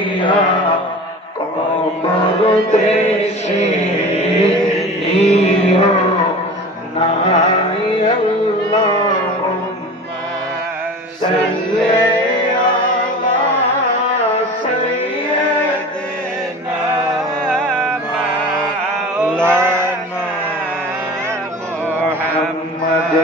লইয়া কবর দেশে নিও নাই আল্লাহুম্মা সাল্লি আলা সাইয়্যিদিনা মাওলানা মুহাম্মদ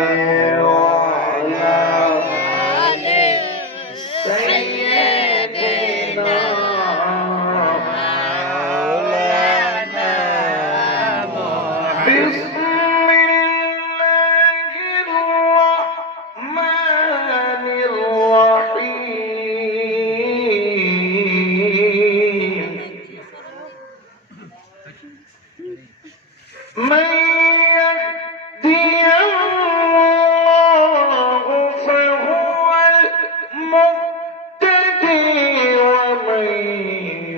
من يهدي الله فهو المهتدي ومن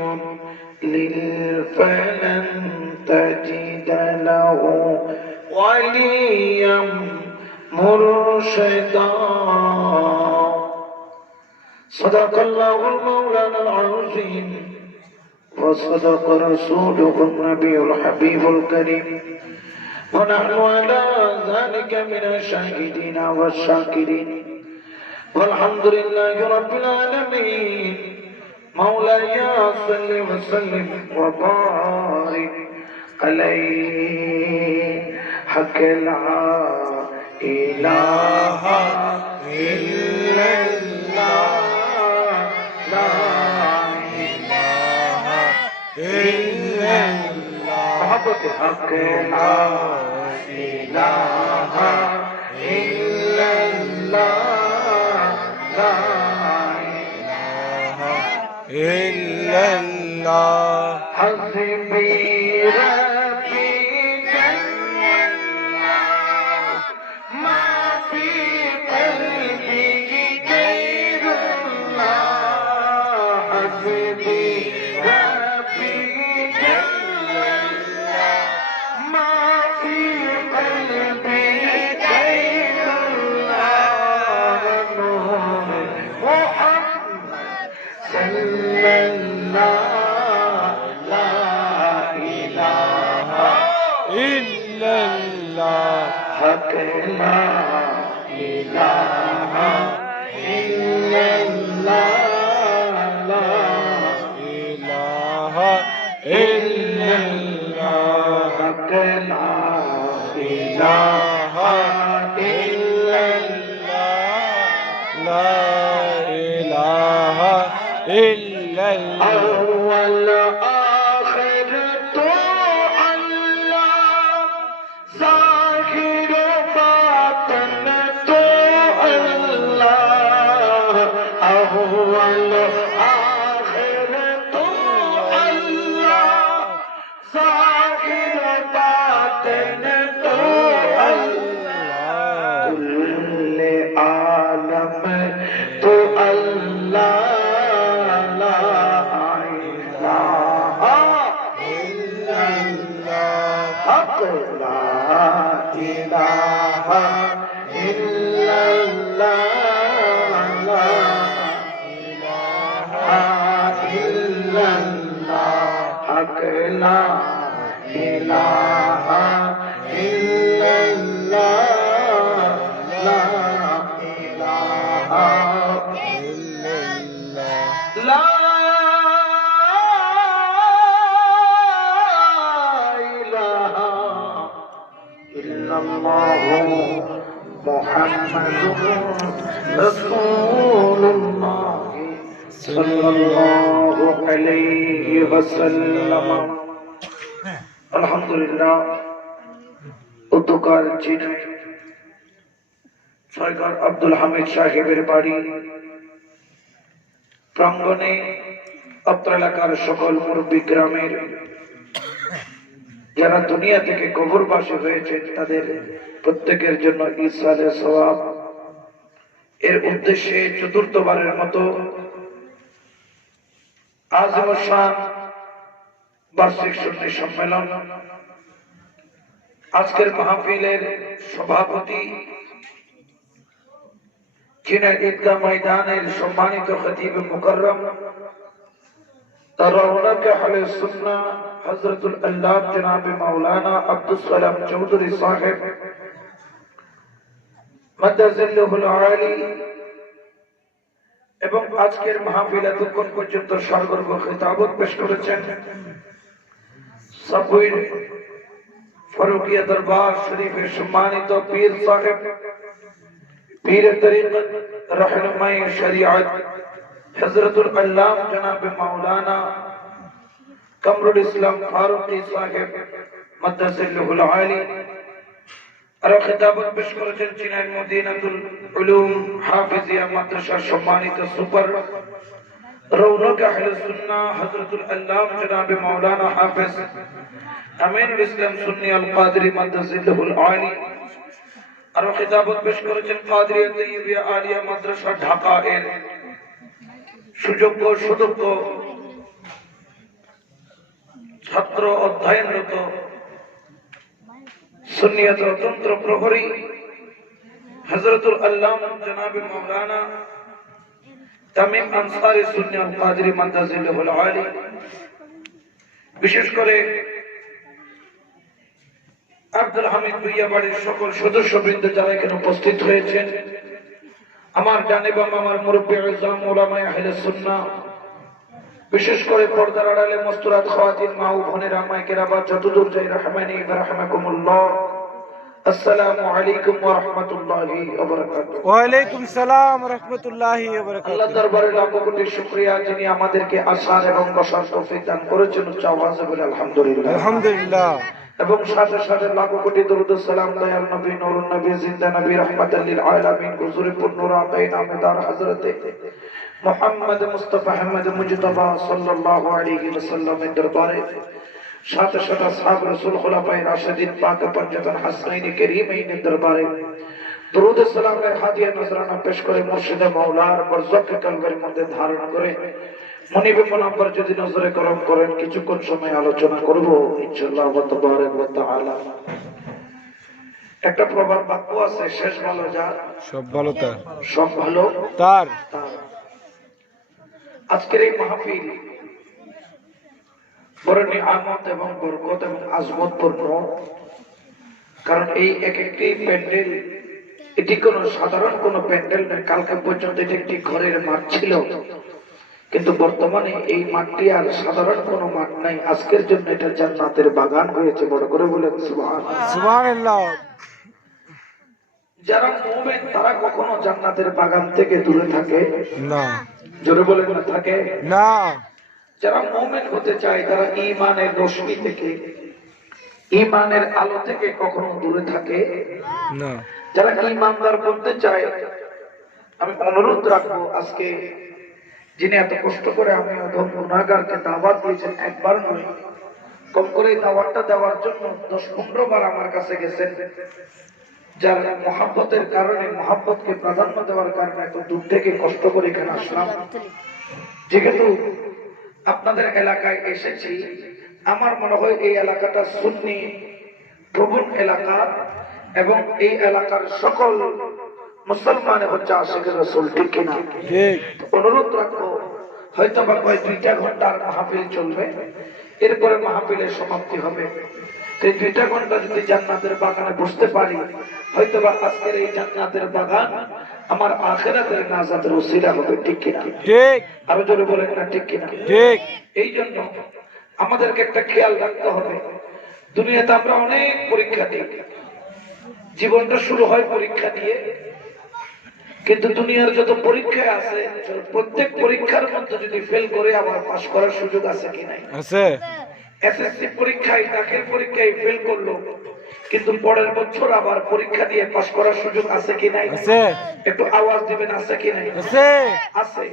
يضلل فلن تجد له وليا مرشدا صدق الله المولانا العظيم وصدق رسوله النبي الحبيب الكريم ونحن على ذلك من الشاهدين والشاكرين والحمد لله رب العالمين مولاي صل وسلم وبارك عليه حق لا إله إلا الله لا إله إلا الله محبة حق لا إله إلا الله لا إله إلا الله حسبي ربي جل الله ما في قلبي غير الله حسبي ربي جل الله ما في قلبي غير الله نور محمد صلى الله لا إله إلا الله حق لا إله إلا الله لا إله إلا الله حق لا إله إلا الله لا إله إلا الله أول آخر تو الله ظاهر باطن تو الله أول آخر تو الله ظاهر باطن تو الله كل عالم تو الله لا إله إلا الله حق لا إله إلا الله لا إله إلا الله حق لا إله إلا الله لا إله إلا الله لا إله إلا الله محمد رسول الله صلى الله عليه وسلم الحمد لله উদ্যোকার যিনি সরকার আব্দুল হামিদ সাহেবের বাড়ি প্রাঙ্গণে অত্র এলাকার সকল মুরব্বী গ্রামের যারা দুনিয়া থেকে কবরবাসী হয়েছেন তাদের প্রত্যেকের জন্য ইসালে সওয়াব এর উদ্দেশ্যে চতুর্থবারের মতো আযম শান বার্ষিক সুন্নি সম্মেলন আজকের মাহফিলের সভাপতি যিনি ঈদগাহ ময়দানের সম্মানিত খতিব মুকররম रौनक अहले सुन्ना हजरतुल अल्लाह जनाब मौलाना अब्दुल सलाम चौधरी साहिब मद्दाजिल्लुहुल आली এবং আজকের মাহফিলে এতক্ষণ পর্যন্ত সর্বর্গ খিতাবত পেশ করেছেন সাবুইর ফারুকিয়া দরবার শরীফের সম্মানিত পীর সাহেব পীর তরিকত रहनुमाई शरीयत हजरतुल अल्लाह जनाब मौलाना कमरुल इस्लाम फारूकी साहिब मद्दाजिल्लुहुल आली আর খিতাবত পেশ করেছেন চীনের মদিনাতুল উলুম হাফিজিয়া মাদ্রাসার সম্মানিত সুপার রৌনক আহলে সুন্নাহ হযরতুল আল্লাহ জনাব মাওলানা হাফেজ আমিনুল ইসলাম সুন্নি আল কাদরি মাদ্রাসাতুল আলী আর খিতাবত পেশ করেছেন কাদরিয়া তাইয়িবিয়া আলিয়া মাদ্রাসা ঢাকা এর সুযোগ্য সুদক্ষ ছাত্র অধ্যয়নরত सुन्नियत तंत्र प्रहरी हजरतुल अल्लाह जनाब मौलाना तमीम अंसारी सुन्नी अल कादरी मद्दाजिल्लुहुल आली विशेष करे আব্দুল হামিদ ভুইয়া বাড়ির সকল সদস্যবৃন্দ যারা এখানে উপস্থিত হয়েছেন আমার জানেব আমার মুরব্বি আযম উলামায়ে আহলে সুন্নাহ বিশেষ করে পর্দার আড়ালে মুস্তারাত খাওয়াতিন মা ও বোনেরা মায়েরা বা যতদূর যাই রহমানি ওয়া রাহমাকুমুল্লাহ আসসালামু আলাইকুম ওয়া রাহমাতুল্লাহি ওয়া বারাকাতুহু ওয়া আলাইকুম সালাম ওয়া রাহমাতুল্লাহি ওয়া বারাকাতুহু আল্লাহ দরবারে লাখ কোটি শুকরিয়া যিনি আমাদেরকে আসার এবং বসার তৌফিক দান করেছেন আওয়াজে বলে আলহামদুলিল্লাহ আলহামদুলিল্লাহ এবং সাথে সাথে লাখ কোটি দরুদ ও সালাম দয়াল নবী নূরুন নবী জিন্দা নবী রাহমাতাল লিল আলামিন হুজুরে পুরনুর আতাইন আমেদার হযরতে মুহাম্মদ মুস্তাফা আহমদ মুজতবা সাল্লাল্লাহু আলাইহি ওয়াসাল্লামের দরবারে সাথে সাথে সাহাব রাসূল খুলাফায়ে রাশিদিন পাক পঞ্চতন হাসানাইন কারীমাইনের দরবারে দরুদ ও সালামের হাদিয়া নজরানা পেশ করে মুর্শিদে মাওলার বরজক কলবের মধ্যে ধারণ করে মুনিবে মুনাব্বর যদি নজরে করম করেন কিছুক্ষণ সময় আলোচনা করব ইনশাআল্লাহ ওয়া তাবারাক ওয়া তাআলা। একটা প্রবাদ বাক্য আছে, শেষ ভালো যার সব ভালো তার, সব ভালো তার। আজকের এই মাহফিল বড় নিয়ামত এবং বরকত এবং আজমত পূর্ণ, কারণ এই এক একটি প্যান্ডেল এটি কোনো সাধারণ কোনো প্যান্ডেল নয়। কালকে পর্যন্ত এটি একটি ঘরের মাঠ ছিল, কিন্তু বর্তমানে এই মাঠটি আর সাধারণ কোনো মাঠ নাই। আজকের জন্য এটা জান্নাতের বাগান হয়েছে। বড় করে বলেন সুবহানাল্লাহ। যারা মুমিন তারা কখনো জান্নাতের বাগান থেকে দূরে থাকে না, জোরে বলেন না থাকে না। যারা মুমিন হতে চায় তারা ঈমানের রোশনি থেকে, ঈমানের আলো থেকে কখনো দূরে থাকে না। যারা ঈমানদার বলতে চায়, আমি অনুরোধ রাখবো আজকে যিনি এত কষ্ট করে আমি অধম গুনাহগারকে দাওয়াত দিয়েছেন, একবার নয় কম করে দাওয়াতটা দেওয়ার জন্য 10-15 বার আমার কাছে গেছেন, যার মহাব্বতের কারণে, মহাব্বতকে প্রাধান্য দেওয়ার কারণে এত দূর থেকে কষ্ট করে এখানে আসলাম। যেহেতু আপনাদের এলাকায় এসেছি, আমার মনে হয় এই এলাকাটা সুন্নি প্রবণ এলাকা এবং এই এলাকার সকল মুসলমান হচ্ছে আশিকের রাসূল, ঠিক কিনা? অনুরোধ রাখবো, হয়তো বা 2টা ঘন্টার মাহফিল চলবে, এরপরে মাহফিলের সমাপ্তি হবে। এই 2টা ঘন্টা যদি জান্নাতের বাগানে বসতে পারি, হয়তো বা আজকের এই জান্নাতের বাগান আমার আখিরাতের নাজাতের ওসিলা হবে, ঠিক কিনা? ঠিক। আরো জোরে বলেন না ঠিক কিনা? ঠিক। এই জন্য আমাদেরকে একটা খেয়াল রাখতে হবে, দুনিয়াতে আমরা অনেক পরীক্ষা দিই, জীবনটা শুরু হয় পরীক্ষা দিয়ে, কিন্তু দুনিয়ার যত পরীক্ষা আছে প্রত্যেক পরীক্ষার মধ্যে যদি ফেল করে আবার পাস করার সুযোগ আছে কি নাই? আছে। এসএসসি পরীক্ষায়, দাখিল পরীক্ষায় ফেল করলো, কিন্তু পরের বছর আবার পরীক্ষা দিয়ে পাস করার সুযোগ আছে কি নাই? আছে। একটু আওয়াজ দিবেন, আছে কি নাই? আছে। আছে।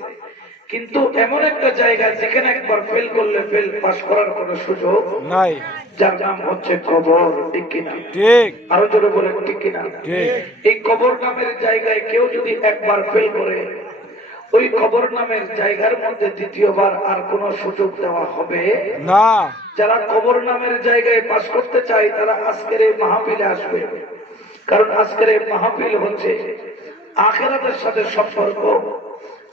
কিন্তু এমন একটা জায়গা যেখানে একবার ফেল করলে ফেল, পাস করার কোনো সুযোগ নাই, যার নাম হচ্ছে কবর, ঠিক কিনা? ঠিক। আরো জোরে বলে ঠিক কিনা? ঠিক। এই কবর নামের জায়গায় কেউ যদি একবার ফেল করে, ওই কবর নামের জায়গার মধ্যে দ্বিতীয়বার আর কোনো সুযোগ দেওয়া হবে না। যারা কবর নামের জায়গায় পাস করতে চায় তারা আজকের এই মাহফিলে আসবে, কারণ আজকের এই মাহফিল হচ্ছে আখিরাতের সাথে সম্পর্ক।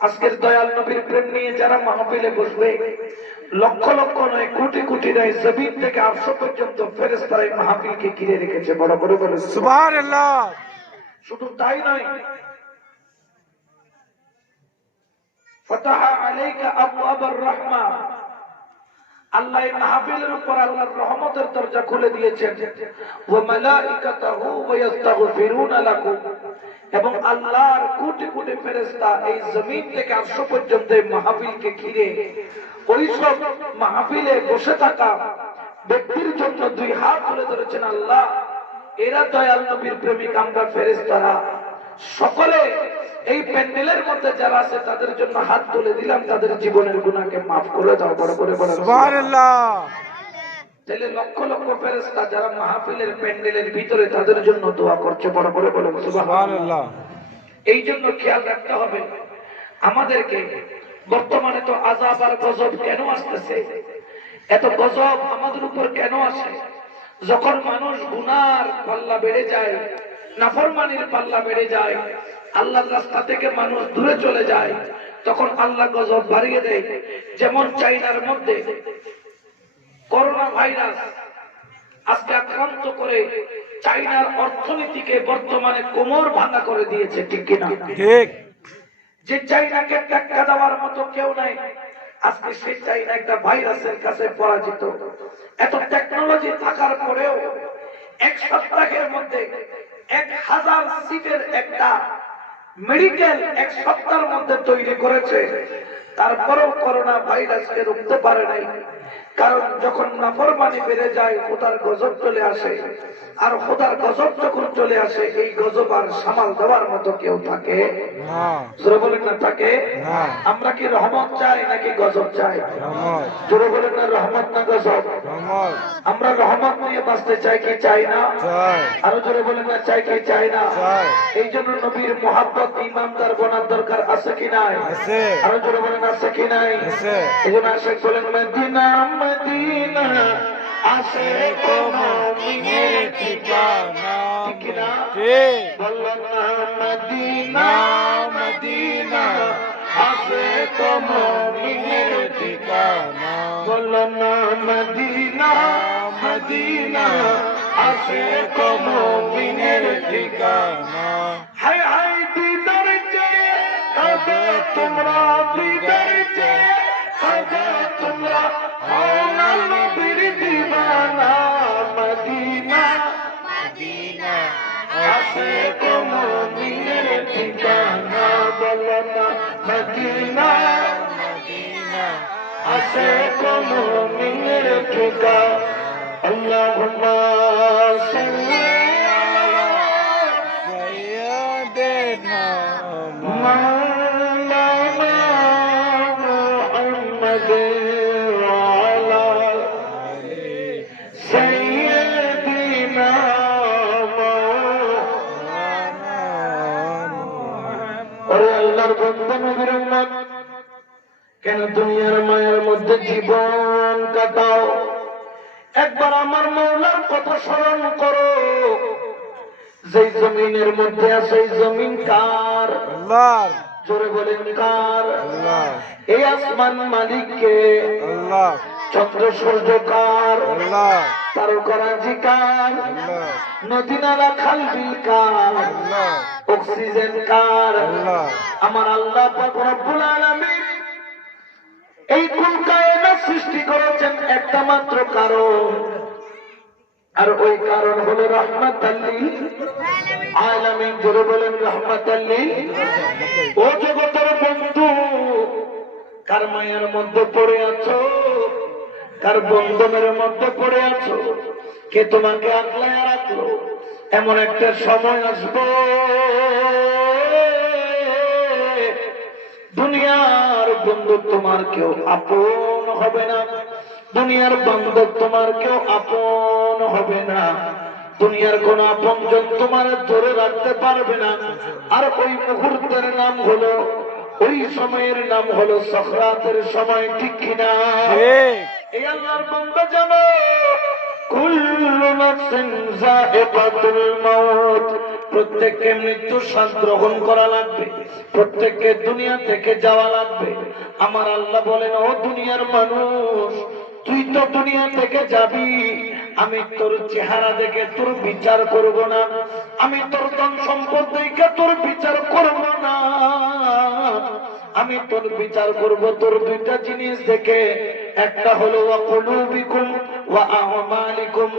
আজকের দয়াল নবীর প্রেম নিয়ে যারা মাহফিলে বসবে, লক্ষ লক্ষ নয়, কোটি কোটি নয়, জমিন থেকে আরশ পর্যন্ত ফেরেশতারা এই মাহফিলকে ঘিরে রেখেছে। বড় করে বলে সুবহানাল্লাহ। শুধু তাই নয়, ফাতাহা আলাইকা আবওয়াবার রাহমা, আল্লাহ এই মাহফিলের উপর আল্লাহর রহমতের দরজা খুলে দিয়েছেন। ওয়া মালাইকাতুহু ওয়া ইস্তাগফিরুনা লাকুম, এবং আল্লাহর কোটি কোটি ফেরেশতা এই জমিন থেকে আরশ পর্যন্ত এই মাহফিলকে ঘিরে ওই সব মাহফিলে বসে থাকা ব্যক্তির জন্য দুই হাত তুলে ধরেছেন। আল্লাহ, এরা দয়াল নবীর প্রেমিক, আমরা ফেরেশতারা সকলে এই প্যান্ডেলের মধ্যে যারা আছে তাদের জন্য হাত তুলে দিলাম, তাদের জীবনের গুনাহকে মাফ করে দাও। বড় করে বলেন সুবহানাল্লাহ। তাহলে লক্ষ লক্ষ ফেরেশতা যারা মাহফিলের প্যান্ডেলের ভিতরে, তাদের জন্য দোয়া করছে। বড় করে বলেন সুবহানাল্লাহ। এই জন্য খেয়াল রাখতে হবে আমাদেরকে, বর্তমানে তো আযাব আর গজব কেন আসতেছে, এত গজব আমাদের উপর কেন আসে? যখন মানুষ গুনার পাল্লা বেড়ে যায়, নাফরমানির পাল্লা বেড়ে যায়, আল্লাহর রাস্তা থেকে মানুষ দূরে চলে যায়, তখন আল্লাহ গজব বাড়িয়ে দেয়। যেমন চাইনার মধ্যে করোনা ভাইরাস আজকে আক্রান্ত করে চাইনার অর্থনীতিকে বর্তমানে কোমর ভাঙা করে দিয়েছে, ঠিক কিনা? ঠিক। যে চাইনাকে টেক্কা দেওয়ার মতো কেউ নাই, আজকে সেই চাইনা একটা ভাইরাসের কাছে পরাজিত। এত টেকনোলজি থাকার পরেও এক সপ্তাহের মধ্যে 1000 সিটের একটা মেডিকেল এক সপ্তাহের মধ্যে তৈরি করেছে, তারপরেও করোনা ভাইরাসকে রুখতে পারে নাই। কারণ যখন নাফরমানি বেড়ে যায়, খোদার গজব চলে আসে, আর খোদার গজব যখন চলে আসে, এই গজব আর সামাল দেওয়ার মতো কেউ থাকে না। জোরে বলেন না থাকে না। আমরা কি রহমত চাই নাকি গজব চাই? রহমত। জোরে বলেন না রহমত না গজব? রহমত। আমরা রহমত নিয়ে বাঁচতে চাই কি চাই না? চাই। আরো জোরে বলেন না চাই কি চাই না? চাই। এই জন্য নবীর মুহাব্বত ইমানদার বনার দরকার আছে কি নাই? আছে। আরো জোরে বলেন আছে কি নাই? আছে। এই জন্য আশিক বলেন মদিনা মদিনা আশিক মুমিনের ঠিকানা, ঠিক না? ঠিক। বললেন না মদিনা মদিনা আশিক মুমিনের ঠিকানা, বললেন না মদিনা মদিনা আশিক মুমিনের ঠিকানা। হায় হায় দিদার চেয়ে কাঁদে তোমরা, দিদার চেয়ে কাঁদে তোমরা, আওলা নবীর দিওয়ানা। মদিনা মদিনা আশিক মুমিনের ঠিকানা, বলেন না মদিনা মদিনা আশিক মুমিনের ঠিকানা। আল্লাহুম্মা সাল্লি আলা সাইয়্যিদিনা মাওলানা মুহাম্মদ ওয়া আলা আলি সাইয়্যিদিনা মাওলানা মুহাম্মদ। ওরে আল্লাহর বান্দা নবীর উম্মত, কেন দুনিয়ার মায়ের মধ্যে জীবন কাটাও? একবার আমার মওলার কথা স্মরণ করো। যেই জমিনের মধ্যে আছে, এই জমিন কার? আল্লাহর। জোরে বলেন কার? আল্লাহ। এই আসমান মালিক কে? আল্লাহ। চন্দ্র সূর্য কার? আল্লাহ। তারকারাজি কার? আল্লাহ। নদী নালা খাল বিল কার? আল্লাহ। অক্সিজেন কার? আল্লাহ। আমার আল্লাহ পাক রব্বুল আলামিন এই কুল কায়নাত সৃষ্টি করেছেন একটা মাত্র কারণ, আর ওই কারণ হলো রাহমাতাল লিল আলামিন। জোরে বলেন রাহমাতাল লিল। ও জগতের বন্ধু, কার মায়ের মধ্যে পড়ে আছো, কার বন্ধনের মধ্যে পড়ে আছো, কে তোমাকে আগলায় রাখলো? এমন একটা সময় আসবে দুনিয়ার বন্ধু তোমার কেউ আপন হবে না, দুনিয়ার বান্ধব তোমার কেউ আপন হবে না, দুনিয়ার কোন আপনজন তোমার ধরে রাখতে পারবে না। আর ওই মুহূর্তের নাম হলো, ওই সময়ের নাম হলো সাকরাতের সময়, ঠিক কিনা? এই আল্লাহর বান্দা জানো, কুল্লু নাফসিন যায়িকাতুল মাউত, প্রত্যেককে মৃত্যু স্বাদ গ্রহণ করা লাগবে, প্রত্যেককে দুনিয়া থেকে যাওয়া লাগবে। আমার আল্লাহ বলেন, ও দুনিয়ার মানুষ, তো দুনিয়া থেকে যাবি, আমি তোর চেহারা দেখে তোর বিচার করব না, আমি তোর ধন সম্পদ দেখে তোর বিচার করব না, আমি তোর বিচার করব তোর দুইটা জিনিস দেখে। একটা হলো ওয়া কুলুবিকুম ওয়া আমালিকুম,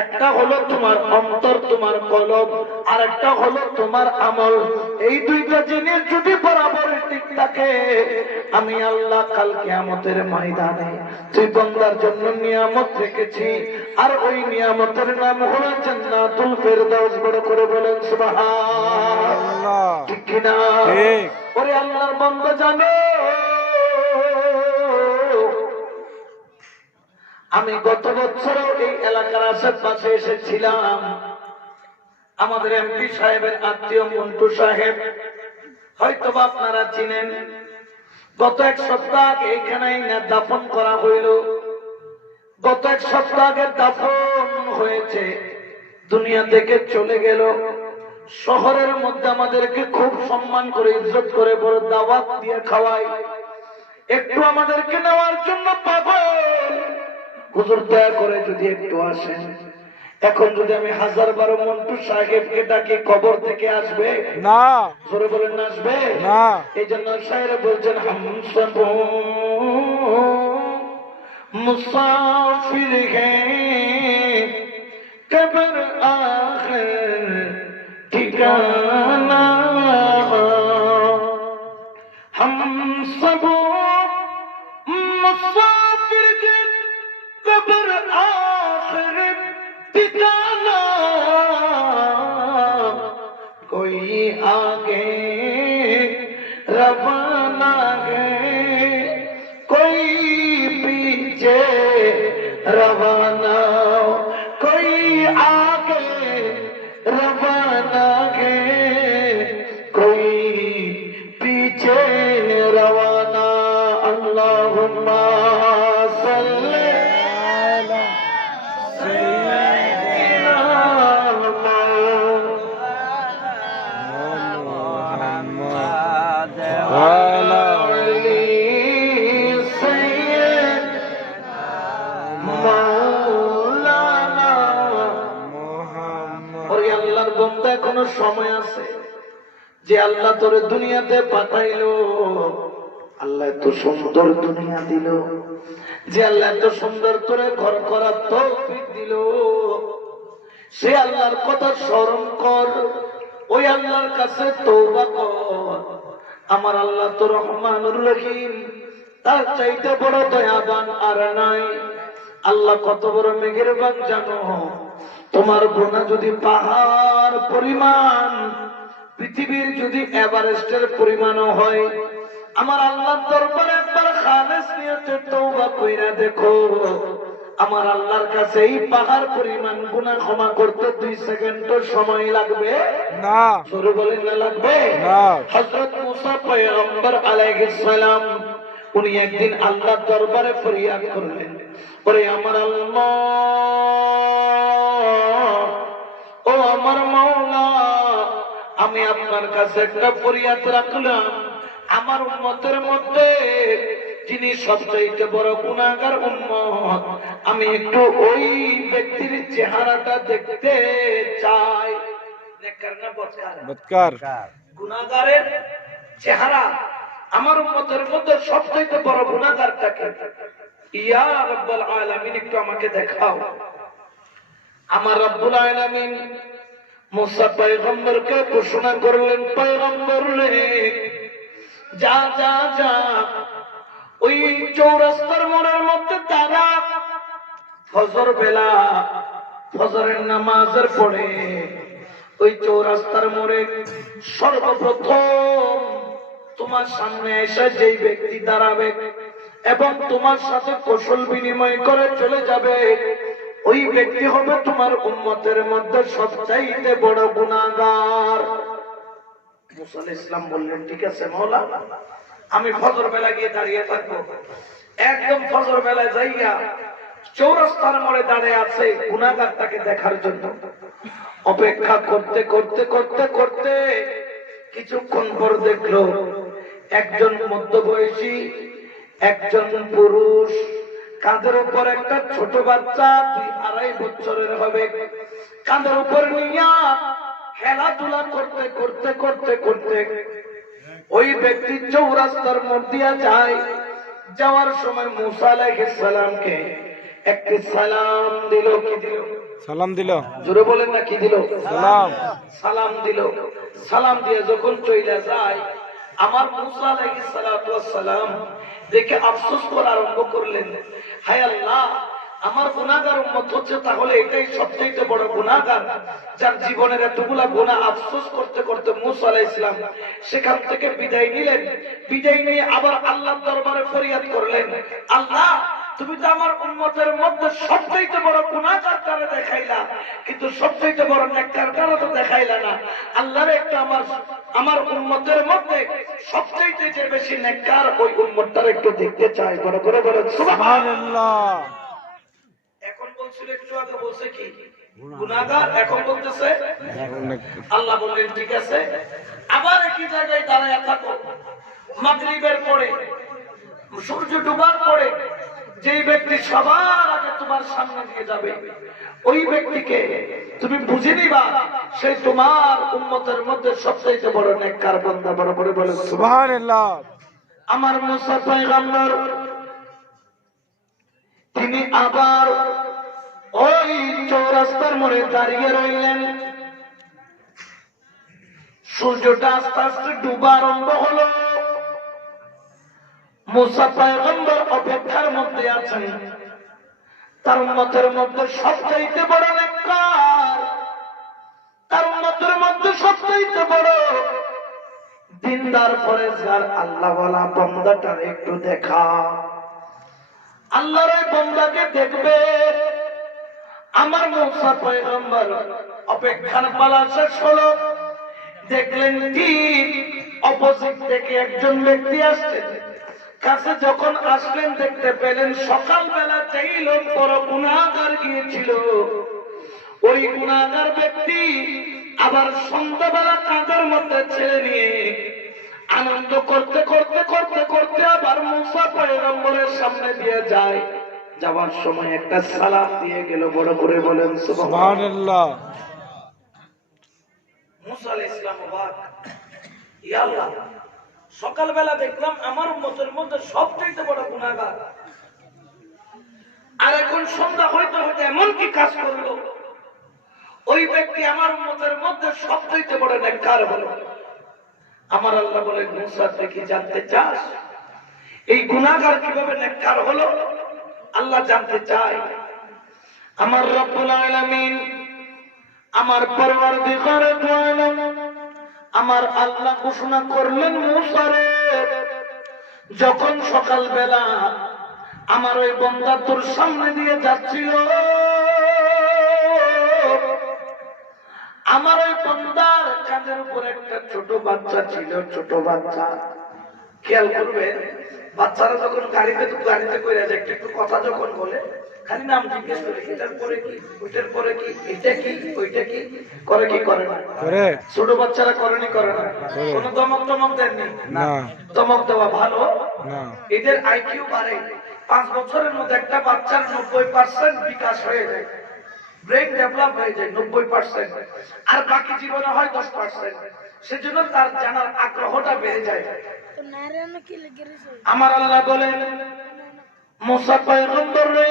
একটা হলো তোমার অন্তর, তোমার কলব, আর একটা হলো তোমার আমল। এই দুইটা জিনিস যদি বরাবর ঠিক থাকে, আমি আল্লাহ কাল কিয়ামতের ময়দানে তুই বান্দার জন্য নিয়ামত রেখেছি, আর ওই নিয়ামতের নাম হলো জান্নাতুল ফেরদাউস। বড় করে বলেন সুবহানাল্লাহ। ঠিক কি না? ওরে আল্লাহর বান্দা জানো, আমি গত বছরও এই এলাকার আশেপাশে এসেছিলাম। আমাদের এমপি সাহেবের আত্মীয় মন্টু সাহেব, হয়তো আপনারা চিনেন। গত এক সপ্তাহ আগে এখানে দাফন করা হইল। গত এক সপ্তাহ আগে দাফন হয়েছে, দুনিয়া থেকে চলে গেল। শহরের মধ্যে আমাদেরকে খুব সম্মান করে, ইজ্জত করে, বড় দাওয়াত দিয়ে খাওয়াই। একটু আমাদেরকে নেওয়ার জন্য পাগল। হুজুর দয়া করে যদি একটু আসেন। এখন যদি আমি 1000 বার মন্টু সাহেবকে ডাকি, কবর থেকে আসবে না? জোরে বলেন না, আসবে না। এই জন্য শায়ের বলছেন, হাম সব মুসাফির হ্যায়, কবর আখির ঠিকানা, হাম সব মুসাফির কে কবর আখির ঠিকানা, कोई आगे रवाना है, कोई पीछे रवाना, कोई आगे रवाना है, कोई पीछे रवाना। अल्लाहुम्मा सल्ली अला सय्यिदिना এখনো সময় আছে যে আল্লাহ তোরে দুনিয়াতে পাঠাইলো। আল্লাহ এত সুন্দর দুনিয়া দিল, যে আল্লাহ এত সুন্দর তোরে ঘর করার তৌফিক দিল, সে আল্লাহর কথা স্মরণ কর, ওই আল্লাহর কাছে তওবা কর। আমার আল্লাহ তো রহমানুর রহিম, তার চাইতে বড় দয়াবান আর নাই। আল্লাহ কত বড় মেহেরবান জানো? তোমার গুনাহ যদি পাহাড় পরিমাণ, পৃথিবীর যদি এভারেস্টের পরিমাণও হয়, আমার আল্লাহর দরবারে একবার খালেস নিয়তে তওবা কইরা দেখো, আমার আল্লাহর কাছে এই পাহাড় পরিমাণ গুনাহ ক্ষমা করতে 2 সেকেন্ডও সময় লাগবে না। জোরে বলেন না, লাগবে না। হযরত মুসা পয়গম্বর আলাইহিস সালাম, উনি একদিন আল্লাহর দরবারে ফরিয়াদ করলেন, ওরে আমার আল্লাহ, ও আমার মাওলা, আমি আপনার কাছে একটা ফরিয়াদ রাখলাম। আমার উম্মতের মধ্যে যিনি সবচাইতে বড় গুনাহগার উম্মত, আমি একটু ওই ব্যক্তির চেহারাটা দেখতে চাই। নেককার না বদকার? বদকার। গুনাহগারের চেহারা আমার উম্মতের মধ্যে সবচাইতে বড় গুনাহগারটাকে, ইয়া রাব্বুল আলামিন, একটু আমাকে দেখাও। আমার রব্বুল আলামিন মুসা পয়গম্বরকে ঘোষণা করলেন, পয়গম্বর রে, যা যা যা, ওই চৌরাস্তার মোড়ের মধ্যে দাঁড়া, ফজর বেলা, ফজরের নামাজের পরে ওই চৌরাস্তার মোড়ে সর্বপ্রথম তোমার সামনে এসে যেই ব্যক্তি দাঁড়াবে এবং তোমার সাথে কৌশল বিনিময় করে চলে যাবে, ওই ব্যক্তি হবে তোমার উম্মতের মধ্যে সবচাইতে বড় গুনাহগার। মুসা আলাইহিস সালাম বললেন, ঠিক আছে মাওলা, আমি ফজর বেলা গিয়ে দাঁড়িয়ে থাকবো। একদম ফজর বেলায় যাইয়া চৌরাস্তার মোড়ে দাঁড়িয়ে আছে গুনাহগারটাকে দেখার জন্য। অপেক্ষা করতে করতে করতে করতে কিছুক্ষণ পর দেখলো একজন মধ্যবয়সী, একজন পুরুষ, কাঁধের উপর একটা ছোট বাচ্চা 2-2.5 বছরের হবে, কাঁধের উপর নিয়ে খেলাধুলা করতে করতে করতে করতে ওই ব্যক্তি চৌরাস্তার মোড় দিয়া যায়। যাওয়ার সময় মুসা আলাইহিস সালামকে একটি সালাম দিল। কি দিল? সালাম দিল। জোরে বলেন না, কি দিল? সালাম। সালাম দিল। সালাম দিয়ে যখন চলে যায়, আমার মুসা আলাইহিস সালাতু ওয়াস সালাম দেখে আফসোস করা আরম্ভ করলেন, হায় আল্লাহ, আমার গুনাহগার উম্মত হচ্ছে তাহলে এটাই সবচেয়ে বড় গুনাহগার, যার জীবনের এতগুলা গুনাহ আফসোস করতে করতে মুসা আলাইহিস সালাম সেখান থেকে বিদায় নিলেন। বিদায় নিয়ে আবার আল্লাহর দরবারে ফরিয়াদ করলেন, আল্লাহ, তুমি তো আমার উম্মতের মধ্যে সবচেয়ে বড় গুনাহগার কারে দেখাইলা, কিন্তু সবচেয়ে বড় নেককার কারে তো দেখাইলা না। আল্লাহর একটা আমার উম্মতের মধ্যে সবচেয়ে যে বেশি নেককার ওই উম্মতটার একটু দেখতে চাই। বড় করে বলেন সুবহানাল্লাহ। এখন বলছিল, একটু আগে বলছে কি গুনাহগার, এখন বলতেছে আল্লাহ বললেন ঠিক আছে, আবার একই জায়গায় দাঁড়ায় থাকো। মাগরিবের পরে, সূর্য ডুবার পরে যেই ব্যক্তি সবার আগে তোমার সামনে দিয়ে যাবে, ওই ব্যক্তিকে তুমি বুঝে নিবা সে তোমার উম্মতের মধ্যে সবচেয়ে বড় নেককার বান্দা। বড় করে বলে সুবহানাল্লাহ। আমার মুসা পয়গম্বর তিনি আবার ওই চৌরাস্তার মোড়ে দাঁড়িয়ে রইলেন। সূর্যটা আস্তে আস্তে ডুবা আরম্ভ হলো। মুসা পয়গম্বর অপেক্ষার মধ্যে আছেন। তার উম্মতের মধ্যে সবচেয়ে বড় নেককার, তার উম্মতের মধ্যে সবচেয়ে বড় দিনদার পরেজগার আল্লাহওয়ালা বান্দাটার একটু দেখা। আল্লাহর ওই বান্দাকে দেখবে। আমার মুসা পয়গম্বর অপেক্ষার পালা শেষ হলো। দেখলেন ঠিক অপোজিট থেকে একজন ব্যক্তি আসছে। কাছে যখন আসলেন দেখতে পেলেন সকালবেলা যেই লোক বড় গুনাহগার গিয়েছিল, ওই গুনাহগার ব্যক্তি আবার সন্ধ্যাবেলা কাঁধের মধ্যে ছেড়ে নিয়ে আনন্দ করতে করতে করতে করতে আবার মুসা পয়গম্বরের সামনে দিয়ে যায়। যাওয়ার সময় একটা সালাম দিয়ে গেল। বড় করে বলেন সুবহানাল্লাহ। মুসা আলাইহিস সালাম অবাক, ইয়া আল্লাহ, সকালবেলা দেখলাম আমার উম্মতের মধ্যে সবচেয়ে বড় গুনাহগার, আর এখন সন্ধ্যা হইতে হইতে এমন কি কাজ করলো ওই ব্যক্তি আমার উম্মতের মধ্যে সবচেয়ে বড় নেককার হলো। আমার আল্লাহ বলে, মুসা তুই কি জানতে চাস এই গুনাহগার কিভাবে নেককার হলো? আল্লাহ জানতে চায়। আমার রব্বুল আলামিন, আমার পরওয়ারদিগার দু আলম, আমার আল্লাহ ঘোষণা করলেন, মুসা রে, যখন সকালবেলা আমার ওই বান্দা তোর সামনে দিয়ে যাচ্ছিল, আমার ওই বান্দার কাঁধের উপর একটা ছোট বাচ্চা ছিল। ছোট বাচ্চা, খেয়াল করবেন, বাচ্চারা যখন গাড়িতে করে যায় একটু কথা যখন বলে খালি নাম জিজ্ঞেস করে, এটার পরে কি, ওইটার পরে কি, এটা কি, ওইটা কি, করে কি করে না? ছোট বাচ্চারা করেনি, করে না? কোনো দমক টমক দেননি না? দমক দেওয়া ভালো না, এদের আইকিউ বাড়ে। 5 বছরের মধ্যে একটা বাচ্চার 90% বিকাশ হয়ে যায়, ব্রেন ডেভেলপ হয়ে যায় 90%, আর বাকি জীবনে হয় 10%। সেজন্য তার জানার আগ্রহটা বেড়ে যায়। আমার আল্লাহ বলেন, মুসা পয়গম্বর রে,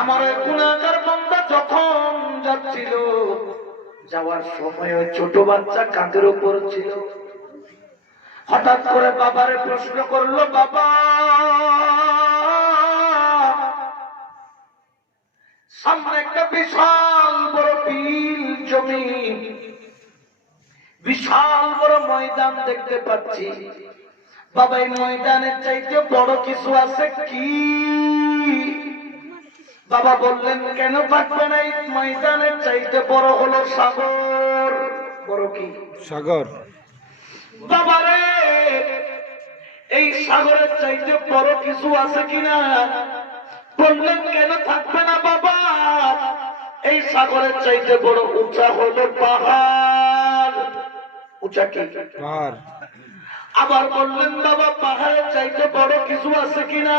আমার গুনাহগার বান্দা যখন যাচ্ছিল, যাওয়ার সময় ওই ছোট বাচ্চা কাঁধের উপর ছিল। হঠাৎ করে বাবারে প্রশ্ন করলো, বাবা, সামনে একটা বিশাল বড় বিল জমি, বিশাল বড় ময়দান দেখতে পাচ্ছি। বাবা, এই ময়দানের চাইতে বড় কিছু আছে কি? বাবা বললেন, কেন থাকবে না, এই ময়দানের চাইতে বড় হলো সাগর। বড় কি? সাগর। বাবারে, এই সাগরের চাইতে বড় কিছু আছে কিনা? বললেন, কেন থাকবে না বাবা, এই সাগরের চাইতে বড় উঁচা হলো পাহাড়। উঁচা কি? পাহাড়। আবার বললেন, বাবা, পাহাড়ের চাইতে বড় কিছু আছে কিনা?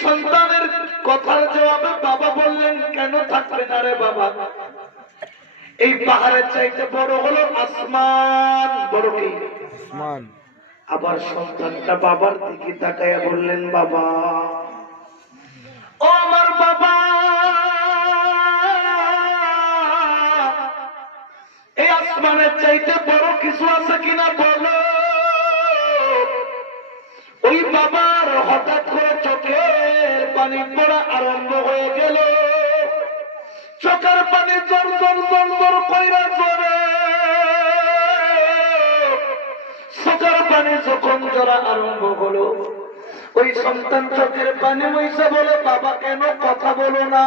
সন্তানের কথার জবাবে বাবা বললেন, কেন থাকবে না রে বাবা, এই পাহাড়ের চাইতে বড় হলো আসমান। বড় কি? আসমান। আবার সন্তানটা বাবার দিকে তাকায়া বললেন, বাবা, ও আমার বাবা, এই আসমানের চাইতে বড় কিছু আছে কিনা বলো। ওই বাবার হঠাৎ করে চোখের পানি পড়া আরম্ভ হয়ে গেল। চোখের পানি জোর জোর জোর জোর কইরা জোরে, চোখের পানি যখন জোরা আরম্ভ হলো, ওই সন্তান চোখের পানি মুইছে বলে, বাবা কেন কথা বলো না,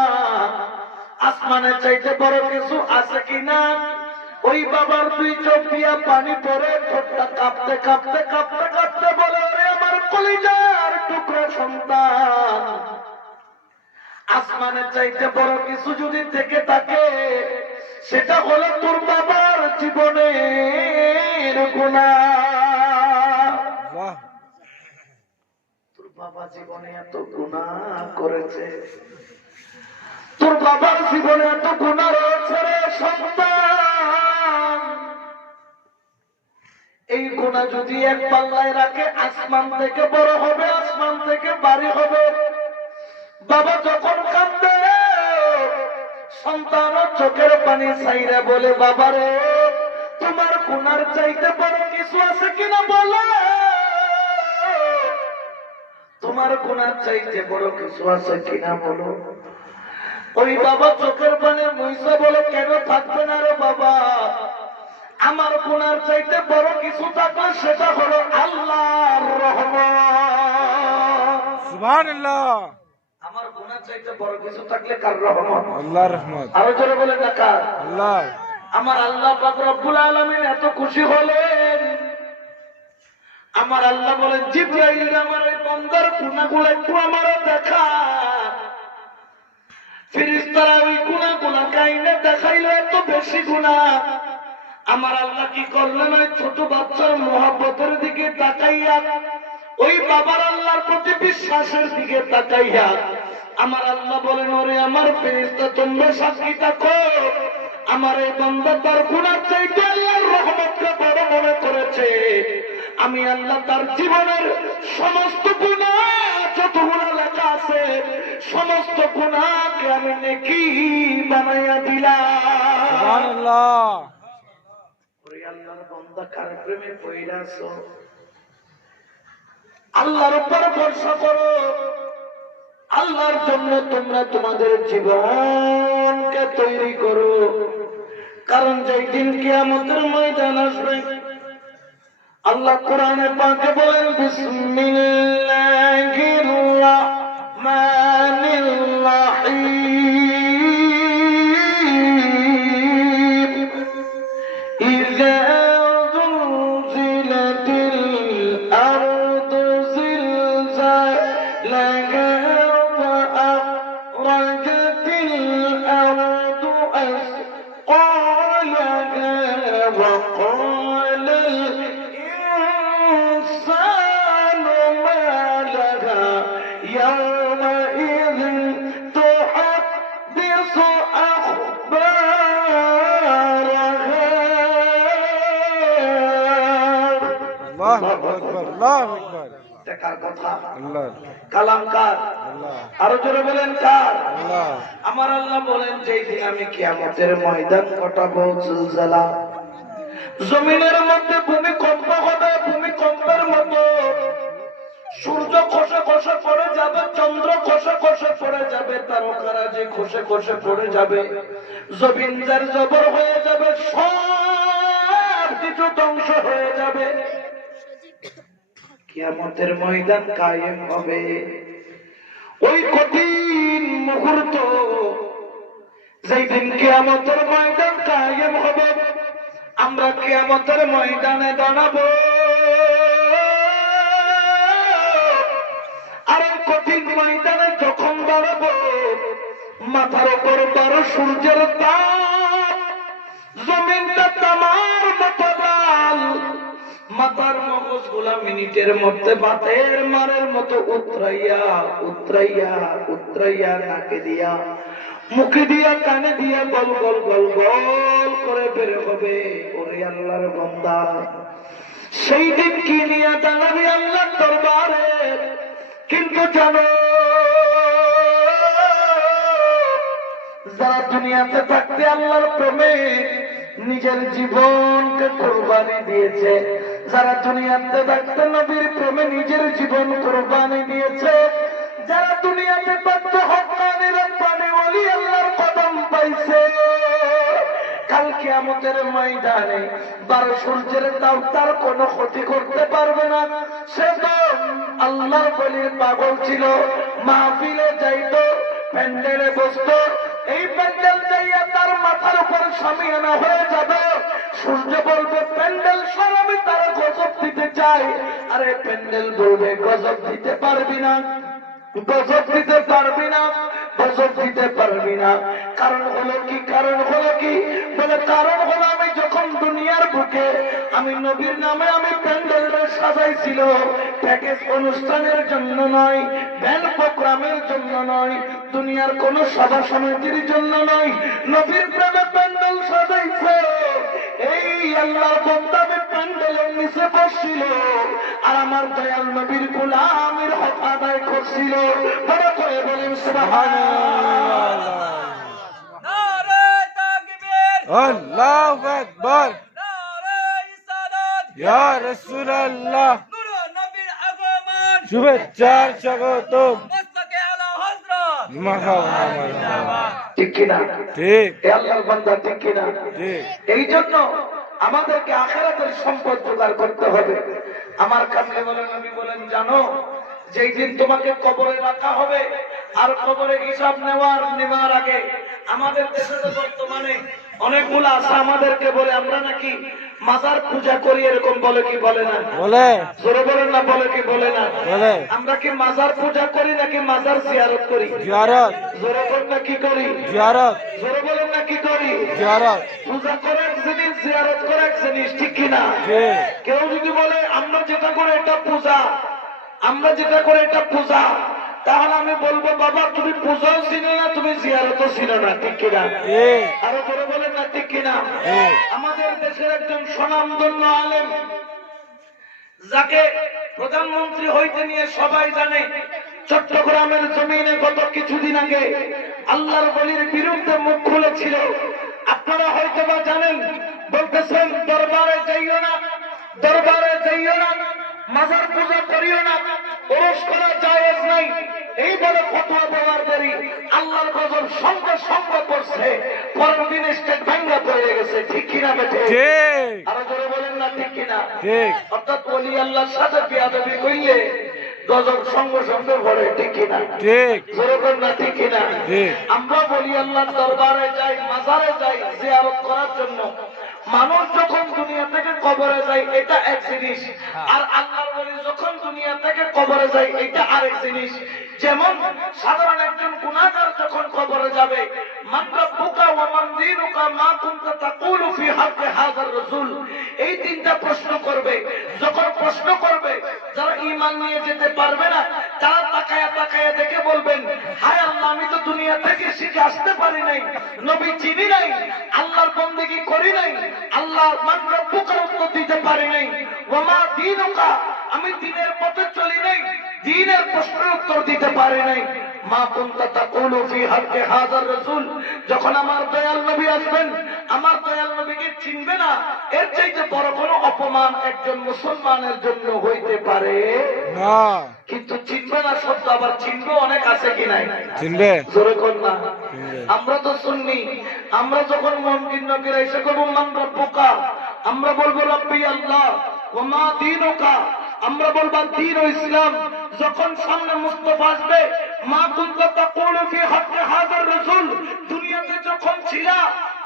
আসমানের চাইতে বড় কিছু আছে কিনা। ওই বাবার দুই চোখ দিয়া পানি পড়ে, চোখটা কাঁপতে কাঁপতে কাঁপতে কাঁপতে বলে, ওরে আমার কলিজার টুকরা সন্তান, আসমানের চাইতে বড় কিছু যদি থেকে থাকে, সেটা হলো তোর বাবার জীবনের গুনাহ। তোর বাবা জীবনে এত গুনাহ করেছে, তোর বাবার জীবনে এত গুনাহ রয়েছে রে সন্তান। এই গুনাহ যদি এক পাল্লায় রাখে, আসমান থেকে বড় হবে, আসমান থেকে বাড়ি হবে। বাবা যখন কাঁদে, সন্তান চোখের পানি ছাইরা বলে, বাবারে তোমার গুনার চাইতে বড় কিছু আছে কিনা বলো, তোমার গুনার চাইতে বড় কিছু আছে কিনা বলো। ওই বাবা চোখের পানি মুইসা বলে, কেন থাকবে না রে বাবা, আমার গুনার চাইতে বড় কিছু থাকলে সেটা হলো আল্লাহর রহমত। সুবহানাল্লাহ। আমার গুনার চাইতে বড় কিছু থাকলে কার রহমত? আল্লাহর রহমত। আরো জোরে বলেন না, কার? আল্লাহ। আমার আল্লাহ পাক রব্বুল আলামিন এত খুশি হলেন, আমার আল্লাহ বলেন, জিবরাইল আমার এই বান্দার গুনাহগুলো একটু আমারে দেখা। ফেরেশতারা ওই গুনাহগুলো কাইনে দেখাইলো, এত বেশি গুনাহ। আমার আল্লাহ কি করলেন, ওই ছোট বাচ্চার মোহাব্বতের দিকে তাকাইয়া, ওই বাবার আল্লাহর প্রতি বিশ্বাসের দিকে তাকাইয়া আমার আল্লাহ বলেন, ওরে আমার ফেরেশতা তোমরা সাক্ষী থাকো, আমার এই বান্দা তার গুনাহ চাইতে আল্লাহর রহমতকে বড় মনে করেছে। আমি আল্লাহ তার জীবনের সমস্ত গুনাহ, যত গুনাহ লেখা আছে, সমস্ত গুনাহকে আমি নেকি বানাইয়া দিলাম। সুবহানাল্লাহ। ওরে আল্লাহর বান্দা, কার প্রেমে পড়ে আছো? আল্লাহর উপর ভরসা করো, আল্লাহর জন্য তোমরা তোমাদের জীবনকে তৈরি করো। কারণ যেই দিন কিয়ামতের ময়দান আসবে, আল্লাহ কোরআনে পাকে বলেন, বিসমিল্লাহির রাহমানির রাহিম, ইযা যুলজিলাতিল আরদু জিলজালাহা ওয়া আখরাজাতিল আরদু আসqalaha ওয়া ক্বালাল ইনসানু মা লাহা ইয়াওমাইযিন তুহাদ্দিসু আখবারাহা। আল্লাহু আকবার, আল্লাহু আকবার। এটা কার কথা? আল্লাহ। কালাম কার? আল্লাহ। আরো জোরে বলেন, কার? আল্লাহ। আমার আল্লাহ বলেন, যেই দিন আমি কিয়ামতের ময়দান ঘটাবো, জুলজালা, জমিনের মধ্যে ভূমিকম্প হবে, ভূমিকম্পের মতো সূর্য খসে খসে পড়ে যাবে, চন্দ্র খসে খসে পড়ে যাবে, তারকারাজি খসে খসে পড়ে যাবে, জমিন যার জবর হয়ে যাবে, সব কিছু ধ্বংস হয়ে যাবে। কিয়ামতের ময়দান কায়েম হবে। ওই কঠিন মুহূর্ত, যেই দিন কিয়ামতের ময়দান কায়েম হবে, আমরা কিয়ামতের ময়দানে দাঁড়াবো। আর এই কঠিন ময়দানে যখন দাঁড়াবো, মাথার উপর 12 সূর্যের তাপ, জমিনটা তামার মতো লাল, মাথার কাগজগুলা মিনিটের মধ্যে বাতের মারের মতো উতরাইয়া উতরাইয়া উতরাইয়া নাকে দিয়া মুখে দিয়া কানে দিয়া গল গল গল গল করে বের হবে। ওরে আল্লাহর বান্দা, সেই দিন কি নিয়ে দাঁড়াবি আল্লাহর দরবারে। কিন্তু জানো, যারা দুনিয়াতে থাকতে আল্লাহর প্রেমে নিজের জীবনকে কোরবানি দিয়েছে, যারা দুনিয়াতে থাকতে নবীর প্রেমে নিজের জীবন কোরবানি দিয়েছে, যারা দুনিয়াতে থাকতে হক্কানি রব্বানি ওলি আল্লাহর কদম পাইছে, কাল কিয়ামতের ময়দানে 12 সূর্যের তাপ তার কোনো ক্ষতি করতে পারবে না। সে তো আল্লাহর ওলির পাগল ছিল, মাহফিলে যাইতো, প্যান্ডেলে বসতো, এই প্যান্ডেল যাইয়া তার মাথার উপর শামিয়ানা হয়ে যাবে। সূর্য বলবে প্যান্ডেল সর, আমি তার গজব দিতে চাই। আরে প্যান্ডেল বলবে গজব দিতে পারবি না, গজব দিতে পারবি না, গজব দিতে পারবি না। কারণ হলো কি? কারণ হলো কি? বলে কারণ হলো আমি যখন দুনিয়ার বুকে আমি নবীর নামে আমি প্যান্ডেলটা সাজাইছিল, প্যাকেজ অনুষ্ঠানের জন্য নয়, ব্যান্ড প্রোগ্রামের জন্য নয়, দুনিয়ার কোন সভা সমিতির জন্য নয়, নবীর প্রেমে প্যান্ডেল সাজাইছে। এই আল্লাহর বান্দা আমি প্যান্ডেলের নিচে বসছিল আর আমার দয়াল নবীর গোলামের হক আদায় করছিল। বড় করে বলেন সুবহানাল্লাহ, নারে তাকবীর, আল্লাহু আকবার, নারে ইসালাত, ইয়া রাসূলুল্লাহ, নূর নবীর আগমন, শুভেচ্ছার স্বাগতম, মস্তকে আলা হযরত মারহাবা। ঠিক কিনা? ঠিক। আল্লাহর বান্দা ঠিক কিনা? ঠিক। এই জন্য আমাদেরকে আখিরাতের সম্পদ জোগাড় করতে হবে। আমার কাছে বলেন, নবী বলেন, জানো যেই দিন তোমাকে কবরে রাখা হবে আর কবরে হিসাব নেওয়ার আগে আমাদের দেশে বর্তমানে অনেকগুলো আছে আমাদেরকে বলে আমরা নাকি মাজার পূজা করি, এরকম বলে কি বলে না? বলে। জোরে বলেন না, বলে কি বলে না? বলে। আমরা কি মাজার পূজা করি নাকি মাজার জিয়ারত করি? জিয়ারত। জোরে বলেন না কি করি? জিয়ারত। জোরে বলেন না কি করি? জিয়ারত। পূজা করে এক জিনিস, জিয়ারত করে এক জিনিস, ঠিক কিনা? কেউ যদি বলে আমরা যেটা করে এটা পূজা, আমরা যেটা করে এটা পূজা, তাহলে আমি বলবো বাবা তুমি পূজাও ছিল না, তুমি জিয়ারতও ছিল না, ঠিক কিনা? আরো জোরে বলেন না ঠিক কিনা? আমাদের দেশের একজন স্বনামধন্য আলেম, যাকে প্রধানমন্ত্রী হইতে নিয়ে সবাই জানে, চট্টগ্রামের জমিনে গত কিছুদিন আগে আল্লাহর ওলির বিরুদ্ধে মুখ খুলেছিল। আপনারা হয়তো বা জানেন, বলতেছেন দরবারে যাইও না, দরবারে যাইও না, মাজার পূজা করিও না, ওরস করা জায়েজ নাই, এই বলে ফতোয়া দেওয়ার দেরি আল্লাহর গজব সঙ্গে সঙ্গে পড়ছে, পরের দিন স্টেট ভাঙ্গা পড়ে গেছে, ঠিক কিনা বেঠে? আরো জোরে বলেন না ঠিক কিনা? অর্থাৎ ওলি আল্লাহর সাথে বেয়াদবি কইলে গজব সঙ্গে সঙ্গে পড়ে, ঠিক কিনা? জোরে বলেন না ঠিক কিনা? আমরা বলি আল্লাহর দরবারে যাই, মাজারে যাই জিয়ারত করার জন্য। মানুষ যখন দুনিয়া থেকে কবরে যায় এটা এক জিনিস, আর আল্লাহর ওলি যখন দুনিয়া থেকে কবরে যায় এটা আরেক জিনিস। যেমন সাধারণ একজন গুনাহগার যখন কবরে যাবে, মান রাব্বুকা ওয়া মান দীনুকা মা কুনতা তাকুলু ফি হাক্কি হাযার রাসূল, এই তিনটা প্রশ্ন করবে। যখন প্রশ্ন করবে, যারা ঈমান নিয়ে যেতে পারবে না তারা তাকায়া তাকায়া দেখে বলবেন, হায় আল্লাহ আমি তো দুনিয়া থেকে শিখে আসতে পারি নাই, নবী চিনি নাই, আল্লাহর বন্দেগী করি নাই, আল্লাহ মান রাব্বুকা উত্তর দিতে পারি নাই, ওয়া মা দীনুকা আমি দ্বীনের পথে চলি নাই, দ্বীনের প্রশ্নের উত্তর দিতে পারি নাই, মা কুনতা তাকুলু ফি হাক্কি হাযার রাসূল, যখন আমার দয়াল নবী আসবেন আমার দয়াল নবীকে চিনবে না, এর চাইতে বড় কোনো অপমান একজন মুসলমানের জন্য হইতে পারে না। কিন্তু চিনবে না শব্দ আবার চিনবে অনেক আছে কি নাই? চিনবে, জোরে কোন না? আমরা তো সুন্নি, আমরা যখন মুনকির নবীরা এসে বলবো মান রাব্বুকা, আমরা বলবো রাব্বি আল্লাহ, ওয়া মা দীনুকা আমরা বলবো দ্বীন ও ইসলাম। যখন সামনে মুস্তাফা আসবে, মা কুনতা তাকুলু ফি হাক্কি হাযার রাসূল, দুনিয়াতে যখন ছিলা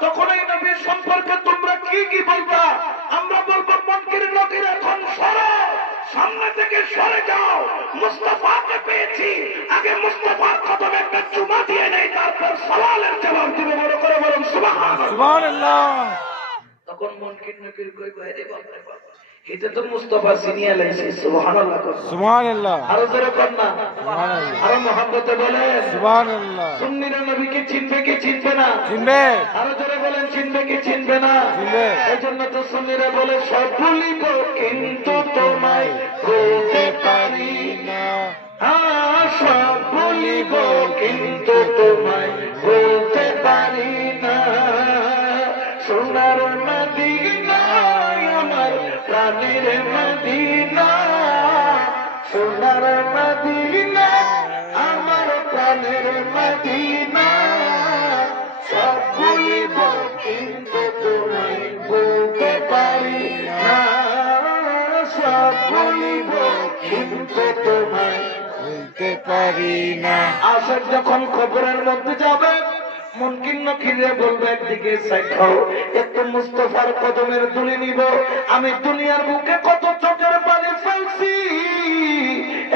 তখন এই নবীর সম্পর্কে তোমরা কি কি বলবা? আমরা বলবো মুনকির নকির এখন সরো, সামনে থেকে সরে যাও, মুস্তাফাকে পেয়েছি, আগে মুস্তাফার কদমে একটা চুমা দিয়ে নেই, তারপর সওয়ালের জবাব দিবে। বড় করে বলুন সুবহানাল্লাহ, সুবহানাল্লাহ। তখন মুনকির নকির কই কই রে বাপ রে বাপ, এটা তো মুস্তাফা চিনিয়ে লাইছে। সুবহানাল্লাহ, সুবহানাল্লাহ। আরো জোরে কর না সুবহানাল্লাহ। আরো মহব্বতে বলেন সুবহানাল্লাহ। সুন্নিরা নবীকে চিনবে কি চিনবে না? চিনবে। আরো জোরে বলেন চিনবে কি চিনবে না? চিনবে। এইজন্য তো সুন্নিরা বলে সব ভুলিব কিন্তু তোমায় ভুলতে পারি না। হ্যাঁ, সব ভুলিব কিন্তু তোমায় ভুলতে পারি না। সোনার মদিনা আমার প্রাণের মদিনা, সোনার মদিনা আমার প্রাণের মদিনা। সব ভুলিব কিন্তু তোমায় ভুলতে পারি না। সব ভুলিব কিন্তু তোমায় ভুলতে পারি না। আশাক যখন কবরের মধ্যে যাবে, মুনকির নকিরে বলবে একদিকে সাইখাও, একটু মুস্তাফার কদমের ধুলি নিব। আমি দুনিয়ার বুকে কত চোখের পানি ফেলছি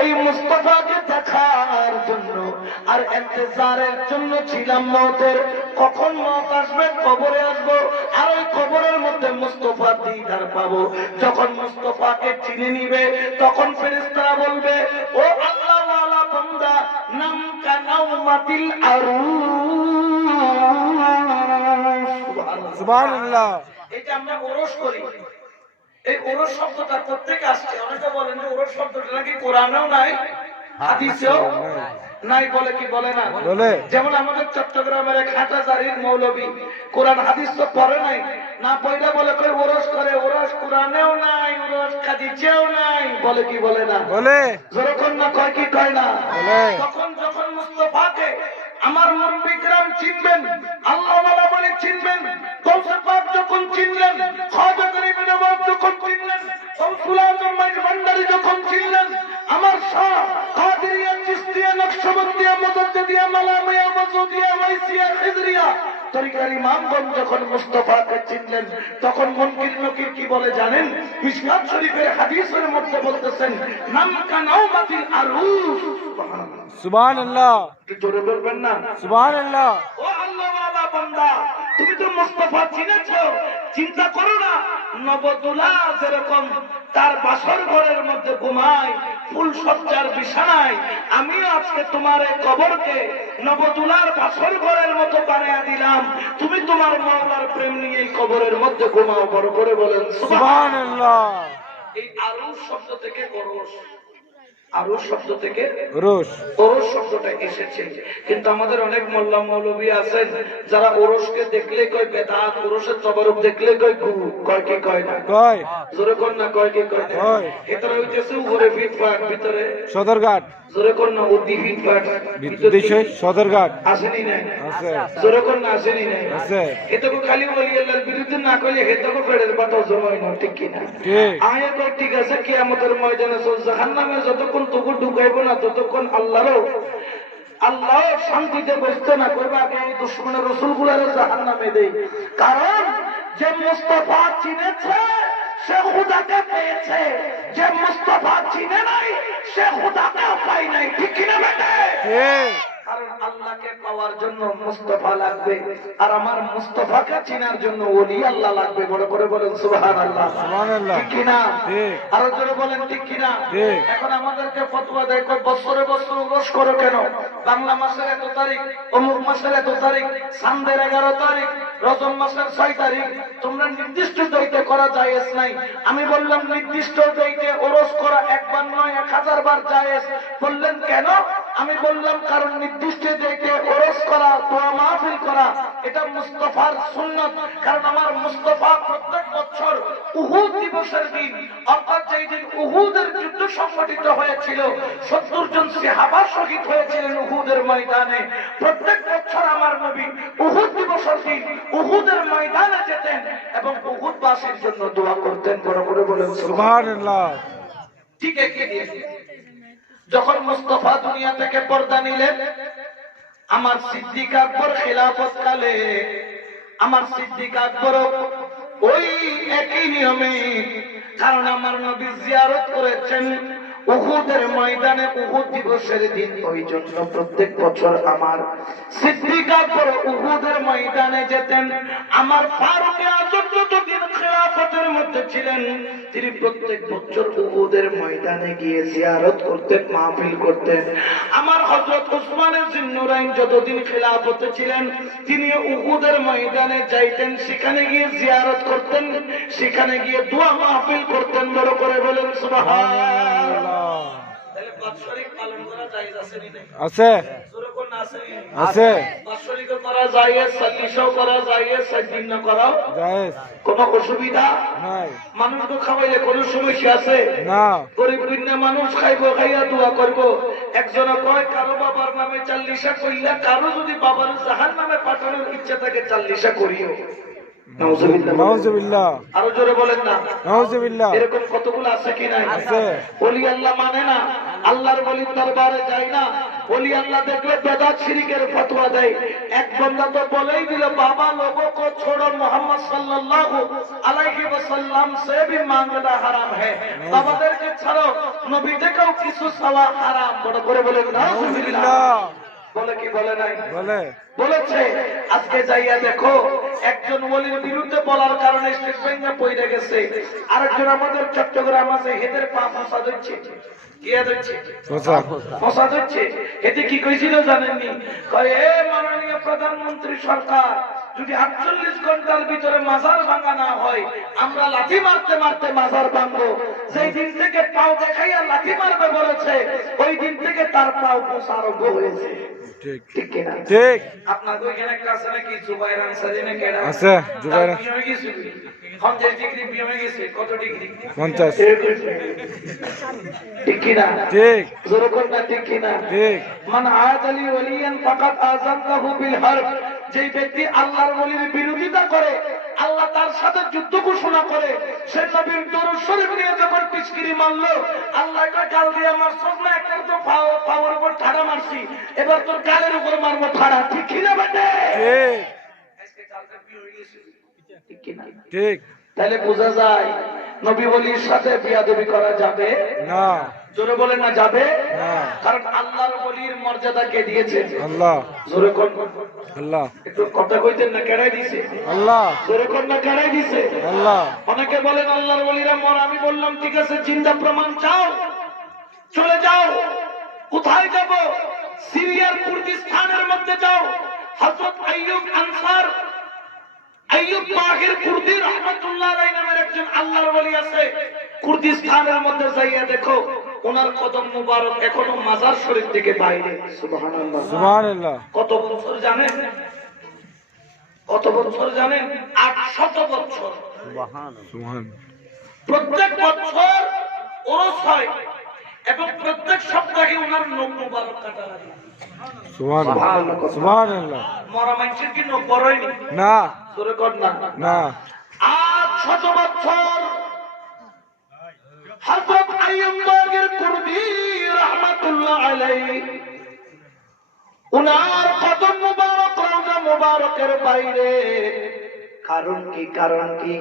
এই মুস্তাফাকে দেখার জন্য, আর ইন্তজারের জন্য ছিলাম মওতের। কখন মওত আসবে, কবরে আসবো, আর ওই কবরের মধ্যে মুস্তাফার দিদার পাবো। যখন মুস্তাফাকে চিনে নিবে, তখন ফেরেশতারা বলবে, ও আল্লাহ ওয়ালা বান্দা, নাম কা নাওমাতিল সুবহানাল্লাহ। এটা আমরা ওরস করি। এই ওরস শব্দটা প্রত্যেকে আসছে। অনেকে বলেন যে ওরস শব্দটা নাকি কোরআনেও নাই, হাদিসেও নাই। বলে কি বলে না? বলে। যেমন আমাদের চট্টগ্রামের এক হাটাজারির মৌলবী কোরআন হাদিস তো পড়ে নাই, না পড়লে বলে কই ওরস করে। ওরস কোরআনেও নাই, ওরস হাদিসেও নাই। বলে কি বলে না? বলে। যখন না কয় কি কয় না বলে। তখন যখন মুস্তাফাকে আমার মুরব্বি کرام চিনবেন, আল্লাহ ওয়ালা বলে চিনবেন, কৌসর পাক যখন চিনলেন, খাজা গরিব নওয়াজ যখন চিনলেন, শামসুল আজম মাইজ ভান্ডারী যখন চিনলেন, আমার শাহ কাদেরিয়া, চিশতিয়া, নকশবন্দিয়া, মুজাদ্দিদিয়া, মালামিয়া, মাসুদিয়া, ওয়াইসিয়া, খিজরিয়া তরিকার ইমামগণ যখন মুস্তাফাকে চিনলেন, তখন মুনকির নকির কি বলে জানেন? মিশকাত শরীফের হাদিসের মধ্যে বলতেছেন, নাম কা নাওমাতিল আরুস। সুবহানাল্লাহ। কি জোরে বলবেন না সুবহানাল্লাহ? ও আল্লাহ ওয়ালা বান্দা, তুমি তো মুস্তাফা চিনেছো, চিন্তা করো না। নবদুলা যেরকম তার বাসর ঘরের মধ্যে ঘুমায়, ফুল সজ্জার বিছানায়, আমিও আজকে তোমার এই কবরকে নবদুলার বাসর ঘরের মতো বানিয়ে দিলাম। তুমি তোমার মাওলার প্রেম নিয়ে এই কবরের মধ্যে ঘুমাও। বড় করে বলেন সুবহানাল্লাহ। এই আরুস শব্দ থেকে ওরস, আরুস শব্দ থেকে ওরস, ওরস শব্দটা এসেছে। কিন্তু আমাদের অনেক মোল্লা মৌলবী আছেন যারা ওরসকে দেখলে কয় বেদাত, ওরসের তবরুক দেখলে কয় কয় কি কয় না কয়, জোরে কোন না কয় কি কয় না। এটার হইতেছে উপরে ফিটপাট, ভিতরে সদরঘাট। জোরে কোন না, ও দিহিট পাট, ভিতরে সদরঘাট। আসেনি নাই? আছে। জোরে কোন না, আসেনি নাই? আছে। এতকো খালি ওলি আল্লাহর বিরুদ্ধে না কইলে এতকো ফেরের পাতাও জমাই না, ঠিক কি না? ঠিক। আয়াত ঠিক আছে, কিয়ামতের ময়দানে জাহান্নামে যতক্ষণ তোকে ঢুকাইবো না, ততক্ষণ আল্লাহ শান্তিতে বসতে না করবে। আগে এই দুশমনের রাসূলগুলোরে জাহান্নামে দেই। কারণ যে মুস্তাফা চিনেছে সে খুদাকে পেয়েছে, যে মুস্তাফা চিনে নাই সে খুদাকে পায় নাই, ঠিক কি না বেটা? ঠিক। কারণ আল্লাহকে পাওয়ার জন্য মুস্তাফা লাগবে, আর আমার মুস্তাফাকে চিনার জন্য ওলি আল্লাহ লাগবে। বড় করে বলেন সুবহানাল্লাহ। সুবহানাল্লাহ। ঠিক কি না? ঠিক। আরো জোরে বলেন ঠিক কি না? ঠিক। এখন আমাদেরকে ফতোয়া দেয় কই বছরে বছর উরস করো কেন? বাংলা মাসের এত তারিখ, অমুক মাসের এত তারিখ, চাঁদের 11 তারিখ, রজব মাসের 6 তারিখ, তোমরা নির্দিষ্ট ডেটে করা জায়েজ নাই। আমি বললাম নির্দিষ্ট ডেটে ওরস করা একবার নয় 1000 বার জায়েজ। বললেন কেন? আমি বললাম কারণ নির্দিষ্ট ডেটে ওরস করা, দোয়া মাহফিল করা এটা মুস্তাফার সুন্নাত। কারণ আমার মুস্তাফা প্রত্যেক বছর উহুদ দিবসের দিন, অর্থাৎ যেই দিন উহুদের যুদ্ধ সংঘটিত হয়েছিল, 70 জন সাহাবা শহীদ হয়েছিলেন উহুদের ময়দানে, প্রত্যেক বছর আমার নবী উহুদ দিবসের দিন উহুদের ময়দানে যেতেন এবং উহুদবাসীর জন্য দোয়া করতেন। বড় করে বলেন সুবহানাল্লাহ। ঠিক একই দিন যখন মুস্তাফা দুনিয়া থেকে পর্দা নিলেন, আমার সিদ্দিক আকবর খিলাফত কালে আমার সিদ্দিক আকবর ওই একই নিয়মে, কারণ আমার নবী জিয়ারত করেছেন উহুদের ময়দানে উহুদ দিবসের দিন ওই জন্য প্রত্যেক বছর আমার সিদ্দিক আকবর উহুদের ময়দানে যেতেন। আমার ফারুক আযম যতদিন খেলাফতের মধ্যে ছিলেন তিনি প্রত্যেক বছর উহুদের ময়দানে গিয়ে জিয়ারত করতেন, মাহফিল করতেন। আমার হযরত ওসমান জিন্নুরাইন যতদিন খেলাফতে ছিলেন তিনি উহুদের ময়দানে যাইতেন, সেখানে গিয়ে জিয়ারত করতেন, সেখানে গিয়ে দোয়া মাহফিল করতেন। বড় করে বলেন সুবহানাল্লাহ। তাহলে বাৎসরিক পালন করা জায়েজ আছে নি নাই? আছে। জোরে কোন আছে নি? আছে। বাৎসরিক করা জায়েজ, সাল্লিশও করা জায়েজ, সাইদিন করা জায়েজ। কোনো অসুবিধা নাই। মানুষকে খাওয়াইলে কোনো সমস্যা আছে না? গরিব দুনিয়া মানুষ খাইবো, খাইয়া দোয়া করব। একজন কয় কারো বাবার নামে 40 কইলা, কারো যদি বাবার জাহান্নামে পাঠানোর ইচ্ছা থাকে 40 করিও। নাউজুবিল্লাহ, নাউজুবিল্লাহ। আরো জোরে বলেন না নাউজুবিল্লাহ। এরকম কতগুলো আছে কি নাই? আছে। ওলি আল্লাহ মানে না, আল্লাহর ওলির দরবারে যায় না। ওলি আল্লাহ দেখলে বেদাত শিরকের ফতোয়া দেয়। এক বান্দা তো বলেই দিল বাবা লোগों को छोड़ो मोहम्मद सल्लल्लाहु अलैहि वसल्लम से भी मांगना हराम है। বাবাদেরকে ছাড়ো, নবী থেকেও কিছু চাওয়া হারাম। বড় করে বলেন নাউজুবিল্লাহ। বলে কি বলে নাই? বলে বলেছে। আজকে যাইয়া দেখো একজন ওলির বিরুদ্ধে বলার কারণে স্টেজ ভেঙে পড়ে গেছে, আরেকজন আমাদের চট্টগ্রাম আছে হেদের পা ফসা দিচ্ছে। কি দিচ্ছে? ফসা দিচ্ছে। এতে কি কইছিল জানেননি? কয় এ মাননীয় প্রধানমন্ত্রী সরকার, যদি 48 ঘন্টার ভিতরে মাজার ভাঙা না হয় আমরা লাঠি মারতে মারতে মাজার ভাঙবো। যেই দিন থেকে পাও দেখাইয়া লাঠি মারবে বলেছে ওই দিন থেকে তার পাও ফসা আরম্ভ হয়েছে। ঠিক ঠিক কিনা? ঠিক। আপনার ওইখানে একটা আছে নাকি জুবাইর আনসারী না কেডা আছে? জুবাইর হয়ে গেছে 50 ডিগ্রি বিয়ে হয়ে গেছে। কত ডিগ্রি? 50। ঠিক কিনা? ঠিক। জোরে কোন না ঠিক কিনা? ঠিক। মান আযালি ওয়ালিয়ান ফাকাত আযানতাহু বিল হারব। যেই ব্যক্তি আল্লাহর ওলির বিরোধিতা করে, আল্লাহ তার সাথে যুদ্ধ ঘোষণা করে, সে নবীর দরুদ শরীফ নিয়ে যখন পিচকিরি মারলো, আল্লাহ কয় গাল দিয়ে মারছস না, একটা তো পাওয়ার উপর ঠাড়া মারছি, এবার তোর গালের উপর মারবো ঠাড়া। ঠিক কি না বেটে? ঠিক। আজকে কালকে বিয়ে হয়ে গেছে। ঠিক কি না? ঠিক। তাহলে বোঝা যায় নবী ওলির সাথে বিয়াদবি করা যাবে না। জোরে বলেন না যাবে না। কারণ আল্লাহর ওলির মর্যাদা কে দিয়েছে? আল্লাহ। জোরে কোন আল্লাহ। একটু কথা কইতেন না, কেড়াই দিয়েছে আল্লাহ। জোরে কোন না, কেড়াই দিয়েছে আল্লাহ। অনেকে বলেন আল্লাহর ওলিরা মর। আমি বললাম ঠিক আছে, চিন্তা প্রমাণ চাও, চলে যাও। কোথায় যাব? সিরিয়ার কুর্দিস্তানের মধ্যে যাও। হযরত আইয়ুব আনসার, আইয়ুব বাগের কুর্দি রহমাতুল্লাহ আলাইহি নামের একজন আল্লাহর ওলি আছে। কুর্দিস্তানের মধ্যে যাইয়া দেখো ওনার কদম মুবারক এখনো মাজার শরীফ থেকে বাইরে। সুবহানাল্লাহ, সুবহানাল্লাহ। কত বছর জানেন? কত বছর জানেন? 800 বছর। সুবহানাল্লাহ, সুবহানাল্লাহ। প্রত্যেক বছর ওরস হয় এবং প্রত্যেক সপ্তাহে ওনার নখ মুবারক কাটা লাগে। সুবহানাল্লাহ, সুবহানাল্লাহ। মরা মানুষের কি নখ বড় হয়নি? না। জোরে কর না। না। 800 বছর হযরত আইয়ুব বাগের কুর্দি রাহমাতুল্লাহ আলাইহি উনার কদম মুবারক রওজা মুবারকের বাইরে। কারণ কি? কারণ কি?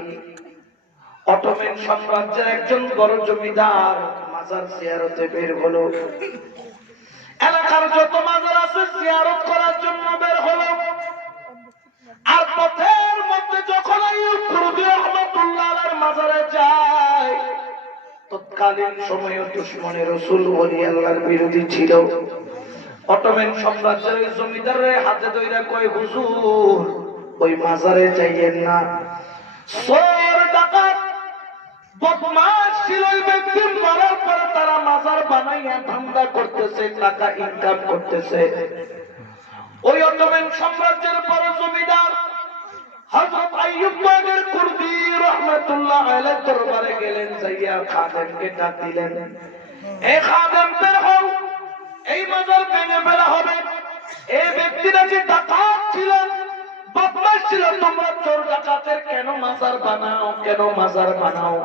অটোমান সাম্রাজ্যের একজন বড় জমিদার মাজার জিয়ারতে বের হলো। এলাকার যত মাজার আছে জিয়ারত করার জন্য বের হলো। আর পথের মধ্যে যখন আইয়ুব কুর্দি রাহমাতুল্লাহ আলাইহির মাজারে যায়, তৎকালীন সময়ে দুশমনে রাসূল ওলি আল্লাহর বিরোধী ছিল। অটোমান সাম্রাজ্যের জমিদারের হাতে ধরে কয় হুজুর ওই মাজারে যাইয়েন না। চোর ডাকাত বদমাশ ছিল ওই ব্যক্তি, মারার পরে তারা মাজার বানাইয়া ধান্দা করতেছে, টাকা ইনকাম করতেছে। ওই অটোমান সাম্রাজ্যের বড় জমিদার হযরত আইয়ুব বাগের কুর্দি রাহমাতুল্লাহ আলাইহি দরবারে গেলেন, যাইয়া খাদেমকে ডাক দিলেন, এই খাদেম বের হও, এই মাজার ভেঙে ফেলা হবে। এই ব্যক্তিরা যে ডাকাত ছিল, বদমাশ ছিল, তোমরা চোর ডাকাতের কেন মাজার বানাও, কেন মাজার বানাও?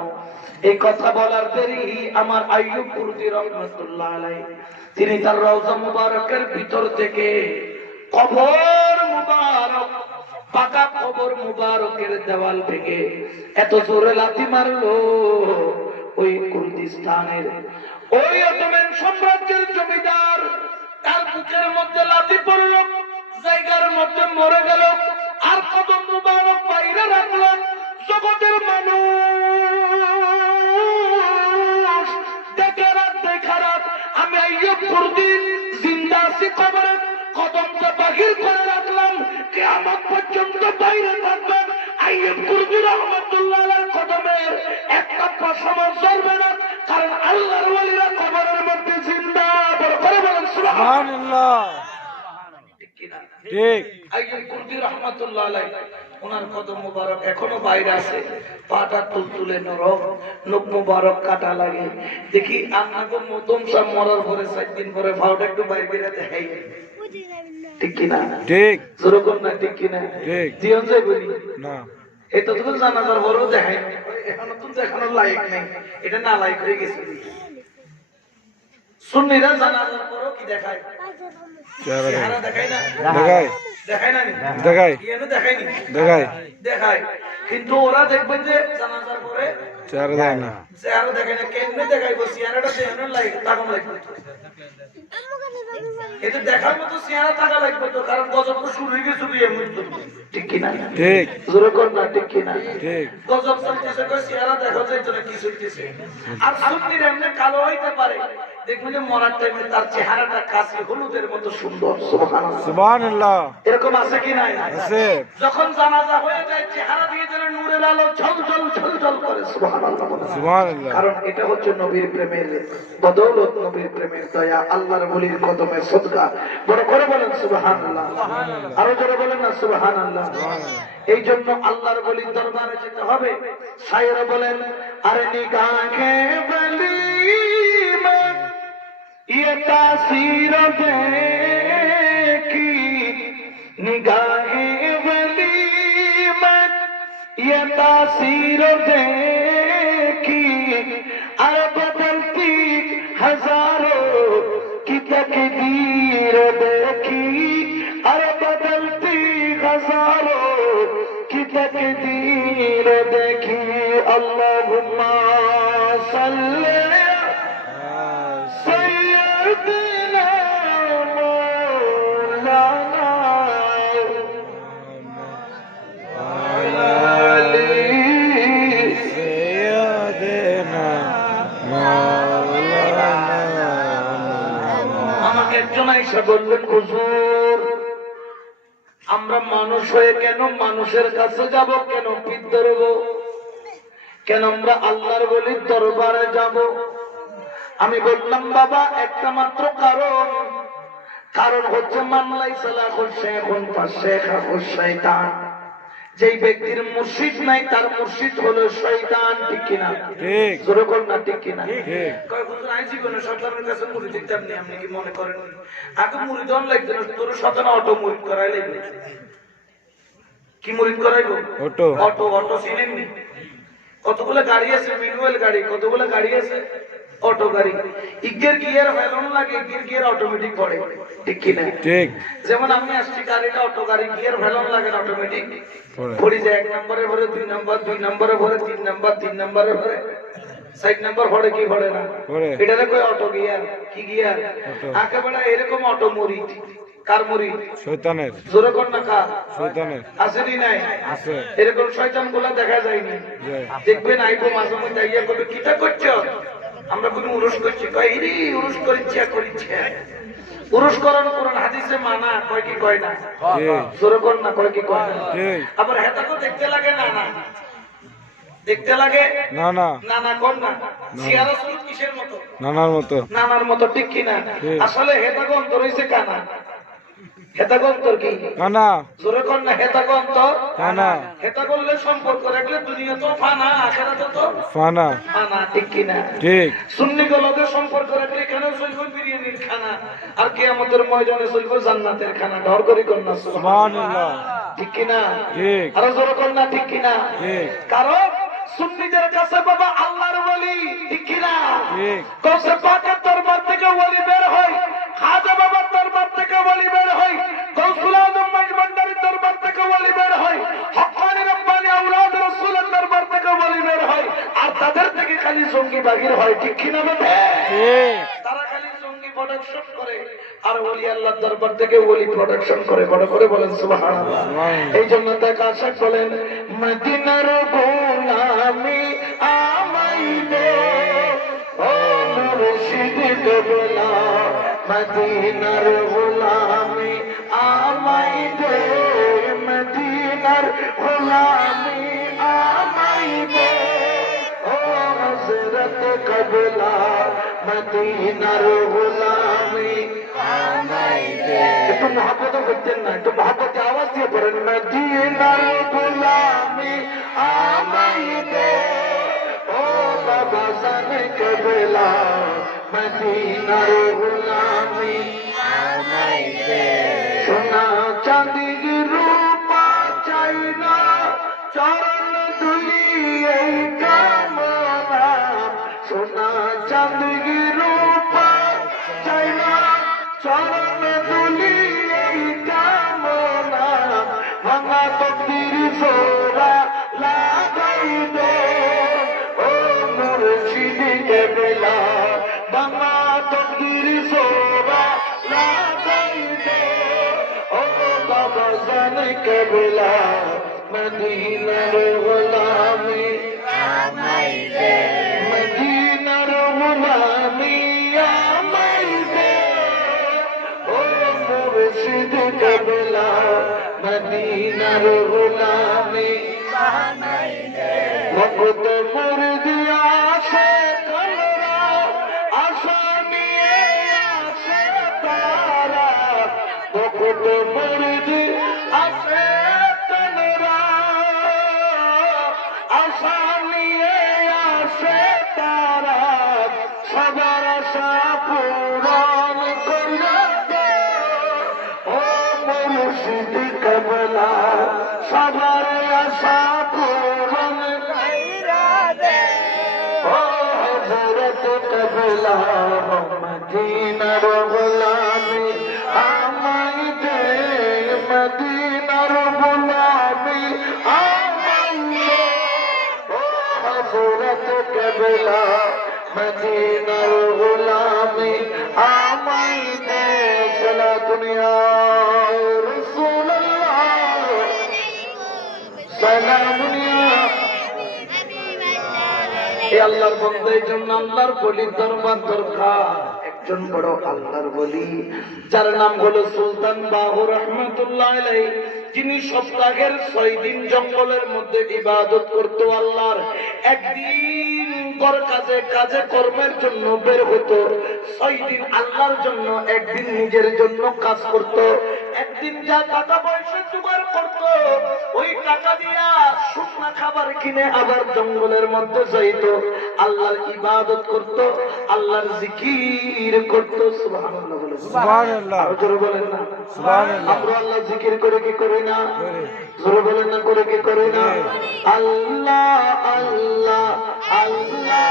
এই কথা বলার দেরি আমার আইয়ুব কুর্দি রাহমাতুল্লাহ আলাইহি তিনি তার রওজা মুবারকের ভিতর থেকে কবর মুবারক, পাকা কবর মুবারকের দেওয়াল ভেঙে এত জোরে লাথি মারলো ওই কুর্দিস্তানের ওই অটোম্যান সাম্রাজ্যের জমিদার তার বুকের মধ্যে লাথি পড়ল, জায়গার মধ্যে মরে গেল, আর কদম মুবারক বাইরে রাখলেন। জগতের মানুষ দেখে রাত আমি আইয়ুব কুর্দি জিন্দা আছি কবরে, কদমটা বাহির করে রাখলাম, কিয়ামত পর্যন্ত বাইরে থাকবেন। আইয়ুব কুর্দি রহমাতুল্লাহ আলাইহির কদমের একটা পশমও জ্বলবে না, কারণ আল্লাহর ওলিরা কবরের মধ্যে জিন্দা। বলে বলেন সুবহানাল্লাহ। ঠিক কি না? ঠিক। আইয়ুব কুর্দি রহমাতুল্লাহ আলাইহি ওনার কদম মুবারক এখনো বাইরে আছে, পাটা তুলতুলে নরম, নখ মুবারক কাটা লাগে। দেখি আপনাকে মতম সব মরার পরে 7 দিন পরে পাউটা একটু বাইরে বের দেখাই, ঠিক কি না? ঠিক। যেরকম না, ঠিক কি না? ঠিক। জিয়ন যাই বলি না, এটা তো জানাজার বড় দেখাই, এখনো তো দেখানোর লায়ক নেই, এটা না লায়ক হয়ে গেছে। সুন্নিরা জানাজার পরও কি দেখায়? চেহারা দেখায় না? দেখায়। দেখায় না? দেখায়। ইয়ানে দেখায়নি? দেখায়। দেখায়। কিন্তু ওরা দেখবেন যে জানাজার পরে চেহারা দেখায় না। চেহারা দেখায় না, কেমনে দেখাইবো? চেহারাটা দেখানোর লায়ক তাকম লাগবে। এটা দেখার মতো চেহারা থাকা লাগবে তো, কারণ গজব তো শুরু হয়ে গেছে বিয়ে মৃত্যু, ঠিক কি না? ঠিক। জোরে কর না, ঠিক কি না? ঠিক। গজব চলতেছে, কই চেহারা দেখা যায় তো না কি চলতেছে। আর সুন্নির এমনি কালো হইতে পারে, দেখবেন যে মরার টাইমে তার চেহারাটা কাছে হলুদের মতো সুন্দর। সুবহানাল্লাহ সুবহানাল্লাহ। এরকম আছে কি নাই? আছে। যখন জানাজা হয়ে যায় চেহারা দিয়ে যেন নূরের আলো ঝলঝল ঝলঝল করে। সুবহানাল্লাহ সুবহানাল্লাহ। কারণ এটা হচ্ছে নবীর প্রেমের বদৌলত, নবীর প্রেমের দয়া, আল্লাহর ওলির কদমের সদকা। বড় করে বলেন সুবহানাল্লাহ। আরো জোরে বলেন না সুবহানাল্লাহ। এই জন্য আল্লাহর ওলির দরবারে যেতে হবে। শায়ের বলেন, আরে নিগাহে বলি ये तासीर देखी निगाहे वली में, ये तासीर देखी अरे बदलती हजारों की तकदीर देखी, अरे बदलती हजारों की तकदीर देखी। अल्लाहुम्मा सल्ली বললেন, হুজুর আমরা মানুষ হয়ে কেন মানুষের কাছে যাব, কেন পীর ধরব, কেন আমরা আল্লাহর ওলির দরবারে যাব? আমি বললাম, বাবা একটা মাত্র কারণ, কারণ হচ্ছে মামলাই সালাহুল শেখুন ফাশেখাহুল শয়তান। যেই ব্যক্তির মুর্শিদ নাই তার মুর্শিদ হলো শয়তান, ঠিক কিনা? ঠিক। জোরে বল না, ঠিক কিনা? ঠিক। কয় হুজুর আই জীবনে শয়তানের কাছে মুরিদ দিতাম নি, আপনি কি মনে করেন? আগে মুরিদ হন লাগবে না, তোর শয়তান অটো মুরিদ করাই লাগবে। কি মুরিদ করাইবো? অটো। অটো অটো চিনেন নি? কতগুলো গাড়ি আছে, ম্যানুয়াল গাড়ি, কতগুলো গাড়ি আছে অটো গাড়ি। ইগের গিয়ার ফেলন লাগে, ইগের গিয়ার অটোমেটিক পড়ে, ঠিক কি না? ঠিক। যেমন আমি আসছি গাড়িটা অটো গাড়ি, গিয়ার ফেলন লাগে না, অটোমেটিক পড়ে যায়। 1 নম্বরে ভরে 2 নম্বর, 2 নম্বরে ভরে 3 নম্বর, 3 নম্বরে ভরে 4 নম্বর ভরে, কি ভরে না? এটারে কই অটো গিয়ার। কি গিয়ার? একেবারে এরকম অটো মুরিদ। কার মুরিদ? শয়তানের। জোরে কর না, কার? শয়তানের। আছে কি নাই? আছে। এরকম শয়তান গুলা দেখা যায়নি, দেখবেন আইবো মাঝে মধ্যে আইয়া কবে কিটা করছো, আমরা কোনো উরুস করছি, কয় ইরি উরুস করিচ্ছে করিচ্ছে। উরুস করণ কোরআন হাদিসে মানা, কয় কি কয় না? জোরে কর না, কয় কি কয় না? আবার হেতাকে দেখতে লাগে না না, দেখতে লাগে না না, না না কোন না। সিয়ারা সুরত কিসের মতো? নানার মতো। নানার মতো, ঠিক কি না? আসলে হেতাকে অন্তর হইছে কানা। হেতাকে অন্তর কি? কানা। জোরে কর না, হেতাকে অন্তর কানা। হেতা করলে সম্পর্ক রাখলে দুনিয়া তো ফানা, আখিরাতে তো ফানা। ফানা, ঠিক কি না? ঠিক। সুন্নি গলকে সম্পর্ক রাখলে এখানেও চলবে বিরিয়ানির খানা, আর কিয়ামতের ময়দানে চলবে জান্নাতের খানা। ডর করি কর না সুবহানাল্লাহ, ঠিক কি না? ঠিক। আর জোরে কর না, ঠিক কি না? ঠিক। কারণ সুন্নিদের কাছে বাবা আল্লাহর ওলি, ঠিক কি না? ঠিক। কৌসে পাকের দরবার থেকে ওলি বের হয়, খাজা বাবার দরবার থেকে ওলি বের হয়, গৌসুল আজম মাইজভান্ডারির দরবার থেকে ওলি বের হয়, হক্কানি রব্বানি আওলাদ রাসূলের দরবার থেকে ওলি বের হয়। আর তাদের থেকে খালি জঙ্গি জঙ্গি বাগির হয়, ঠিক কিনা বলে? তারা খালি জঙ্গি প্রোডাকশন করে আর ওলি আল্লাহর দরবার থেকে ওলি প্রোডাকশন করে। বড় করে বলেন সুবহানাল্লাহ। এই জন্য তাকে আশা বলেন, মদিনার গোলামি আমায় দে ও মুর্শিদ কেবলা, মদিনার গোলামি আমায় দে, মদিনার গোলামি আমায় দে ও হযরত কেবলা, মদিনার গোলামি আমায় দে। একটু মহব্বত করতেন না, একটু মহব্বতে আওয়াজ দিয়ে পড়েন, মদিনার গোলামি আমায় দে ও বাবা জানে কেবলা, মদিনার গোলামি আমায় দে। সোনা চাঁদি রূপা চাই না, চরণ ধুলি এই কামনা, সোনা চাঁদি রূপা চাই না, চরণ ধুলি এই কামনা, ভাঙা তকদির জোড়া লাগাই দে ও মুর্শিদ কেবলা, ভাঙা তকদির জোড়া লাগাই দে ও বাবা জানে কেবলা, মদিনার গোলামি আমায় দে, মদিনার গোলামি আমায় দে ও মুর্শিদ কেবলা, মদিনার গোলামি আমায় দে। ভক্ত মুরিদি আসে কালরা, আশা নিয়ে আসে তারা, ভক্ত মুরিদি আসে কালরা, আশা নিয়ে আসে তারা, সবার আশা পূরণ কইরা দে ও মুর্শিদ কেবলা, সবার আশা পূরণ কইরা দে ও হযরত কেবলা, মদিনার গোলামি আমায় দে, মদিনার গোলামি আমায় দে ও হযরত কেবলা, মদিনার গোলামি আমায় দে। সালাতুন ইয়া রাসূলুল্লাহ, সালামুন ইয়া। এই আল্লাহর বন্দের জন্য আল্লাহর বলির দরবার দরকার। একজন বড় আল্লাহর বলি যার নাম হলো সুলতান বাহু রহমাতুল্লাহ আলাইহি, যিনি সপ্তাহের 6 দিন জঙ্গলের মধ্যে ইবাদত করতো আল্লাহর। একদিন ঘর কাজে কাজে কর্মের জন্য বের হতো, 6 দিন আল্লাহর জন্য, একদিন নিজের জন্য কাজ করত। একদিন যা টাকা পয়সা জোগাড় করত, ওই টাকা দিয়া শুকনা খাবার কিনে আবার জঙ্গলের মধ্যে যাইত, আল্লাহর ইবাদত করত, আল্লাহর জিকির করত। সুবহানাল্লাহ বলে, সুবহানাল্লাহ। আর জোরে বলেন না সুবহানাল্লাহ। আমরা আল্লাহ জিকির করে কি করি না? জোরে বলেন না, করে কি করি না? আল্লাহ আল্লাহ আল্লাহ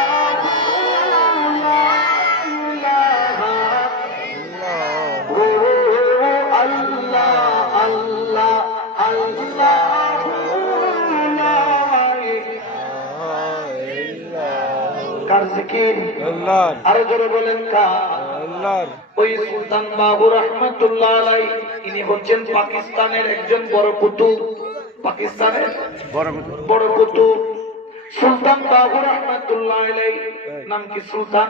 আরো জোরে বলেন কার? ওই সুলতান বাবু রহমতুল্লাহ আলাইহি, ইনি হচ্ছেন পাকিস্তানের একজন বড় কুতুব। পাকিস্তানের বড় কুতুব সুলতান বাবু রহমতুল্লাহ আলাইহি। নাম কি? সুলতান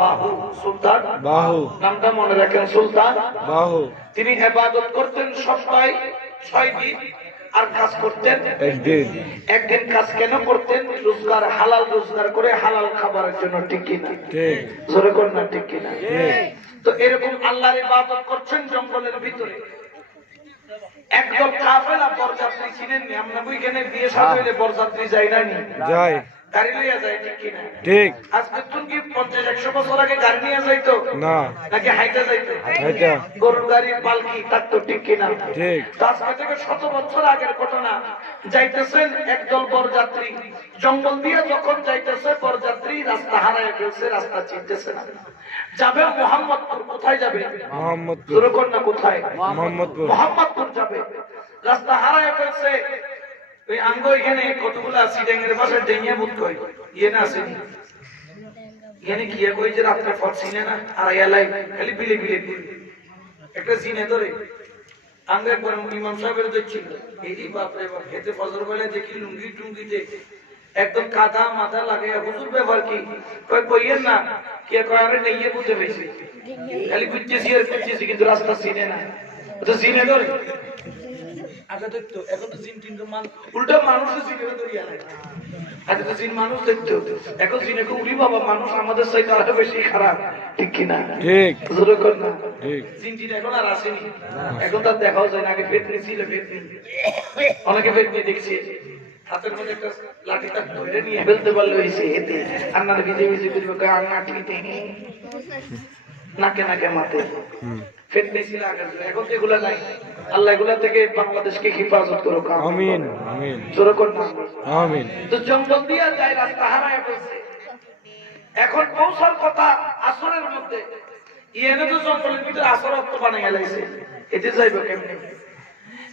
বাহু। সুলতান বাহু নামটা মনে রাখেন, সুলতান বাহু। তিনি ইবাদত করতেন সপ্তাহে 6 দিন, আর কাজ করতেন একদিন। একদিন কাজ কেন করতেন? রোজগার, হালাল রোজগার করে হালাল খাবারের জন্য, ঠিক কিনা? জোরে কর না, ঠিক কিনা? তো এরকম আল্লাহর ইবাদত করছেন জঙ্গলের ভিতরে। একদল কাফেলা বরযাত্রী ছিলেন, আমরা ওইখানে বিয়ে শাদী হইলে বরযাত্রী যায় না, যায় গাড়ি লইয়া যায়, ঠিক কিনা? ঠিক। আজকে তুমি কি 50-100 বছর আগে গাড়ি নিয়ে যাইতো না, নাকি হাইটা যাইতো? হাইটা। গরুর গাড়ি, পালকি থাকতো, ঠিক কিনা? ঠিক। আজকে থেকে 100 বছর আগের ঘটনা। যাইতেছেন একদল বরযাত্রী, জঙ্গল দিয়ে যখন যাইতেছে, বরযাত্রী রাস্তা হারায় ফেলছে, রাস্তা চিনতেছে না। যাবে মোহাম্মদপুর। কোথায় যাবে? মোহাম্মদপুর। জোরে কর না, কোথায়? মোহাম্মদপুর। মোহাম্মদপুর যাবে, রাস্তা হারায় ফেলছে। ওই আঙ্গ এখানে কতগুলো আছে, ডেঙ্গের পাশে ডেঙ্গিয়া বুট কয়, ইয়ে না আসেনি, এখানে গিয়ে কই যে রাত্রে ফল চিনে না আর এলাই খালি বিলে বিলে একটা চিনে ধরে আমরা একবার ইমাম সাহেবের দেখছি এই বাপরে বাপ হেতে ফজর বেলায় দেখি লুঙ্গি টুঙ্গিতে একদম কাদা মাথা লাগে হুজুর ব্যাপার কি কই কইয়েন না কে কয় আরে নেইয়ে বুঝে পেয়েছি খালি বুঝতেছি আর বুঝতেছি কিন্তু রাস্তা চিনে না তো চিনে ধরে আগে দেখতো এখন তো জিন টিন মান উল্টা মানুষও চিনে ধরিয়া লাগে আগে তো জিন মানুষ দেখতো এখন জিনে উড়ি বাবা মানুষ আমাদের চাইতে আরো বেশি খারাপ ঠিক কিনা ঠিক জোরে কর না ঠিক জিন টিন এখন আর আসেনি এখন তার দেখাও যায় না আগে ফেতনি ছিল ফেতনি অনেকে ফেতনি দেখছি হাতের মধ্যে একটা লাঠিটা ধরে নিয়ে ফেলতে পারলে হয়েছে এতে আন্নার ভিজে ভিজে করবে আঙাটিতে নাকে নাকে মাতে ফেতনি ছিল আগে এখন এগুলা নাই আল্লাহ এগুলা থেকে বাংলাদেশকে হেফাজত করুক আমিন আমিন জোরে কর না আমিন তো জঙ্গল দিয়া যায় রাস্তা হারায় ফেলছে এখন পৌঁছার কথা আসরের মধ্যে ইয়েনে তো জঙ্গলের ভিতরে আসর রক্ত বানিয়ে গেলাইছে এতে যাইবে কেমনে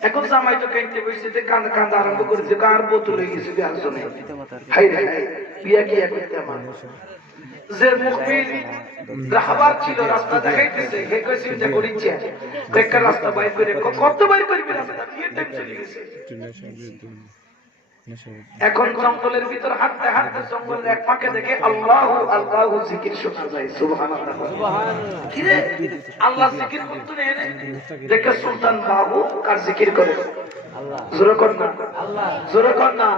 এখন জামাই তো কেনতে বসে কান্দা কান্দা আরম্ভ করেছে কার বোতল হয়ে গেছে বিয়ার জন্য হাই রে হাই বিয়া কি করতে আমার যে মুখবির রাহবার ছিল রাস্তা দেখাইতেছে হে কই চিন্তা করিছে একটা রাস্তা বাইর করে কত বাইর করবি রাস্তা বিয়ে টাইম চলে গেছে এখন জঙ্গলের ভিতর হাঁটতে হাঁটতে জঙ্গলের এক ফাঁকে দেখে আল্লাহু আল্লাহু জিকির শোনা যায় সুবহানাল্লাহ সুবহানাল্লাহ কি রে আল্লাহ জিকির করতে নেই দেখে সুলতান বাবু কার জিকির করে আল্লাহ জোরে কর না আল্লাহ জোরে কর না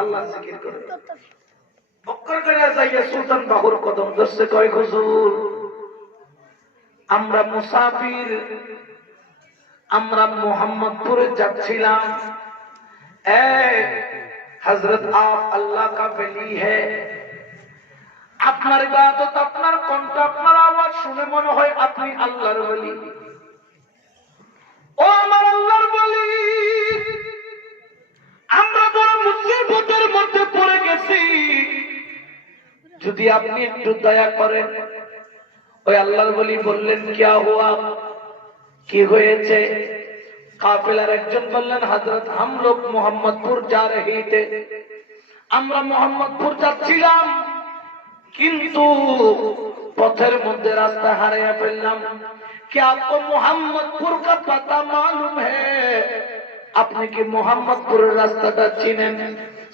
আল্লাহ জিকির করে বক্কর করে যাইয়া সুলতান বাবুর কদম ধরছে কয় হুজুর আমরা মুসাফির আমরা মোহাম্মদপুরে যাচ্ছিলাম हजरत आप अल्लाह का वली है আপনার ইবাদত আপনার কণ্ঠ আপনার আওয়াজ শুনে মনে হয় আপনি আল্লাহর ওলি ও আমার আল্লাহর ওলি আমরা বড় মুসিবতের মধ্যে পড়ে গেছি যদি আপনি একটু দয়া করেন ওই আল্লাহর ওলি বললেন क्या हुआ কি হয়েছে কাফেলার একজন বললেন হযরত हम लोग मोहम्मदपुर जा रहे थे আমরা মোহাম্মদপুর যাচ্ছিলাম কিন্তু পথের মধ্যে রাস্তা হারিয়ে ফেললাম কি आपको मोहम्मदपुर का पता मालूम है আপনি কি মোহাম্মদপুরের রাস্তাটা চিনেন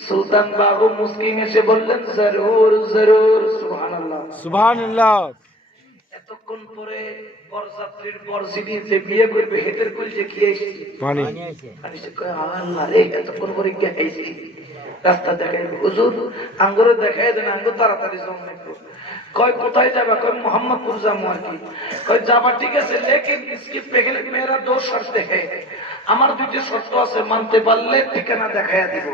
সুলতান বাবু মুস্কিন এসে বললেন জরুর জরুর সুবহানাল্লাহ সুবহানাল্লাহ এতক্ষণ পরে বরযাত্রীর বরজিনিতে বিয়ে করবে হেতের কইছে কি আইছে পানি পানি সে কয় আল্লাহ রে এতক্ষণ পরে কি আইছে রাস্তা দেখাই হুজুর আঙ্গুরে দেখাই দেন আঙ্গুর তাড়াতাড়ি জমনে কয় কোথায় যাবে কয় মোহাম্মদপুর যাবো আর কি কয় যাবা ঠিক আছে লেকিন इसके पहले मेरा दो शर्त है আমার দুইটা শর্ত আছে মানতে পারলে ঠিকানা দেখায়া দিব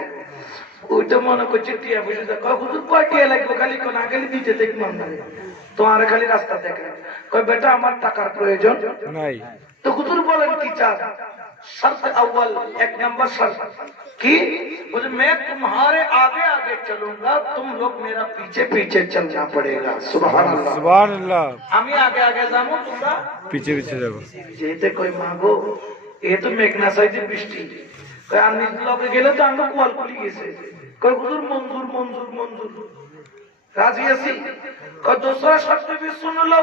ওইটা মনে করছে টিয়া বুঝে যা কয় হুজুর কয় টিয়া লাগবে খালি কোন আগেলি দিতে দেখ মান না তোমার খালি রাস্তা দেখে কয় বেটা আমার টাকার প্রয়োজন নাই তো হুজুর বলেন কি চান शर्त अव्वल एक नंबर शर्त की मुझे मैं तुम्हारे आगे आगे चलूंगा तुम लोग मेरा पीछे पीछे चलना पड़ेगा सुभान अल्लाह सुभान अल्लाह আমি আগে আগে যাবো তোমরা পিছে পিছে যাবো যেতে কই মাগো এ তো মেঘনা সাইজের বৃষ্টি কই আমি লগে গেলে তো আমরা কোয়াল খুলি গেছে কই হুজুর মঞ্জুর মঞ্জুর মঞ্জুর রাজি আছি কই दूसरा शर्त भी सुन लो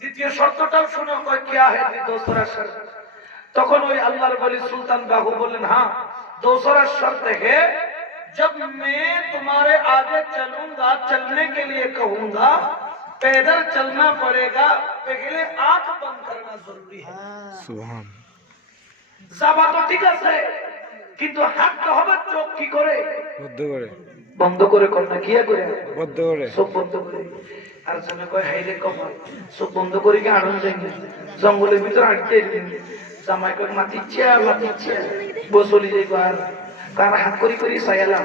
দ্বিতীয় শর্তটাও শুনো কই কি है दूसरा शर्त তখন ওই আল্লাহর ওলি সুলতান বাহু বললেন हां दूसरा शर्त है जब मैं तुम्हारे आगे चलूंगा चलने के लिए कहूंगा पैदल चलना पड़ेगा पहले आंख बंद करना जरूरी है सुभान যাবা তো ঠিক আছে কিন্তু হাঁটতে হবে চোখ কি করে বন্ধ করে কর না কিয়া করে বন্ধ করে সব বন্ধ করে আর জানা কয় হাইরে কমাল সব বন্ধ করে কি আড়ন যাই জঙ্গলের ভিতর আটকে জামাই কয় মাতিচ্ছা বসলি যাইব আর কার হাত করি করি সাইলাম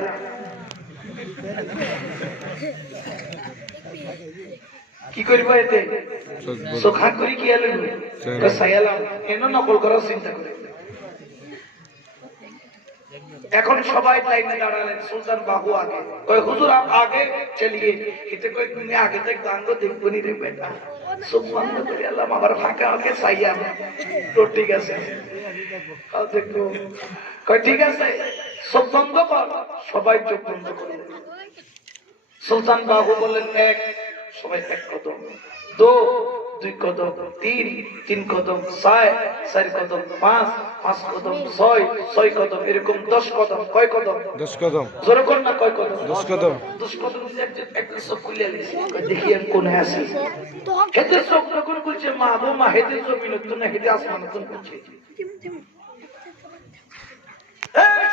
কি করিব এতে সব হাত করি কি আলেন সাইলাম কেন নকল করার চিন্তা করে এখন সবাই লাইনে দাঁড়ালেন সুলতান বাবু আগে কই হুজুর আপ আগে চলিয়ে এতে কই তুমি আগে থেকে দাঙ্গো দেখবনি রে বেটা সুবহান আল্লাহ আমার ফাঁকা ওকে সাইয়া তো ঠিক আছে কাল দেখো কই ঠিক আছে সব বন্ধ কর সবাই চোখ বন্ধ করে সুলতান বাহু বললেন এক, সবাই এক কদম, দো দুই কদম, তিন তিন কদম, চার কদম, পাঁচ কদম, ছয় কদম, এরকম 10 কদম। কয় কদম? 10 কদম। জোরে কর না, কয় কদম? 10 কদম। 10 কদম একটা চোখ খুলে দিয়েছে, দেখি আমি কোনে আছি। হেতে চোখ যখন খুলছে, মা গো মা, হেতে জমিন তো না, হেতে আসমান তো খুলছে।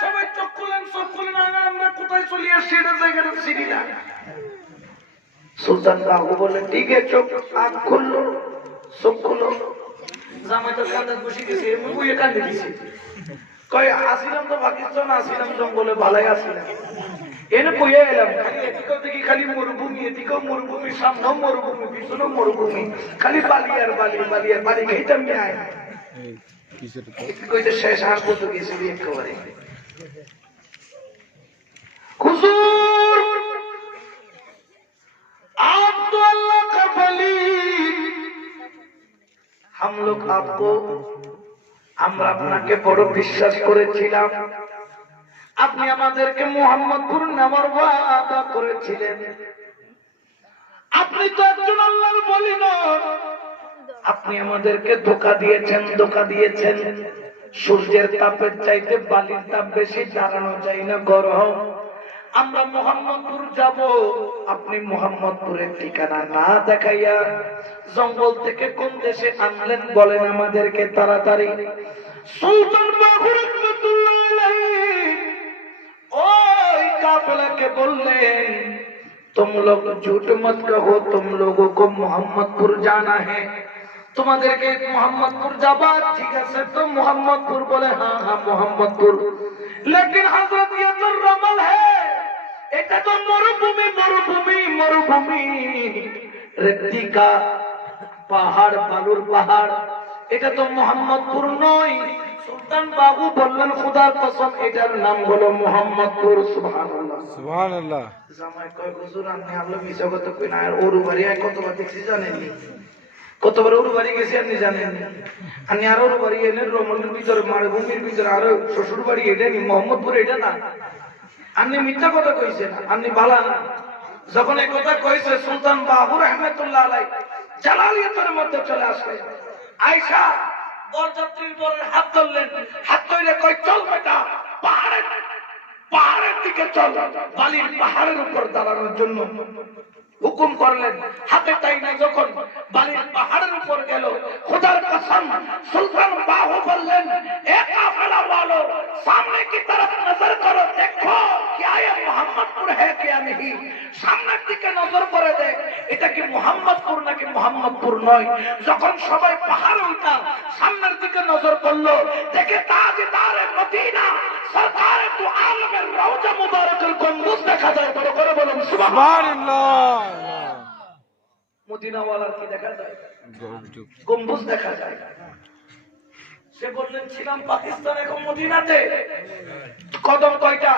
সবাই চোখ খুলেন, চোখ খুলেন, আমরা কোথায় চলে আসছি, এটা জায়গাটা চিনি না। সুলতান বাবু বললেন ঠিক আছে, চোখ আখ খুললো, চোখ খুলো। জামাই তো কাঁদে বসে গেছে, মুয়ে কাঁদে দিছে। কয় আসিলাম তো পাকিস্তান, আসিলাম জঙ্গলে, ভালাই আসিলাম, এনে কইয়া এলাম, খালি এদিকেও দেখি খালি মরুভূমি, এদিকেও মরুভূমি, সামনেও মরুভূমি, পিছনেও মরুভূমি, খালি বালি আর বালি, বালি আর বালি, খেতাম আয় কইতে শেষ আর কত গেছিল একেবারে। হুজুর आप तो अल्लाह का वली, हम लोग आपको, আমরা আপনাকে বড় বিশ্বাস করেছিলাম, আপনি আমাদেরকে মুহাম্মদপুর নেওয়ার ওয়াদা করেছিলেন, আপনি তো একজন আল্লাহর ওলি নন, আপনি আমাদেরকে ধোঁকা দিয়েছেন, ধোঁকা দিয়েছেন। সূর্যের তাপের চাইতে বালির তাপ বেশি, দাঁড়ানো যায় না, গরম। আমরা মুহাম্মদপুর যাব, আপনি মুহাম্মদপুরের ঠিকানা না দেখাইয়া জঙ্গল থেকে কোন দেশে আনলেন বলেন আমাদেরকে তাড়াতাড়ি। সুলতান বাহু রাহমাতুল্লাহ আলাইহি ওই কাফেলাকে বললেন, तुम लोग झूठ मत कहो, तुम लोगों को मोहम्मदपुर जाना है, তোমাদেরকে মোহাম্মদপুর যাবা, ঠিক আছে তো মোহাম্মদপুর? বলে হ্যাঁ হ্যাঁ মোহাম্মদপুর, लेकिन हजरत ये तो रमल है, এটা তো মরুভূমি, মরুভূমি, মরুভূমি, রেতি কা পাহাড়, বালুর পাহাড়, এটা তো মোহাম্মদপুর নয়। সুলতান বাবু বললেন খোদার কসম, এটার নাম হলো মোহাম্মদপুর। সুবহানাল্লাহ, সুবহানাল্লাহ। জামাই কয় হুজুর আপনি আল্লাহ মিছা কথা কই না, আর ওরু বাড়ি আয় কতবার দেখছি জানেননি, কতবার ওরু বাড়ি গেছি আপনি জানেননি? আপনি আর ওরু বাড়ি এনে রমণের ভিতরে, মারভূমির ভিতরে, আরো শ্বশুর বাড়ি এটা কি মোহাম্মদপুর? এটা না, আপনি মিথ্যা কথা কইছেন, আপনি বালা না। যখন এই কথা কইছে সুলতান বাবু রাহমাতুল্লাহ আলাইহি জালালিয়াতের মধ্যে চলে আসলেন। আয়েশা বরযাত্রীর বরের হাত ধরলেন, হাত ধরে কয় চল বেটা, পাহাড়ের দিকে চল, বালির পাহাড়ের উপর দাঁড়ানোর জন্য হুকুম করলেন। হাতে তাই না যখন বালির পাহাড়ের উপর গেল, খোদার কসম সুলতান বাহু বললেন, এ কাফেলা वालों, सामने की तरफ नजर करो, देखो क्या ये मोहम्मदपुर है क्या नहीं, সামনের দিকে নজর করে দেখ, এটা কি মোহাম্মদপুর নাকি মোহাম্মদপুর নয়। যখন সবাই পাহাড়ে উঠা সামনের দিকে নজর করলো, দেখে তাজদারে মদিনা সরকারে দু আলমের রওজা মুবারকের গম্বুজ দেখা যায়। বড় করে বলুন সুবহানাল্লাহ। মদিনাওয়ালার কি দেখা যায়? গম্বুজ দেখা যায়। সে বললেন ছিলাম পাকিস্তান, এখন মদিনাতে। কদম কয়টা?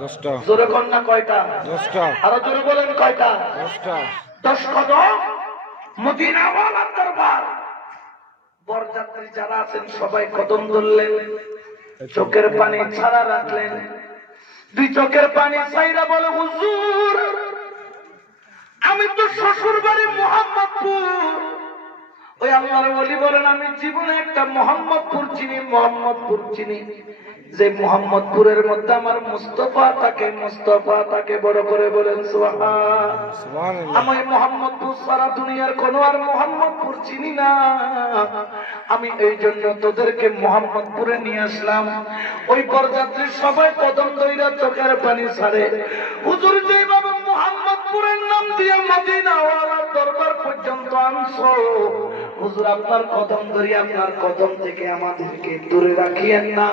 10টা। জোরে কোন না কয়টা? 10টা। আরো জোরে বলেন কয়টা? 10টা। 10 কদম মদিনাওয়ালার দরবার। বরযাত্রী যারা আছেন সবাই কদম ধরলেন, চোখের পানি ছাড়া রাখলেন। দুই চোখের পানি ছাইরা বলে, হুজুর আমি তো শ্বশুর বাড়ি মোহাম্মদপুর। ওই আল্লাহর ওলি বলেন, আমি জীবনে একটা মোহাম্মদপুর চিনি, মোহাম্মদপুর চিনি, যে মোহাম্মদপুরের মধ্যে আমার মুস্তাফা থাকে, মুস্তাফা থাকে। বড় করে বলেন সুবহানাল্লাহ। আমি মোহাম্মদপুর সারা দুনিয়ার কোন আর মোহাম্মদপুর চিনি না, আমি এই জন্য তোদেরকে মোহাম্মদপুরে নিয়ে আসলাম। ওই বরযাত্রী সবাই কদম দইরা চোখের পানি ছাড়ে। হুজুর যেভাবে মোহাম্মদপুরের নাম দিয়ে মদিনাওয়ালার দরবার পর্যন্ত আনছো, হুজুর আপনার কদম ধরি, আপনার কদম থেকে আমাদেরকে দূরে রাখিয়েন না।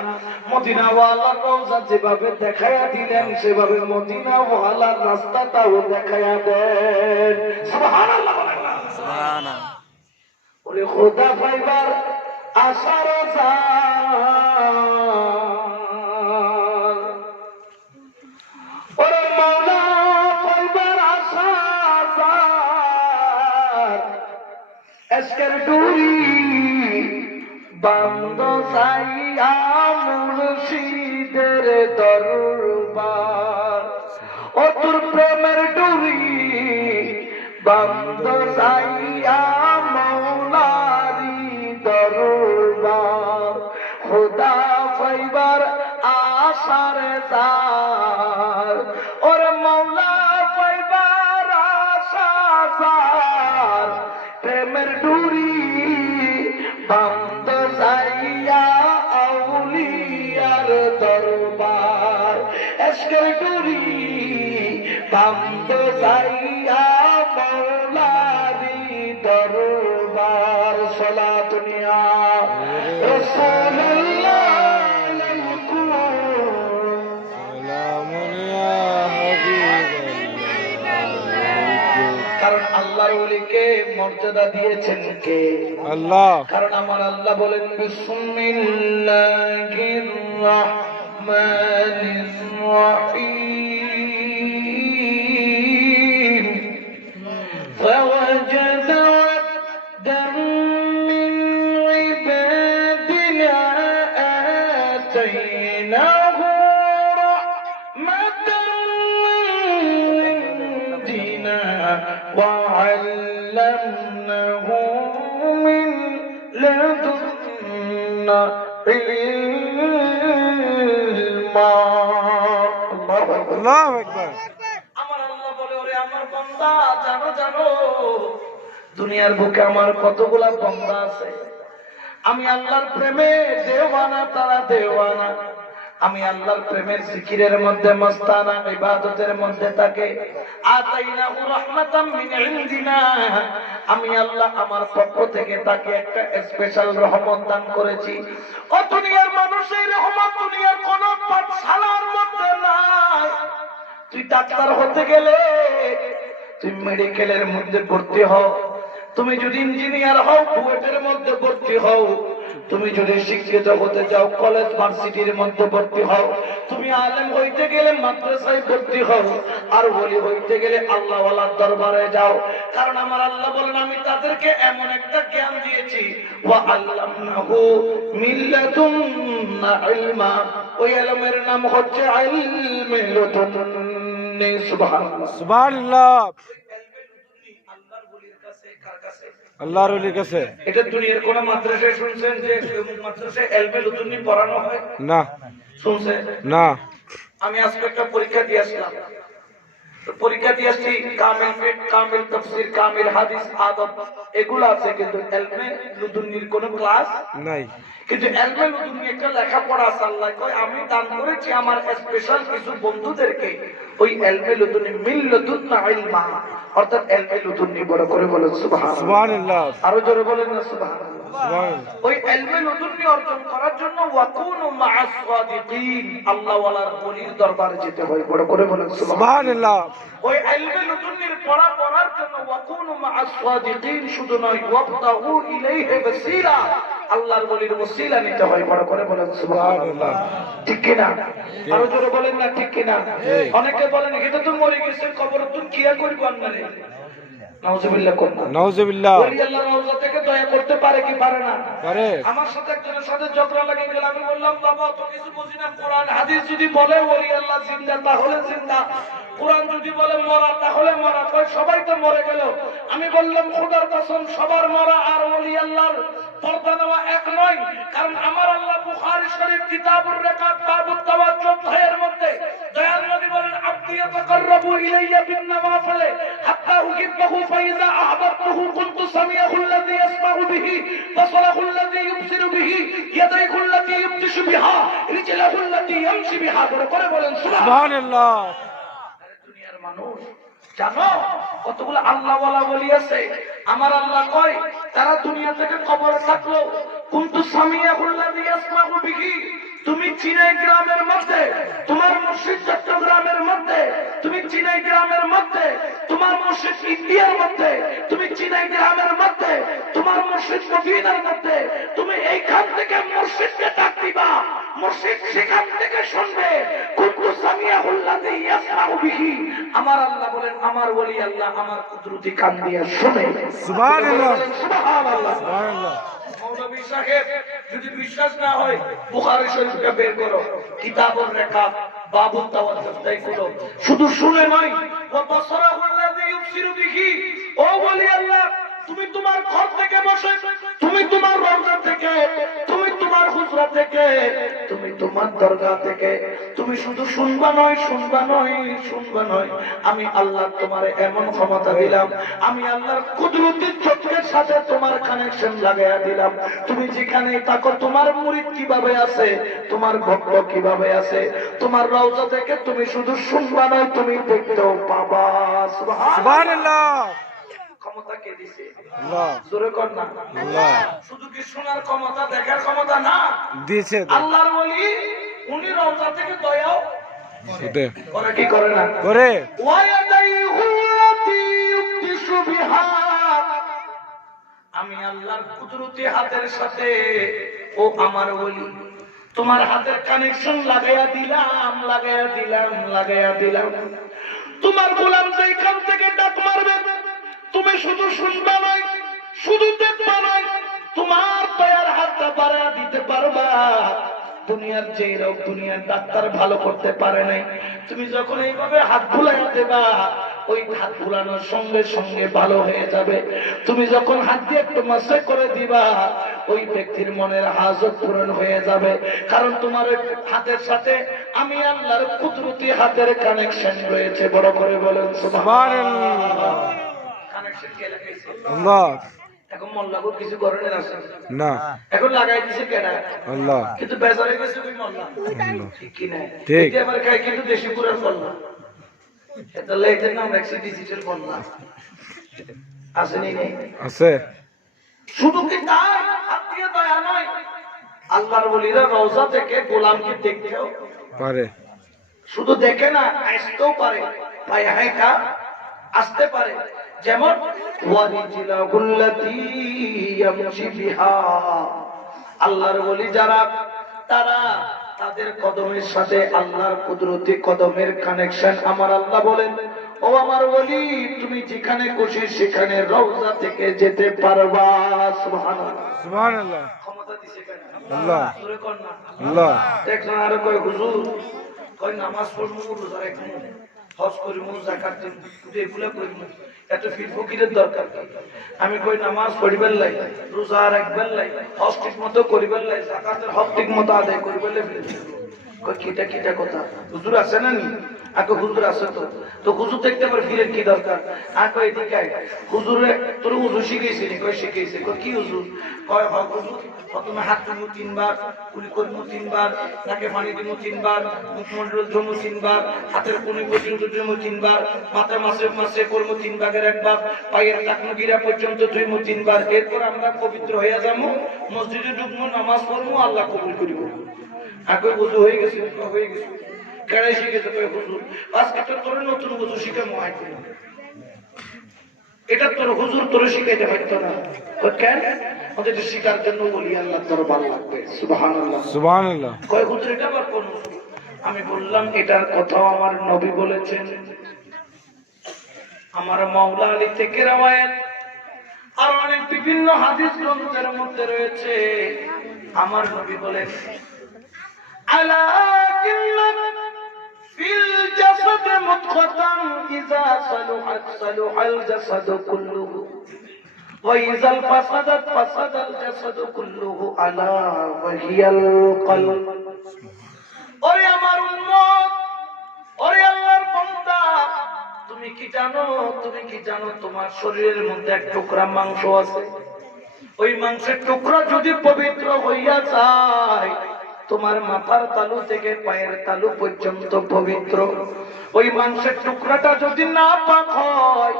মদিনাওয়ালার রওজা যেভাবে দেখায়া দিলেন, সেভাবে মদিনাওয়ালার রাস্তাটাও দেখায়া দেন। সুবহানাল্লাহ। সুবহানাল্লাহ। ওরে খোদা পাইবার আশার জান, ওরে মাওলা পাইবার আশা জান, এসকের ডুরি বন্ধ যাইয়া মুর্শিদের দরবার। ও তোর প্রেমের ডুরি বন্ধ যাইয়া মৌলারি দরবার খোদা পাইবার আশার তার ওর মৌলা পাইবার আশা তার প্রেমের ডুরি বন্ধ যাইয়া আউলিয়ার দরবার এসকের ডুরি বন্ধ যাইয়া মৌলারি দরবার সালাত নিয়া রাসূলুল্লাহ কারণ আল্লাহর ওলিকে মর্যাদা দিয়েছেন কে? আল্লাহ। কারণ আমার আল্লাহ বলেন বিসমিল্লাহির রাহমানির রাহিম فوجد عبدا من عبادنا آتيناه رحمة من عندنا وعلمناه من لدنا علما الله أكبر আমার আল্লাহ বলে ওরে আমার বান্দা জানো জানো দুনিয়ার বুকে আমার কতগুলা বান্দা আছে আমি আল্লাহর প্রেমে দেওয়ানা তারা দেওয়ানা আমি আল্লাহর প্রেমের জিকিরের মধ্যে মস্তানা ইবাদতের মধ্যে থাকে আতাইনাহু রাহমাতাম মিন ইনদিনা আমি আল্লাহ আমার পক্ষ থেকে তাকে একটা স্পেশাল রহমত দান করেছি ও দুনিয়ার মানুষ এই রহমত দুনিয়ার কোন পাঠশালার মধ্যে নাই তুই ডাক্তার হতে গেলে তুই মেডিকেলের মধ্যে ভর্তি হও তুমি যদি ইঞ্জিনিয়ার হও বুয়েটের মধ্যে ভর্তি হও তুমি যদি শিক্ষিত হতে চাও কলেজ ভার্সিটির মধ্যে ভর্তি হও তুমি আলেম হইতে গেলে মাদ্রাসায় ভর্তি হও আর ওলি হইতে গেলে আল্লাহওয়ালার দরবারে যাও কারণ আমার আল্লাহ বলেন আমি তাদেরকে এমন একটা জ্ঞান দিয়েছি ওয়া আল্লামনাহু মিন লাদুন্না ইলমা ওই ইলমের নাম হচ্ছে ইলমে লদুন্নি সুবহানাল্লাহ সুবহানাল্লাহ আল্লাহর ওলির কাছে এটা দুনিয়ার কোন মাদ্রাসায় শুনছেন যে মাদ্রাসায় ইলমে লদুন্নি পড়ানো হয় না শুনছেন না আমি আজকে একটা পরীক্ষা দিয়ে আসলাম পরীক্ষা দিয়ে আসছি কামিল ফিকহ কামিল তাফসীর কামিল হাদিস আদব এগুলো আছে কিন্তু ইলমে লদুন্নির কোনো ক্লাস নাই কিন্তু ইলমে লদুন্নি একটা লেখাপড়া আছে আল্লাহ কয় আমি দান করেছি আমার স্পেশাল কিছু বন্ধুদেরকে ওই ইলমে লদুন্নি মিন লাদুন্না ইলমা অর্থাৎ ইলমে লদুন্নি বড় করে বলেন সুবহানাল্লাহ আরো জোরে বলেন না সুবহানাল্লাহ ওই ইলমে লদুন্নি অর্জন করার জন্য ওয়াকুনু মা'আস সাদিকিন আল্লাহ ওয়ালার ওলির দরবারে যেতে হয় বড় করে বলেন সুবহানাল্লাহ ওই ইলমে লদুন্নির পড়ার জন্য ওয়াকুনু মা'আস সাদিকিন শুধু নয় ওয়াবতাহু ইলাইহি ওয়াসিলা আল্লাহর ওলির ওসিলা নিতে হয় বড় করে বলেন সুবহানাল্লাহ ঠিক কি না আরো জোরে বলেন না ঠিক কি না অনেকে বলেন এটা তো মরে গেছে কবর তুই কি করব আন্নারে নাউজুবিল্লাহ কোন নাউজুবিল্লাহ ওলি আল্লাহ রওজা থেকে দয়া করতে পারে কি পারে না পারে আমার সাথে একজনের সাথে ঝগড়া লেগে গেল আমি বললাম বাবা তো কিছু বুঝি না কোরআন হাদিস যদি বলে ওলি আল্লাহ জিন্দা তাহলে জিন্দা কোরআন যদি বলে মরা তাহলে মরা কই সবাই তো মরে গেল আমি বললাম খোদার কসম সবার মরা আর ওলি আল্লাহর পর্দা নেওয়া এক নয় কারণ আমার আল্লাহ বুখারী শরীফ কিতাবুর রিকাব বাবুত তাওয়াজ্জুহ এর মধ্যে দয়াল নবী বলেন আব্দি ইয়াতাকাররাবু ইলাইয়া বিন নওয়াফিল হাত্তা উহিব্বহু ফাইযা আহবাবতুহু কুনতু সামিয়াহু আল্লাযী ইয়াসমাউ বিহি বাসারাহু আল্লাযী ইউবসিরু বিহি ইয়াদাইহু আল্লাতী ইবতিশু বিহা রিজলাহু আল্লাতী ইয়ামশি বিহা করে বলেন সুবহানাল্লাহ দুনিয়ার মানুষ জানো কতগুলো আল্লাহ ওয়ালা বলি আছে আমার আল্লাহ কয় তারা দুনিয়া থেকে কবরে থাকলো কুনতু সামিয়াহু আল্লাযী ইয়াসমাউ বিহি তুমি চিনাই গ্রামের মধ্যে তোমার মসজিদ চট্টগ্রামের মধ্যে তুমি চিনাই গ্রামের মধ্যে তোমার মসজিদ ইন্ডিয়ার মধ্যে তুমি চিনাই গ্রামের মধ্যে তোমার মসজিদ মদিনার মধ্যে তুমি এইখান থেকে মসজিদকে ডাক দিবা মসজিদ সেখান থেকে শুনবে কুনতু সামিয়াহু আল্লাযী ইয়াসমাউ বিহি আমার আল্লাহ বলেন আমার ওলি আল্লাহ আমার কুদরতি কান দিয়ে শুনে সুবহানাল্লাহ সুবহানাল্লাহ সুবহানাল্লাহ মৌলভী সাহেব যদি বিশ্বাস না হয় বুখারী শরীফকে বের করো কিতাবুর রিকাব বাবুত তাওয়াজ্জুহ তাই করো শুধু শুনে নয় ওয়া বাসারাহু আল্লাযী ইউবসিরু বিহি ও বলি আল্লাহ, তুমি তোমার ঘর থেকে বসে, তুমি তোমার রওজা থেকে, তুমি তোমার হুজরা থেকে, তুমি তোমার দরগা থেকে, তুমি শুধু শুনবা নয়, শুনবা নয়, শুনবা নয়, আমি আল্লাহ তোমার এমন ক্ষমতা দিলাম, আমি আল্লাহর কুদরতের চোখের সাথে তোমার কানেকশন লাগাইয়া দিলাম। তুমি যেখানেই থাকো, তোমার মুরিদ কিভাবে আছে, তোমার ভক্ত কিভাবে আছে, তোমার রওজা থেকে তুমি শুধু শুনবা নয়, তুমি দেখতেও পাবা। সুবহানাল্লাহ। ক্ষমতা কে দিছে? আল্লাহ। জোরে কর না আল্লাহ। শুধু কি শোনার ক্ষমতা, দেখার ক্ষমতা না, দিয়েছে আল্লাহর ওলি। উনি রওজা থেকে দয়াও করে, কি করে না করে। আমি আল্লাহর কুদরতি হাতের সাথে, ও আমার ওলি, তোমার হাতের কানেকশন লাগাইয়া দিলাম, লাগাইয়া দিলাম, লাগাইয়া দিলাম। তোমার গোলাম যেখান থেকে ডাক মারবে, তুমি শুধু শুনবা নয়, শুধু দেখবা নয়, তোমার দয়ার হাতটা বাড়া দিতে পারবা। দুনিয়ার যে রোগ দুনিয়ার ডাক্তার ভালো করতে পারে নাই, তুমি যখন এইভাবে হাত বুলাইয়া দেবা, ওই হাত বুলানোর সঙ্গে সঙ্গে ভালো হয়ে যাবে। তুমি যখন হাত দিয়ে একটু মাসে করে দিবা, ওই ব্যক্তির মনের হাজত পূরণ হয়ে যাবে। কারণ তোমার ওই হাতের সাথে আমি আল্লাহর কুদরতি হাতের কানেকশন রয়েছে। বড় করে বলেন সুবহানাল্লাহ। কানেকশন কে লাগাইছে? আল্লাহ। এখন মোল্লাগো কিছু করেন না, এখন লাগাই দিছে কেডা? আল্লাহ। কিন্তু বেজারে গেছে ওই মোল্লা, ঠিক কি না? ঠিক। এবার কাই কিন্তু দেশি পুরার মোল্লা, এটা লেটের নাম রাখছে ডিজিটাল মোল্লা। আছে নেই? আছে। শুধু কি তাই হাত দিয়ে দয়া নয়, আল্লাহর ওলিরা রওজা থেকে গোলামকে দেখতেও পারে। শুধু দেখে না, আসতেও পারে, পায়ে হাঁটা আসতে পারে। যেমন আল্লাহর ওলি যারা, তারা তাদের কদমের সাথে আল্লাহর কুদরতি কদমের কানেকশন। আমার আল্লাহ বলেন, ও আমার ওলি, তুমি যেখানে খুশি সেখানে রওজা থেকে যেতে পারবা। সুবহানাল্লাহ, সুবহানাল্লাহ। ক্ষমতা দিছে কেন? আল্লাহ। জোরে কর না আল্লাহ। একজন আরো কয়, হুজুর কয় নামাজ পড়মু, রোজা রাখমু, হজ করিমু, যাকাত দিমু, এগুলা করিমু, এত ফির ফকিরের দরকার কি? আমি কই নামাজ পড়িবার লাই, রোজা রাখবার লাই, হজ ঠিক মতো করিবার লাই, যাকাতের হক ঠিক মতো আদায় করিবার লাই। কই কিটা কিটা কথা? হুজুর আছে না নি? আগে হুজুর আছে তো, তো হুজুর দেখতে আবার ফিরের কি দরকার? আর কই এদিকে হুজুরে তোর হুজুর শিখাইছিনি? কই শিখাইছে। কই কি হুজুর? কয় হক হুজুর, প্রথমে হাত তুলমু 3 বার, কুলি করমু 3 বার, নাকে পানি দিমু 3 বার, মুখমণ্ডল ধরমু 3 বার, হাতের কোনি পর্যন্ত ধরমু 3 বার, মাথা মাসে মাসে করমু 3 ভাগের 1 ভাগ, পায়ের টাকনু গিরা পর্যন্ত ধুইমু 3 বার। এরপর আমরা পবিত্র হইয়া যামু, মসজিদে ঢুকমু, নামাজ পড়মু, আল্লাহ কবুল করিব। আগে বুঝু হয়ে গেছে, হয়ে গেছে। কেড়াই শিখেছে কই হুজুর, আজকে তো তোর নতুন বুঝু শিখে মহাই করি, এটা তোর হুজুর তোর শিখাইতে পারতো না। কেন? ওদের শিখার জন্য বলি আল্লাহ তোর ভালো লাগবে। সুবহানাল্লাহ, সুবহানাল্লাহ। কয় হুজুর এটা আবার কোন? আমি বললাম এটার কথাও আমার নবী বলেছেন, আমার মাওলা আলী থেকে রওয়ায়াত, আর অনেক বিভিন্ন হাদিস গ্রন্থের মধ্যে রয়েছে। আমার নবী বলেন, আলা কিল্লাত ফিল জাসাদ মুদগাতান ইযা সালুহাত সালুহাল জাসাদ কুল্লুহু ওয়া ইযাল ফাসাদাত ফাসাদাল জাসাদ কুল্লুহু আলা ওয়া হিয়াল কলব। ওরে আমার উম্মত, ওরে আল্লাহর বান্দা, তুমি কি জানো, তুমি কি জানো তোমার শরীরের মধ্যে এক টুকরা মাংস আছে, ওই মাংসের টুকরা যদি পবিত্র হইয়া যায়, তোমার মাথার তালু থেকে পায়ের তালু পর্যন্ত পবিত্র। ওই মাংসের টুকরাটা যদি না পাক হয়,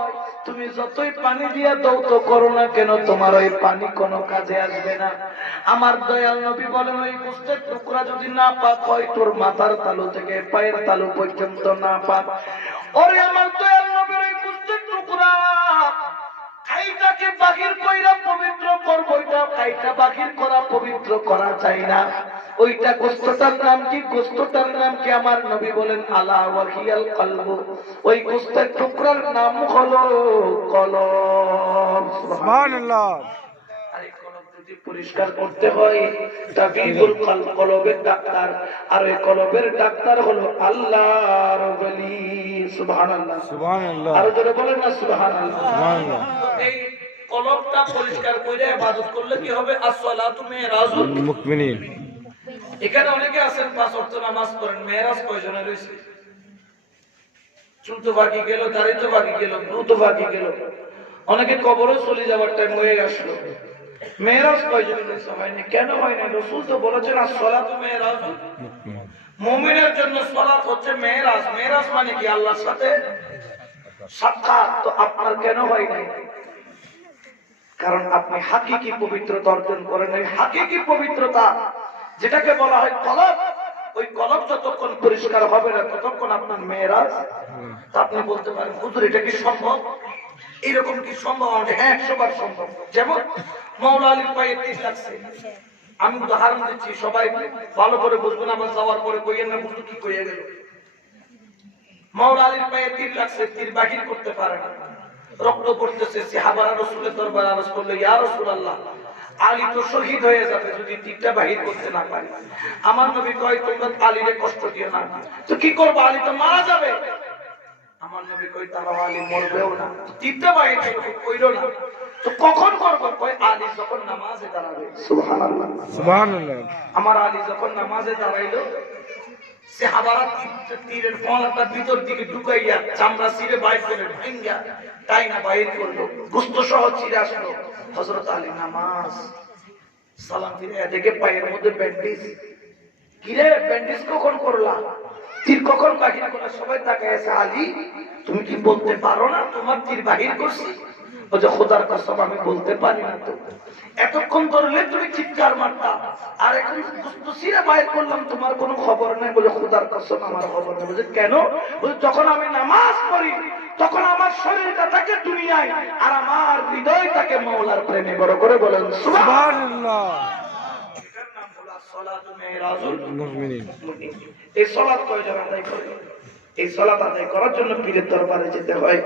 তুমি যতই পানি দিয়া দৌত করো না কেন, তোমার ওই পানি কোনো কাজে আসবে না। আমার দয়াল নবী বলেন, ওই গোশতের টুকরা যদি না পাক হয়, তোর মাথার তালু থেকে পায়ের তালু পর্যন্ত না পাক। ওরে আমার দয়াল নবীর ওই গোশতের টুকরা কাইটাকে বাহির কইরা পবিত্র করব, ওইটা কাইটা বাহির করা পবিত্র করা চাই না। ওইটা গোশতটার নাম কি? গোশতটার নাম কি? আমার নবী বলেন, আলা ওয়া হিয়াল কলব। ওই গোশতের টুকরার নাম হলো কলব। সুবহানাল্লাহ। আরে কলব যদি পরিষ্কার করতে হয় তাবিবুল কলব, কলবের ডাক্তার, আর এই কলবের ডাক্তার হলো আল্লাহর ওলি। সুবহানাল্লাহ, সুবহানাল্লাহ। আর জোরে বলেন না সুবহানাল্লাহ, সুবহানাল্লাহ। এই কলবটা পরিষ্কার করে ইবাদত করলে কি হবে? আসসালাতু মিরাজুল মুমিনিন। এখানে অনেকে আছেন 5 ওয়াক্ত নামাজ পড়েন, মেরাজ কয়জনে রয়েছে? চুল তো বাকি গেল, দাড়ি তো বাকি গেল, ব্রু তো বাকি গেল, অনেকে কবরে চলে যাওয়ার টাইম হয়ে আসলো। মেরাজ কয়জনের রয়েছে? হয়নি। কেন হয় না? রাসূল তো বলেছেন আসসালাতু মিরাজুল মুমিন। মুমিনের জন্য সালাত হচ্ছে মেরাজ। মেরাজ মানে কি? আল্লাহর সাথে সাক্ষাৎ। তো আপনার কেন হয় নাই? কারণ আপনি হাকিকি পবিত্রতা অর্জন করেন। এই হাকিকি পবিত্রতা যেটাকে বলা হয় কলব, ওই কলব যতক্ষণ পরিষ্কার হবে না ততক্ষণ আপনার মেরাজ। আপনি বলতে পারেন হুজুর এটা কি সম্ভব? এরকম কি সম্ভব? হ্যাঁ, 100বার সম্ভব। যেমন মাওলা আলীর পায়ে তীর লাগছে, আমি উদাহরণ দিচ্ছি, সবাই ভালো করে বুঝবেন। আমার যাওয়ার পরে কইয়েন না হুজুর কি কইয়া গেল। মাওলা আলীর পায়ে তীর লাগছে, তীর বাহির করতে পারে না, রক্ত পড়তেছে। সাহাবারা রাসূলের দরবারে আরজ করলো, ইয়া রাসূলুল্লাহ, আলী তো শহীদ হয়ে যাবে যদি তীরটা বাহির করতে না পারে। আমার নবী কয় তোমরা আলীরে কষ্ট দিও না। তো কি করব? আলী তো মারা যাবে। আমার নবী কয় তারা আলী মরবেও না, তীরটা বাহির কইরো না। তো কখন করব? কয় আলী যখন নামাজে দাঁড়াবে। সুবহানাল্লাহ, সুবহানাল্লাহ। আমার আলী যখন নামাজে দাঁড়াইলো, সাহাবারা তীরের ফলাটা ভিতর দিকে ঢুকাইয়া চামড়া ছিঁড়ে বাইর করে ভাঙ্গা টাইনা বাইর করলো, গোশত সহ ছিঁড়ে আসলো। হযরত আলী নামাজ সালাম ফিরে দেখে পায়ের মধ্যে ব্যান্ডেজ। কিরে ব্যান্ডেজ কখন করলা? তীর কখন বাহির করলা? সবাই তাকায় আছে। আলী তুমি কি বলতে পারো না তোমার তীর বাহির করছি? ও যে খোদার কসম আমি বলতে পারি না। তো এতক্ষণ ধরলে তুমি চিৎকার মারতা, আর এখন গোশত ছিঁড়ে বাইর করলাম, তোমার কোনো খবর নাই। বলে খোদার কসম আমার খবর নেই। বলে কেন? বলে যখন আমি নামাজ পড়ি তখন আমার শরীরটা থাকে দুনিয়ায় আর আমার হৃদয় থাকে মাওলার প্রেমে। বড় করে বলেন সুবহানাল্লাহ। এটার নাম হলো সালাতু মিরাজুল মুমিনিন। এই সালাত কয়জন আদায় করে? এই সালাত আদায় করার জন্য পীরের দরবারে যেতে হয়।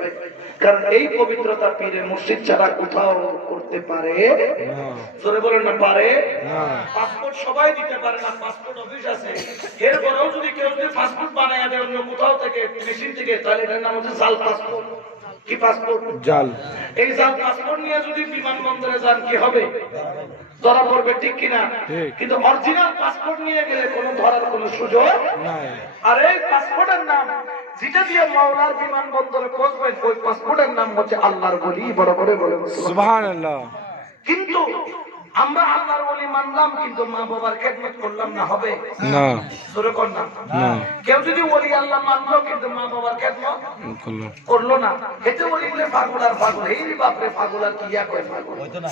কারণ এই পবিত্রতা পীরের মুর্শিদ ছাড়া কোথাও করতে পারে না। জোরে বলেন না পারে না। পাসপোর্ট সবাই দিতে পারে না, পাসপোর্ট অফিস আছে। এরপরেও যদি কেউ যদি পাসপোর্ট বানায় দেয় অন্য কোথাও থেকে মেশিন থেকে, তাহলে এটার নাম হচ্ছে জাল পাসপোর্ট। কি পাসপোর্ট? জাল। এই জাল পাসপোর্ট নিয়ে যদি বিমানবন্দরে যান কি হবে? ধরা পড়বে, ঠিক কিনা? কিন্তু অরিজিনাল পাসপোর্ট নিয়ে গেলে কোনো ধরার কোনো সুযোগ নাই। আর এই পাসপোর্টের নাম যেটা দিয়ে মাওলার বিমানবন্দরে পৌঁছবেন, ওই পাসপোর্টের নাম হচ্ছে আল্লাহর ওলি। বড় করে বলেন সুবহানাল্লাহ। কিন্তু আমরা আল্লাহর ওলি মানলাম, কিন্তু মা বাবার খেদমত করলাম না, হবে না? জোরে কর না। কেউ যদি ওলি আল্লাহ মানলো কিন্তু মা বাবার খেদমত করলো না, এতে বলিলে পাগল আর পাগল। এই বাপরে পাগল আর কিয়া কয় পাগল, হয়তো না।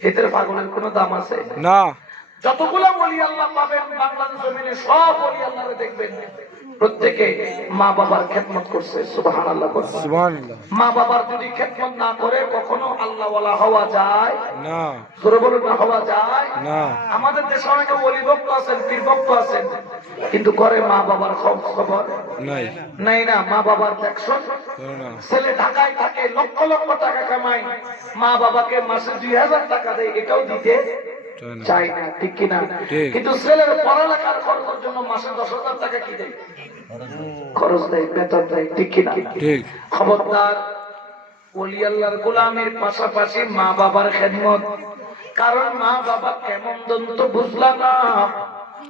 এদের পাগলের কোনো দাম আছে না। যতগুলো ওলি আল্লাহ পাবেন বাংলাদেশ জমিনে, সব ওলি আল্লাহরে দেখবেন প্রত্যেকে মা বাবার খেদমত করছে। সুবহানাল্লাহ, সুবহানাল্লাহ। মা বাবার যদি খেদমত না করে কখনো আল্লাহ ওয়ালা হওয়া যায় না। জোরে বলুন না, হওয়া যায় না। আমাদের দেশে অনেকে ওলি ভক্ত আছেন, পীর ভক্ত আছেন, কিন্তু করে মা বাবার খবর নাই নাই না। মা বাবার দেখশন, ছেলে ঢাকায় থাকে, লক্ষ লক্ষ টাকা কামায়, মা বাবাকে মাসে 2000 টাকা দেয়, এটাও দিতে চাই না, ঠিক কিনা? কিন্তু ছেলের পড়ালেখার খরচের জন্য মাসে 10,000 টাকা কি দেয়? খরচ দেয়, বেতন দেয়, ঠিক কিনা? খবরদার, ওলি আল্লাহর গোলামের পাশাপাশি মা বাবার খেদমত। কারণ মা বাবা কেমন দন্ত বুঝলাম না।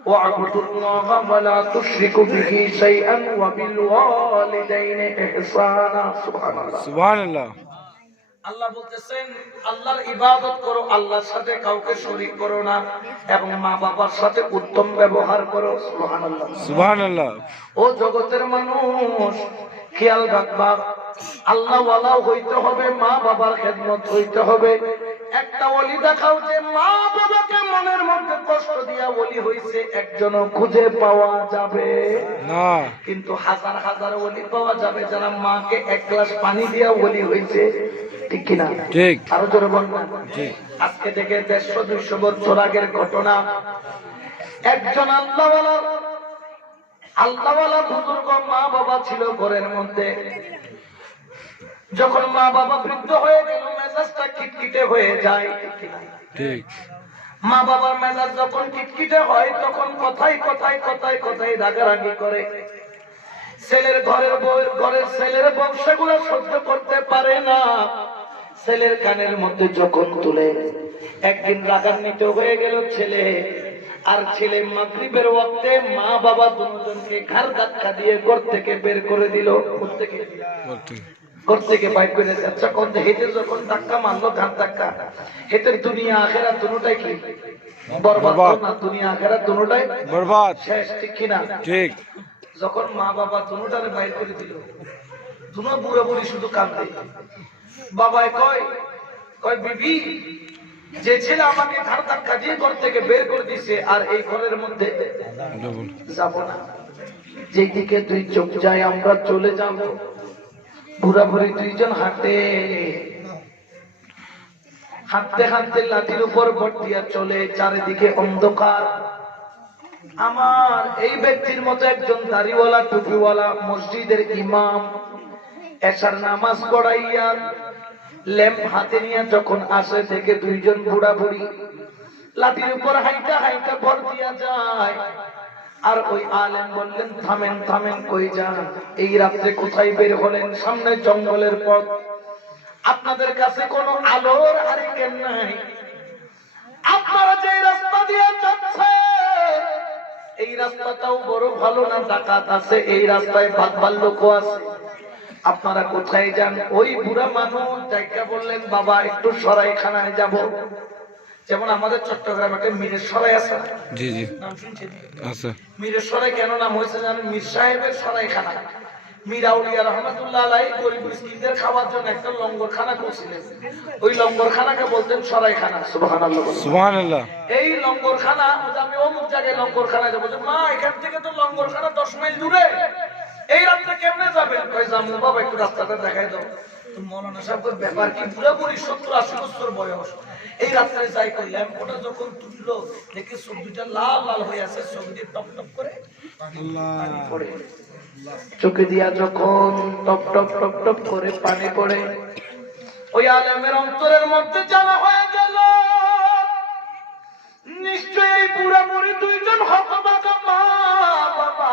ওয়া'বুদুল্লাহা ওয়া লা তুশরিকু বিহি শাইআন ওয়া বিল ওয়ালিদাইনি ইহসানা। সুবহানাল্লাহ, সুবহানাল্লাহ। আল্লাহ বলতেছেন আল্লাহর ইবাদত করো, আল্লাহর সাথে কাউকে শরীক করো না, এবং মা বাবার সাথে উত্তম ব্যবহার করো। সুবহানাল্লাহ, সুবহানাল্লাহ। ও জগতের মানুষ, খেয়াল রাখবা, আল্লাহ ওয়ালা হইতে হবে, মা বাবার খেদমত হইতে হবে। একটা ওলি দেখাও যে মা বাবাকে মনের মধ্যে কষ্ট দিয়া ওলি হইছে, একজনও খুঁজে পাওয়া যাবে না। কিন্তু হাজার হাজার ওলি পাওয়া যাবে যারা মাকে 1 গ্লাস পানি দিয়া ওলি হইছে, ঠিক কিনা? ঠিক। আরো জোরে বলবেন। আজকে থেকে 150-200 বছর আগের ঘটনা। একজন আল্লাহওয়ালা বুজুর্গ মা বাবা ছিল ঘরের মধ্যে। যখন মা বাবা বৃদ্ধ হয়ে গেল, মেজাজটা খিটখিটে হয়ে যায়, ঠিক মা বাবার মেজাজ যখন খিটখিটে হয় তখন কথায় কথায় কথায় কথায় রাগারাগি করে। ছেলের ঘরের ছেলের বংশগুলো সহ্য করতে পারে না। ছেলের কানের মধ্যে যখন তুলে একদিন রাগান্বিত হয়ে গেল ছেলে, আর ছেলে মাগরিবের ওয়াক্তে মা বাবা দুজনকে ঘাড় ধাক্কা দিয়ে ঘর থেকে বের করে দিল। ঘর থেকে বাইর করে যাচ্ছে কোন হেঁটে যখন ধাক্কা মারলো ঘাড় ধাক্কা, হেঁটে দুনিয়া আখেরাত দুটোটাই কি বরবাদ না? দুনিয়া আখেরাত দুটোটাই বরবাদ, শেষ, ঠিক কিনা? ঠিক। যখন মা বাবা দুটারে বাইর করে দিল, দুনো বুড়ো বুড়ি শুধু কাঁদে। বাবাই কয় কয় বিবি, যে ছেলে আমাকে ঘাড় ধাক্কা দিয়ে ঘর থেকে বের করে দিছে আর এই ঘরের মধ্যে যাব না, যেদিকে দুই চোখ যায় আমরা চলে যাব। বুড়া বুড়ি দুইজন হাঁটে, হাঁটতে হাঁটতে লাঠির উপর ভর দিয়া চলে, চারিদিকে অন্ধকার। আমার এই ব্যক্তির মতো একজন দাড়িওয়ালা টুপিওয়ালা মসজিদের ইমাম এশার নামাজ পড়াইয়া ল্যাম্প হাতে নিয়ে যখন আসে থেকে দুইজন বুড়া বুড়ি লাঠির উপর হাইটা হাইটা ভর দিয়া যায়। আর ওই আলেম বললেন থামেন থামেন, কই যান? এই রাত্রে কোথায় বের হলেন? সামনে জঙ্গলের পথ, আপনাদের কাছে কোনো আলোর হারিকেন নাই, আপনারা যে রাস্তা দিয়ে যাচ্ছেন এই রাস্তাটাও বড় ভালো না, ডাকাত আছে এই রাস্তায়, ভাল্লুকও আছে, আপনারা কোথায় যান? ওই বুড়া মানুষ জায়গা বললেন বাবা একটু সরাইখানায় যাব। যেমন আমাদের চট্টগ্রামে একটা মীরের সরাই আছে, জি জি নাম শুনছেন? আচ্ছা, মীরের সরাই কেন নাম হয়েছে জানেন? মীর সাহেবের সরাইখানা। মীর আউলিয়া রহমাতুল্লাহ আলাইহি গরিব মিসকিনদের খাওয়ার জন্য একটা লঙ্গরখানা করছিলেন। ওই লঙ্গরখানাকে বলতেন সরাইখানা। সুবহানাল্লাহ, সুবহানাল্লাহ। এই লঙ্গরখানা, আমি অমুক জায়গায় লঙ্গরখানায় যাবো, মা এখান থেকে তো লঙ্গরখানা 10 মাইল দূরে, এই রাস্তা কেমনে যাবেন? কই যাবো বাবা, একটু রাস্তাটা দেখাই দাও। তো মৌলানা সাহেবের ব্যাপার কি, পুরোপুরি 70-80 বছর বয়স, এই রাস্তায় যাই করলাম, ওটা যখন তুললো দেখে সবজিটা লাল লাল হয়ে আছে, সবজি টপ টপ করে পানি পড়ে, চোখে দিয়া যখন টপ টপ টপ টপ করে পানি পড়ে, ওই আলেমের অন্তরের মধ্যে জানা হয়ে গেল নিশ্চয়ই বুড়া বুড়ি দুইজন হতভাগা মা বাবা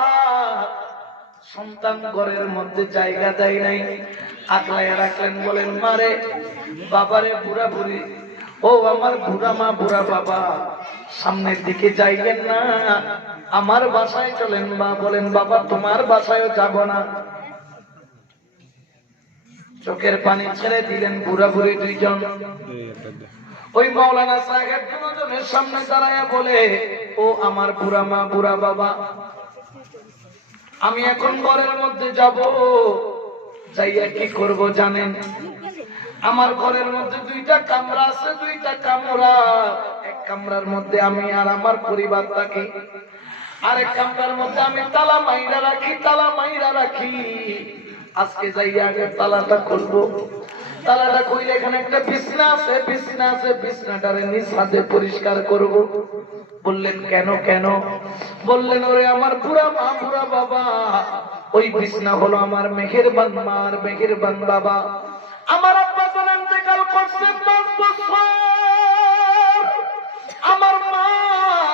সন্তান ঘরের মধ্যে জায়গা দেয় নাই, আগলাইয়া রাখলেন। বলেন মারে বাবারে, বুড়া বুড়ি, ও আমার বুড়া মা বুড়া বাবা, সামনের দিকে যাইবেন না, আমার বাসায় চলেন। মা বলেন বাবা তোমার বাসায়ও যাব না। চোখের পানি ছেড়ে দিলেন বুড়া বুড়ি দুইজন। ওই মাওলানা সাহেব দুজনের সামনে দাঁড়ায়া বলে, ও আমার বুড়া মা বুড়া বাবা, আমি এখন ঘরের মধ্যে যাব, যাইয়া কি করব জানেন? আমার ঘরের মধ্যে 2টা কামরা আছে, 2টা কামরা, এক কামরার মধ্যে আমি আর আমার পরিবার থাকি, আরেক কামরার মধ্যে আমি তালা মাইরা রাখি, তালা মাইরা রাখি। আজকে যাইয়া আগে তালাটা খুলবো, তালাটা খুলে এখানে একটা বিছনা আছে, বিছনা আছে, বিছনাটারে নিজ হাতে পরিষ্কার করব। বললেন কেন কেন? বললেন ওরে আমার বুড়া মা বুড়া বাবা, ওই বিছনা হলো আমার মেহেরবান মা আর মেহেরবান বাবা। আমার আব্বা জান ইন্তেকাল করছে 5 বছর, আমার মা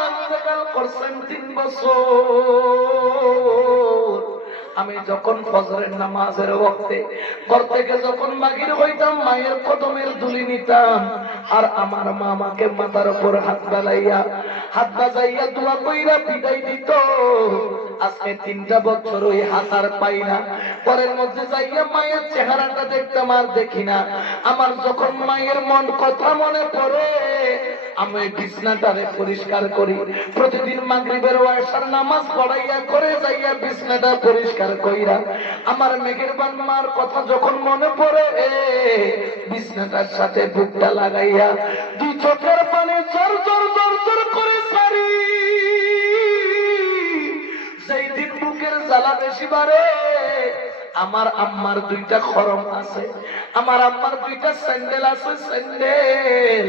ইন্তেকাল করছেন 3 বছর। আমি যখন ফজরের নামাজের ওয়াক্তে ঘর থেকে যখন বাহির হইতাম, মায়ের কদমের ধুলি নিতাম, আর আমার মা আমাকে মাথার উপর হাত বাজাইয়া দোয়া কইরা বিদায় দিত। আজকে 3টা বছর ওই হাত আর পাই না, পরের মধ্যে যাইয়া মায়ের চেহারাটা দেখতাম আর দেখি না। আমার যখন মায়ের মন কথা মনে পড়ে, আমি বিছনাটারে পরিষ্কার করি, প্রতিদিন মাগরিবের ওয়াসার নামাজ পড়াইয়া করে যাইয়া বিছনাটা পরিষ্কার কইরা আমার মেহেরবান মার কথা যখন মনে পড়ে, বিছনাটার সাথে বুকটা লাগাইয়া 2 চোখের পানি জোর জোর জোর জোর করে সারি। সেই দিন বুকের জ্বালা বেশি বাড়ে, আমার আম্মার দুইটা খরম আছে, আমার আম্মার দুইটা স্যান্ডেল আছে, স্যান্ডেল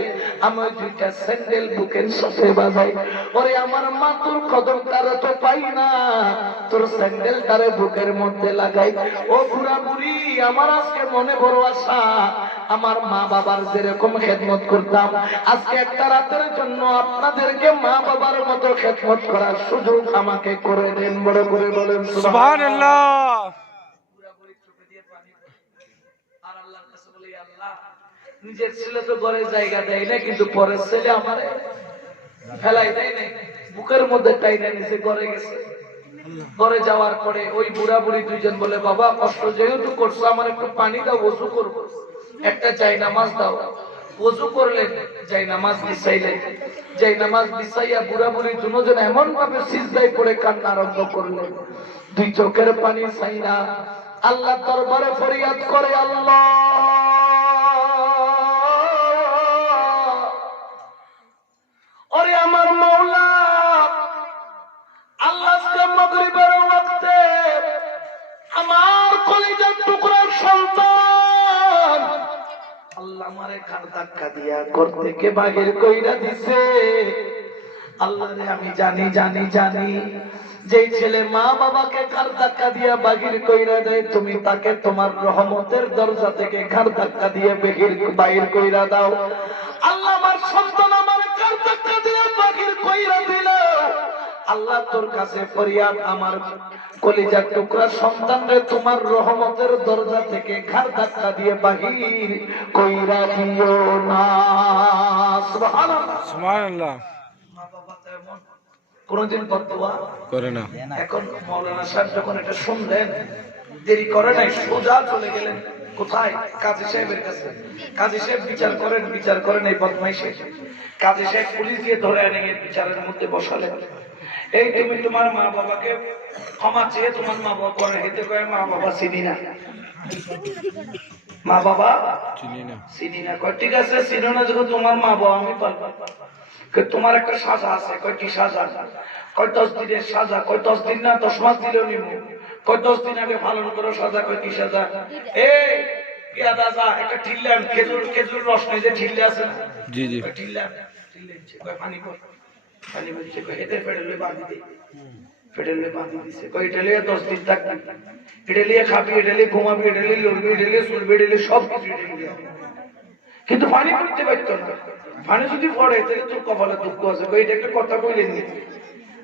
আমি দুইটা স্যান্ডেল বুকের সাথে বাজাই। ওরে আমার মা তোর কদমটারে তো পাই না, তোর স্যান্ডেলটারে বুকের মধ্যে লাগাই। ও বুড়া বুড়ি, আমার আজকে মনে বড় আশা, আমার মা বাবার যেরকম খেদমত করতাম, আজকে একটা রাতের জন্য আপনাদেরকে মা বাবার মতো খেদমত করার সুযোগ আমাকে করে দেন। বড় করে বলেন সুবহানাল্লাহ। নিজের ছেলে তো ঘরে জায়গা দেয় না, কিন্তু পরের ছেলে আমার ফেলাই দেয় না, বুকের মধ্যে টাইনা নিচে ঘরে গেছে। ঘরে যাওয়ার পরে ওই বুড়া বুড়ি দুইজন বলে, বাবা কষ্ট যেহেতু করছো, আমার একটু পানি দাও, ওযু করবো, একটা চাই নামাজ দাও। ওযু করলেন, যাই নামাজ বিছাইলেন, যাই নামাজ বিছাইয়া বুড়া বুড়ি দুজন এমন ভাবে সিজদায় পড়ে কান্না আরম্ভ করলেন, দুই চোখের পানি ছাইনা আল্লাহ দরবারে ফরিয়াদ করে, আল্লাহ ওরে আমার মাওলা, আল্লাহ আজকে মাগরিবের ওয়াক্তে আমার কলিজার টুকরার সন্তান আল্লাহ আমারে ঘাড় ধাক্কা দিয়া ঘর থেকে বাগের কইরা দিছে। আল্লাহ রে, আমি জানি জানি জানি যে ছেলে মা বাবাকে ঘাড় ধাক্কা দিয়া বাগির কইরা দেয়, তুমি তাকে তোমার রহমতের দরজা থেকে ঘাড় ধাক্কা দিয়ে বাহির কইরা দাও। আল্লাহ আমার সন্তান আমার ঘাড় ধাক্কা দিয়া বাগির কইরা দিল। আল্লাহ তোর কাছে ফরিয়াদ, আমার কলিজার টুকরা সন্তান রে তোমার রহমতের দরজা থেকে ঘাড় ধাক্কা দিয়ে বাহির কইরা দিও না। সুবহানাল্লাহ সুবহানাল্লাহ। মা বাবা তো এমন কোনদিন বদদুয়া করে না। এখন মাওলানা সাহেব যখন এটা শুনলেন, দেরি করে নাই, সোজা চলে গেলেন কোথায়? কাজী সাহেবের কাছে। কাজী সাহেব বিচার করেন এই বদমাইশে। কাজী সাহেব পুলিশ দিয়ে ধরে এনে বিচারের মধ্যে বসালেন। এই তুমি তোমার মা বাবাকে ক্ষমা চেয়ে তোমার মা বাবা করে হেতে কয়ে, মা বাবা চিনি না, মা বাবা চিনি না। কয় ঠিক আছে, চিনো না যখন তোমার মা বাবা আমি পারবো। তোমার একটা সাজা আছে। কয় কি সাজা? কয় 10 দিনের সাজা। কয় 10 দিন না 10 মাস দিলেও নিব। কয় 10 দিন আগে পালন করো সাজা। কয় কি সাজা? এই ইয়া দাদা একটা ঠিল্লাম, খেজুর রস নেই যে ঠিল্লা আছে না? জি জি। ঠিল্লাম কয় পানি কর, পানি বলছে। কয় হেতে ফেডেলে বাঁধি দে, ফেডেলে বাঁধি দিছে। কয় এটা লিয়ে 10 দিন থাকবি, এটা লিয়ে খাবি, এটা লিয়ে ঘুমাবি, এটা লিয়ে লড়বি, এটা লিয়ে চলবি, এটা লিয়ে সব কিছু এটা লিয়ে। কিন্তু পানি করতে পারতো না। পানি যদি পড়ে তাহলে তোর কপালে দুঃখ আছে। এটা একটা কথা কইলেন নি?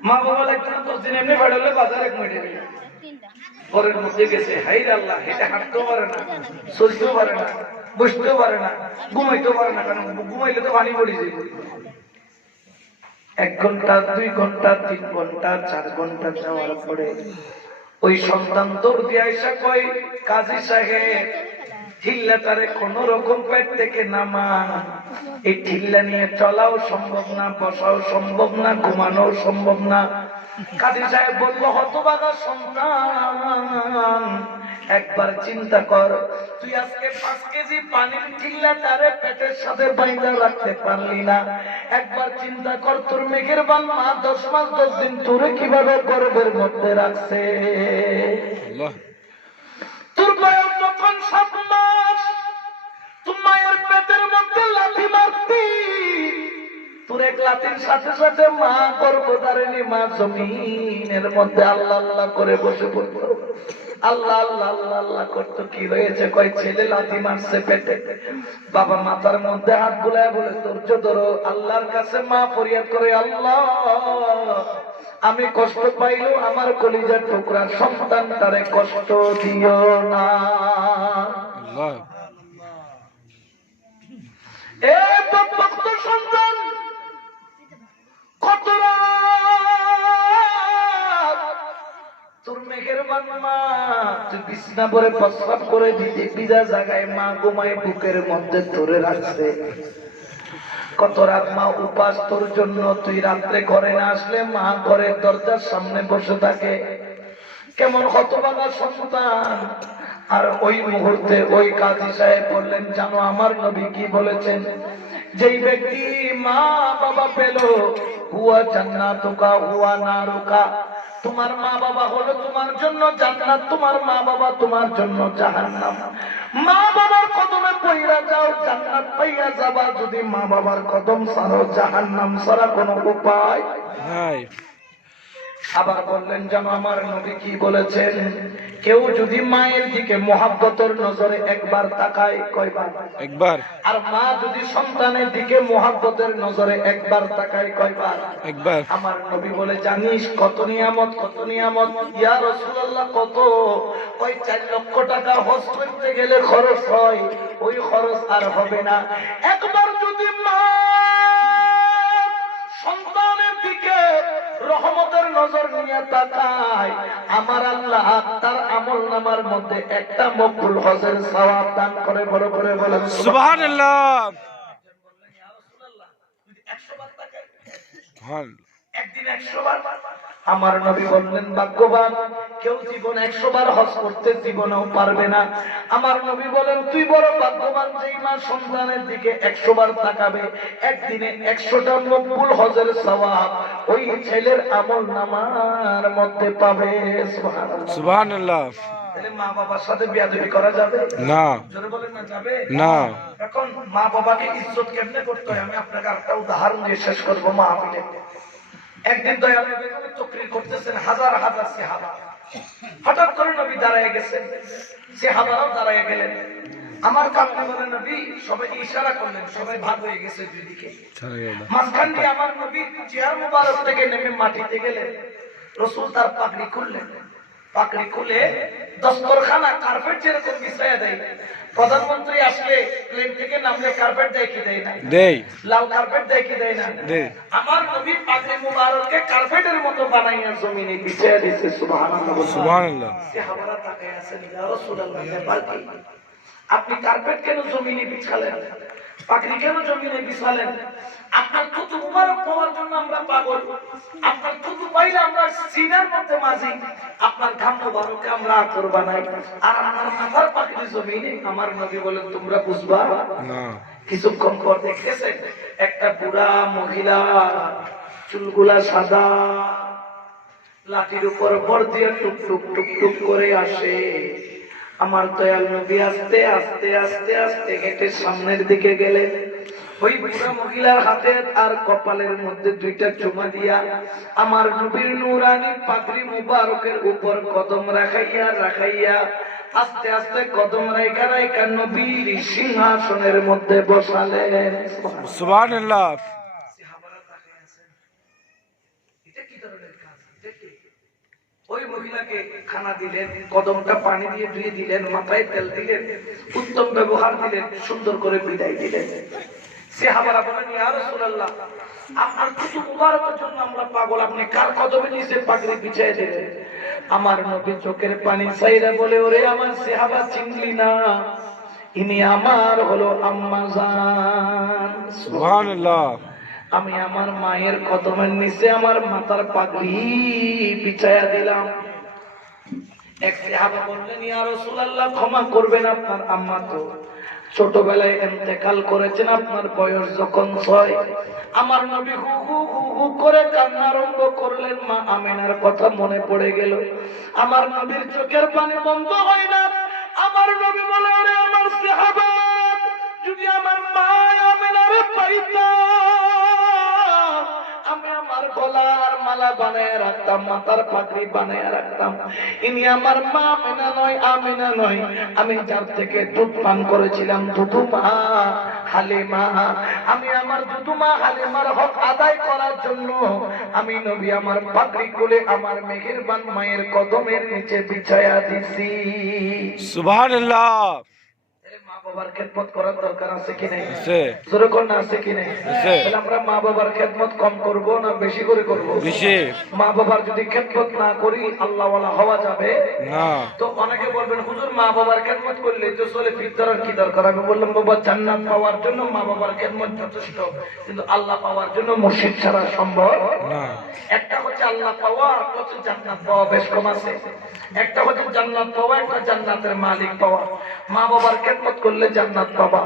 মা বাবা লাগবে না 10 দিন এমনি ফেডেলে বাজার এক মিনিটে ঘরের মধ্যে গেছে। হাই আল্লাহ, এটা হাঁটতেও পারে না, চলতেও পারে না, বসতেও পারে না, ঘুমাইতেও পারে না। কারণ ঘুমাইলে তো পানি পড়ে যাবে। 1 ঘন্টা 2 ঘন্টা 3 ঘন্টা 4 ঘন্টা যাওয়ার পরে ওই সন্তান দৌড় দিয়ে আইসা কয়, কাজী সাহেব ঠিল্লাটারে কোন রকম পেট থেকে নামান। এই ঠিল্লা নিয়ে চলাও সম্ভব না, বসাও সম্ভব না, ঘুমানো সম্ভব না। কাজী সাহেব বলবো, হতভাগা সন্তান, একবার চিন্তা কর, তুই আজকে 5 কেজি পানির ঠিল্লাটারে পেটের সাথে বাইন্ধা রাখতে পারলি না। একবার চিন্তা কর, তোর মেঘের বান মা 10 মাস 10 দিন তোরে কিভাবে গর্ভের মধ্যে রাখছে। তোর বয়স যখন 7 মাস, তুই মায়ের পেটের মধ্যে লাথি মারতি, তোর এক লাথির সাথে সাথে মা গর্ভধারিণী মা জমিনের মধ্যে আল্লাহ আল্লাহ করে বসে পড়তো। আল্লাহ আল্লাহ আল্লাহ আল্লাহ করতো। কি হয়েছে? কয় ছেলে লাথি মারছে পেটে। বাবা মাথার মধ্যে হাত বুলায় বলে, ধৈর্য ধরো। আল্লাহর কাছে মা ফরিয়াদ করে, আল্লাহ আমি কষ্ট পাইলো, আমার কলিজার টুকরা সন্তানটারে কষ্ট দিও না। এ ভক্ত সন্তান, কত তোর মেঘের মা, তুই বিছনা পরে প্রস্রাব করে দিতে ভিজা জায়গায় মা ঘুমায় বুকের মধ্যে ধরে রাখছে। কত রাত মা উপাস তোর জন্য, তুই রাত্রে ঘরে না আসলে মা ঘরের দরজার সামনে বসে থাকে। কেমন হতভাগা সন্তান। আর ওই মুহূর্তে ওই কাজী সাহেব বললেন, জানো আমার নবী কি বলেছেন? যেই ব্যক্তি মা বাবা পেল, হুয়া জান্নাতুকা হুয়া নারুকা, তোমার মা বাবা হলো তোমার জন্য জান্নাত, তোমার মা বাবা তোমার জন্য জাহান্নাম। মা বাবার কদমে পইরা যাও জান্নাত পাইয়া যাবা, যদি মা বাবার কদম ছাড়ো জাহান্নাম ছাড়া কোনো উপায় নাই। আবার বললেন জানো আমার নবী কি বলেছেন, কেউ যদি মায়ের দিকে মহাব্বতের নজরে একবার তাকায়, কয়বার? একবার। আর মা যদি সন্তানের দিকে মহাব্বতের নজরে একবার তাকায়, কয়বার? একবার। আমার নবী বলে জানিস কত নিয়ামত, কত নিয়ামত। ইয়া রাসূলুল্লাহ কত? ওই 4 লক্ষ টাকা হজ করতে গেলে খরচ হয়, ওই খরচ আর হবে না। একবার যদি মা সন্তানের দিকে রহমতের নজর নিয়ে তাকায়, আমার আল্লাহ তার আমল নামার মধ্যে একটা মকবুল হজের সওয়াব দান করে। বড় করে বলেন সুবহানাল্লাহ। একদিন 100 বার। আমার নবী বললেন ভাগ্যবান কেউ জীবন 100 বার হজ করতে জীবনেও পারবে না। আমার নবী বলেন তুই বড় ভাগ্যবান যেই মা সন্তানের দিকে 100 বার তাকাবে, একদিনে 100টা মকবুল হজের সওয়াব ওই ছেলের আমল নামার মধ্যে পাবে। সুবহানাল্লাহ সুবহানাল্লাহ। তাহলে মা বাবার সাথে বেয়াদবি করা যাবে না? জোরে বলেন না যাবে না। এখন মা বাবাকে ইজ্জত কেমনে করতে হয় আমি আপনাকে একটা উদাহরণ দিয়ে শেষ করবো। মাহফিলে একদিন দয়াল নবী তকরীর করতেছেন, হাজার হাজার সাহাবা। হঠাৎ করে নবী দাঁড়ায় গেছেন, সাহাবারাও দাঁড়ায় গেলেন। আমার কামনে বলে নবী সবাই ইশারা করলেন, সবাই ভাগ হয়ে গেছে দুই দিকে। মাঝখান দিয়ে আমার নবী চেয়ার মুবারক থেকে নেমে মাটিতে গেলেন। রাসূল তার পাগড়ি খুললেন, পাগড়ি খুলে দস্তরখানা কার্পেট যেরকম বিছায়া দেয়, প্রধানমন্ত্রী আসলে প্লেন থেকে নামলে কার্পেট দেয় কি দেয় না? দেয়। লাল কার্পেট দেয় কি দেয় না? দেয়। আমার নবী পাগড়ি মুবারককে কার্পেটের মতো বানাইয়া জমিনে বিছায়া দিয়েছে। সুবহানাল্লাহ সুবহানাল্লাহ। সাহাবারা তাকায় আছেন, ইয়া রাসূলুল্লাহ ব্যাপার কি? আপনি কার্পেট কেন জমিনে বিছালেন, পাগড়ি কেন জমিনে বিছালেন? আপনার থুতু মুবারক পাওয়ার জন্য আমরা পাগল, আপনার থুতু পাইলে আমরা সিনার মধ্যে মাঝি, আপনার ঘাম মুবারককে আমরা আতর বানাই, আর আপনার মাথার পাগড়ি জমিনে। আমার নবী বলেন তোমরা বুঝবা না। কিছুক্ষণ পর দেখেছেন একটা বুড়া মহিলা, চুলগুলা সাদা, লাঠির উপর ভর দিয়ে টুক টুক টুক টুক করে আসে। আমার দয়াল নবী আস্তে আস্তে আস্তে আস্তে হেঁটে সামনের দিকে গেলেন। ওই বুড়া মহিলার হাতে আর কপালের মধ্যে 2টা চুমা দিয়া আমার নবীর নূরানি পাগড়ি মুবারকের উপর কদম রাখাইয়া রাখাইয়া আস্তে আস্তে কদম রাইখা রাইখা নবীর সিংহাসনের মধ্যে বসালেন। সুবহানাল্লাহ। সাহাবারা তাকিয়ে আছেন, এটা কি ধরনের কাজ? এটা কি? ওই মহিলাকে খানা দিলেন, কদমটা পানি দিয়ে ধুয়ে দিলেন, মাথায় তেল দিলেন, উত্তম ব্যবহার দিলেন, সুন্দর করে বিদায় দিলেন। সাহাবারা বলেন ইয়া রাসূলুল্লাহ আপনার থুতু মুবারকের জন্য আমরা পাগল, আপনি কার কদমে নিচে পাগড়ি বিছিয়ে দিলেন? আমার নবী চোখের পানি ছাইরা বলে ওরে আমার সাহাবা চিনলি না, ইনি আমার হলো আম্মা জান। সুবহানাল্লাহ। আমি আমার মায়ের কদমের নিচে আমার মাথার পাগড়ি বিছায়া দিলাম। এক সাহাবা বললেন ইয়া রাসূলুল্লাহ ক্ষমা করবেন, আপনার আম্মা তো ছোটবেলায় ইন্তেকাল করেছেন, আপনার বয়স যখন 6। আমার নবী হু হু হু হু করে কান্না আরম্ভ করলেন। মা আমিনার কথা মনে পড়ে গেল। আমার নবীর চোখের পানি বন্ধ হয় না। আমার নবী বলে ওরে আমার সাহাবা যদি আমার মা আমিনারে পাইতাম, আমি আমার গলার মালা বানায় রাখতাম, মাথার পাগড়ি বানায় রাখতাম। ইনি আমার মা আমিনা নয়, আমিনা নয়, আমি যার থেকে দুধ পান করেছিলাম দুধুমা হালিমা। আমি আমার দুধুমা হালিমার হক আদায় করার জন্য আমি নবী আমার পাগড়ি খুলে আমার মেহেরবান মায়ের কদমের নিচে বিছায়া দিছি। সুবহানাল্লাহ। মা বাবার খেদমত করার দরকার আছে কি নাই? জোরে কোন আছে কি নাই? তাহলে আমরা মা বাবার খেদমত কম করব না বেশি করে করব? বেশি। মা বাবার যদি খেদমত না করি আল্লাহ ওয়ালা হওয়া যাবে না। তো অনেকে বলবেন হুজুর মা বাবার খেদমত করলে তো চলে ফিরদার কি দরকার? আমি বললাম বাবা জান্নাত পাওয়ার জন্য মা বাবার খেদমত যথেষ্ট, কিন্তু আল্লাহ পাওয়ার জন্য মুর্শিদ ছাড়া সম্ভব না। একটা হচ্ছে আল্লাহ পাওয়া, আর হচ্ছে জান্নাত পাওয়া, বেশ কম আছে। একটা হচ্ছে জান্নাত পাওয়া, একটা জান্নাতের মালিক পাওয়া। মা বাবার খেদমত করলে করলে জান্নাত পাবা,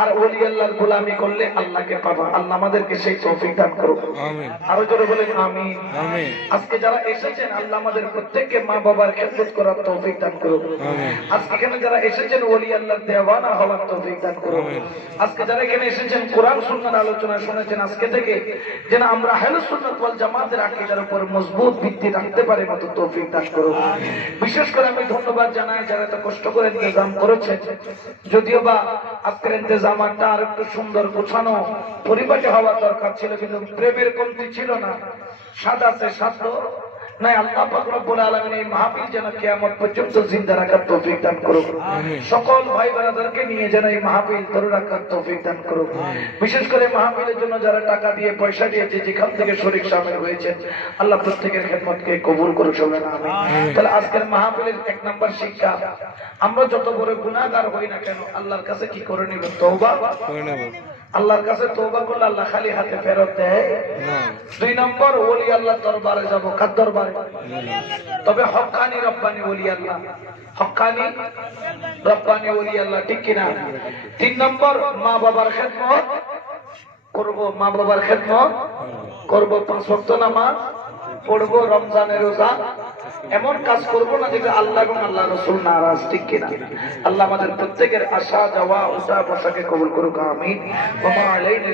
আর ওলি আল্লাহর গোলামি করলে আল্লাহকে পাবা। আল্লাহ আমাদেরকে সেই তৌফিক দান করুক। আমিন। আরো জোরে বলেন আমিন। আমিন। আজকে যারা এসেছেন আল্লাহ আমাদের প্রত্যেককে মা বাবার খেদমত করার তৌফিক দান করুক। আমিন। আজকে এখানে যারা এসেছেন ওলি আল্লাহর দেওয়ানা হওয়ার তৌফিক দান করুক। আজকে যারা এখানে এসেছেন কোরআন সুন্নাহর আলোচনা শুনেছেন, আজকে থেকে যেন আমরা আহলে সুন্নাত ওয়াল জামাতের আকীদার উপর মজবুত ভিত্তি রাখতে পারি মতো তৌফিক দান করুক। বিশেষ করে আমি ধন্যবাদ জানাই যারা এত কষ্ট করে ইন্তজাম করেছে। যদিও বা আজকের ইন্তজামটা আর একটু সুন্দর গোছানো পরিপাটি হওয়া দরকার ছিল, কিন্তু প্রেমের কমতি ছিল না, সাদা সে সাধ্য নাই। আল্লাহ পাক রব্বুল আলামিন এই মাহফিল যেন কিয়ামত পর্যন্ত জিন্দা রাখার তৌফিক দান করুক। সকল ভাই বোনেদেরকে নিয়ে যেন এই মাহফিল ধরে রাখার তৌফিক দান করুক। বিশেষ করে মাহফিলের জন্য যারা টাকা দিয়ে পয়সা দিয়েছে, যেখান থেকে শরীক শামিল হয়েছে, আল্লাহ প্রত্যেকের খেদমতকে কবুল করুক। সবাই না আমিন। তাহলে আজকের মাহফিলের এক নাম্বার শিক্ষা, আমরা যত বড় গুনাহগার হই না কেন আল্লাহর কাছে কি করে নিব? তওবা করে নেব। আল্লাহর কাছে তওবা করলে আল্লাহ খালি হাতে ফেরত দেয় না। দুই নম্বর, ওলি আল্লাহর দরবারে যাব। কার দরবারে? তবে হক্কানি রব্বানি ওলি আল্লাহ, হক্কানি রব্বানি ওলি আল্লাহ, ঠিক কিনা? তিন নম্বর, মা বাবার খেদমত করব, মা বাবার খেদমত করব, 5 ওয়াক্ত নামাজ পড়বো, রমজানের রোজা, এমন কাজ করবো না যেটা আল্লাহ এবং আল্লাহ রাসূল নারাজ, ঠিক কিনা? আল্লাহ আমাদের প্রত্যেকের আসা যাওয়া উঠা বসাকে কবুল করুক। আমিন। ওয়া মা আলাইনা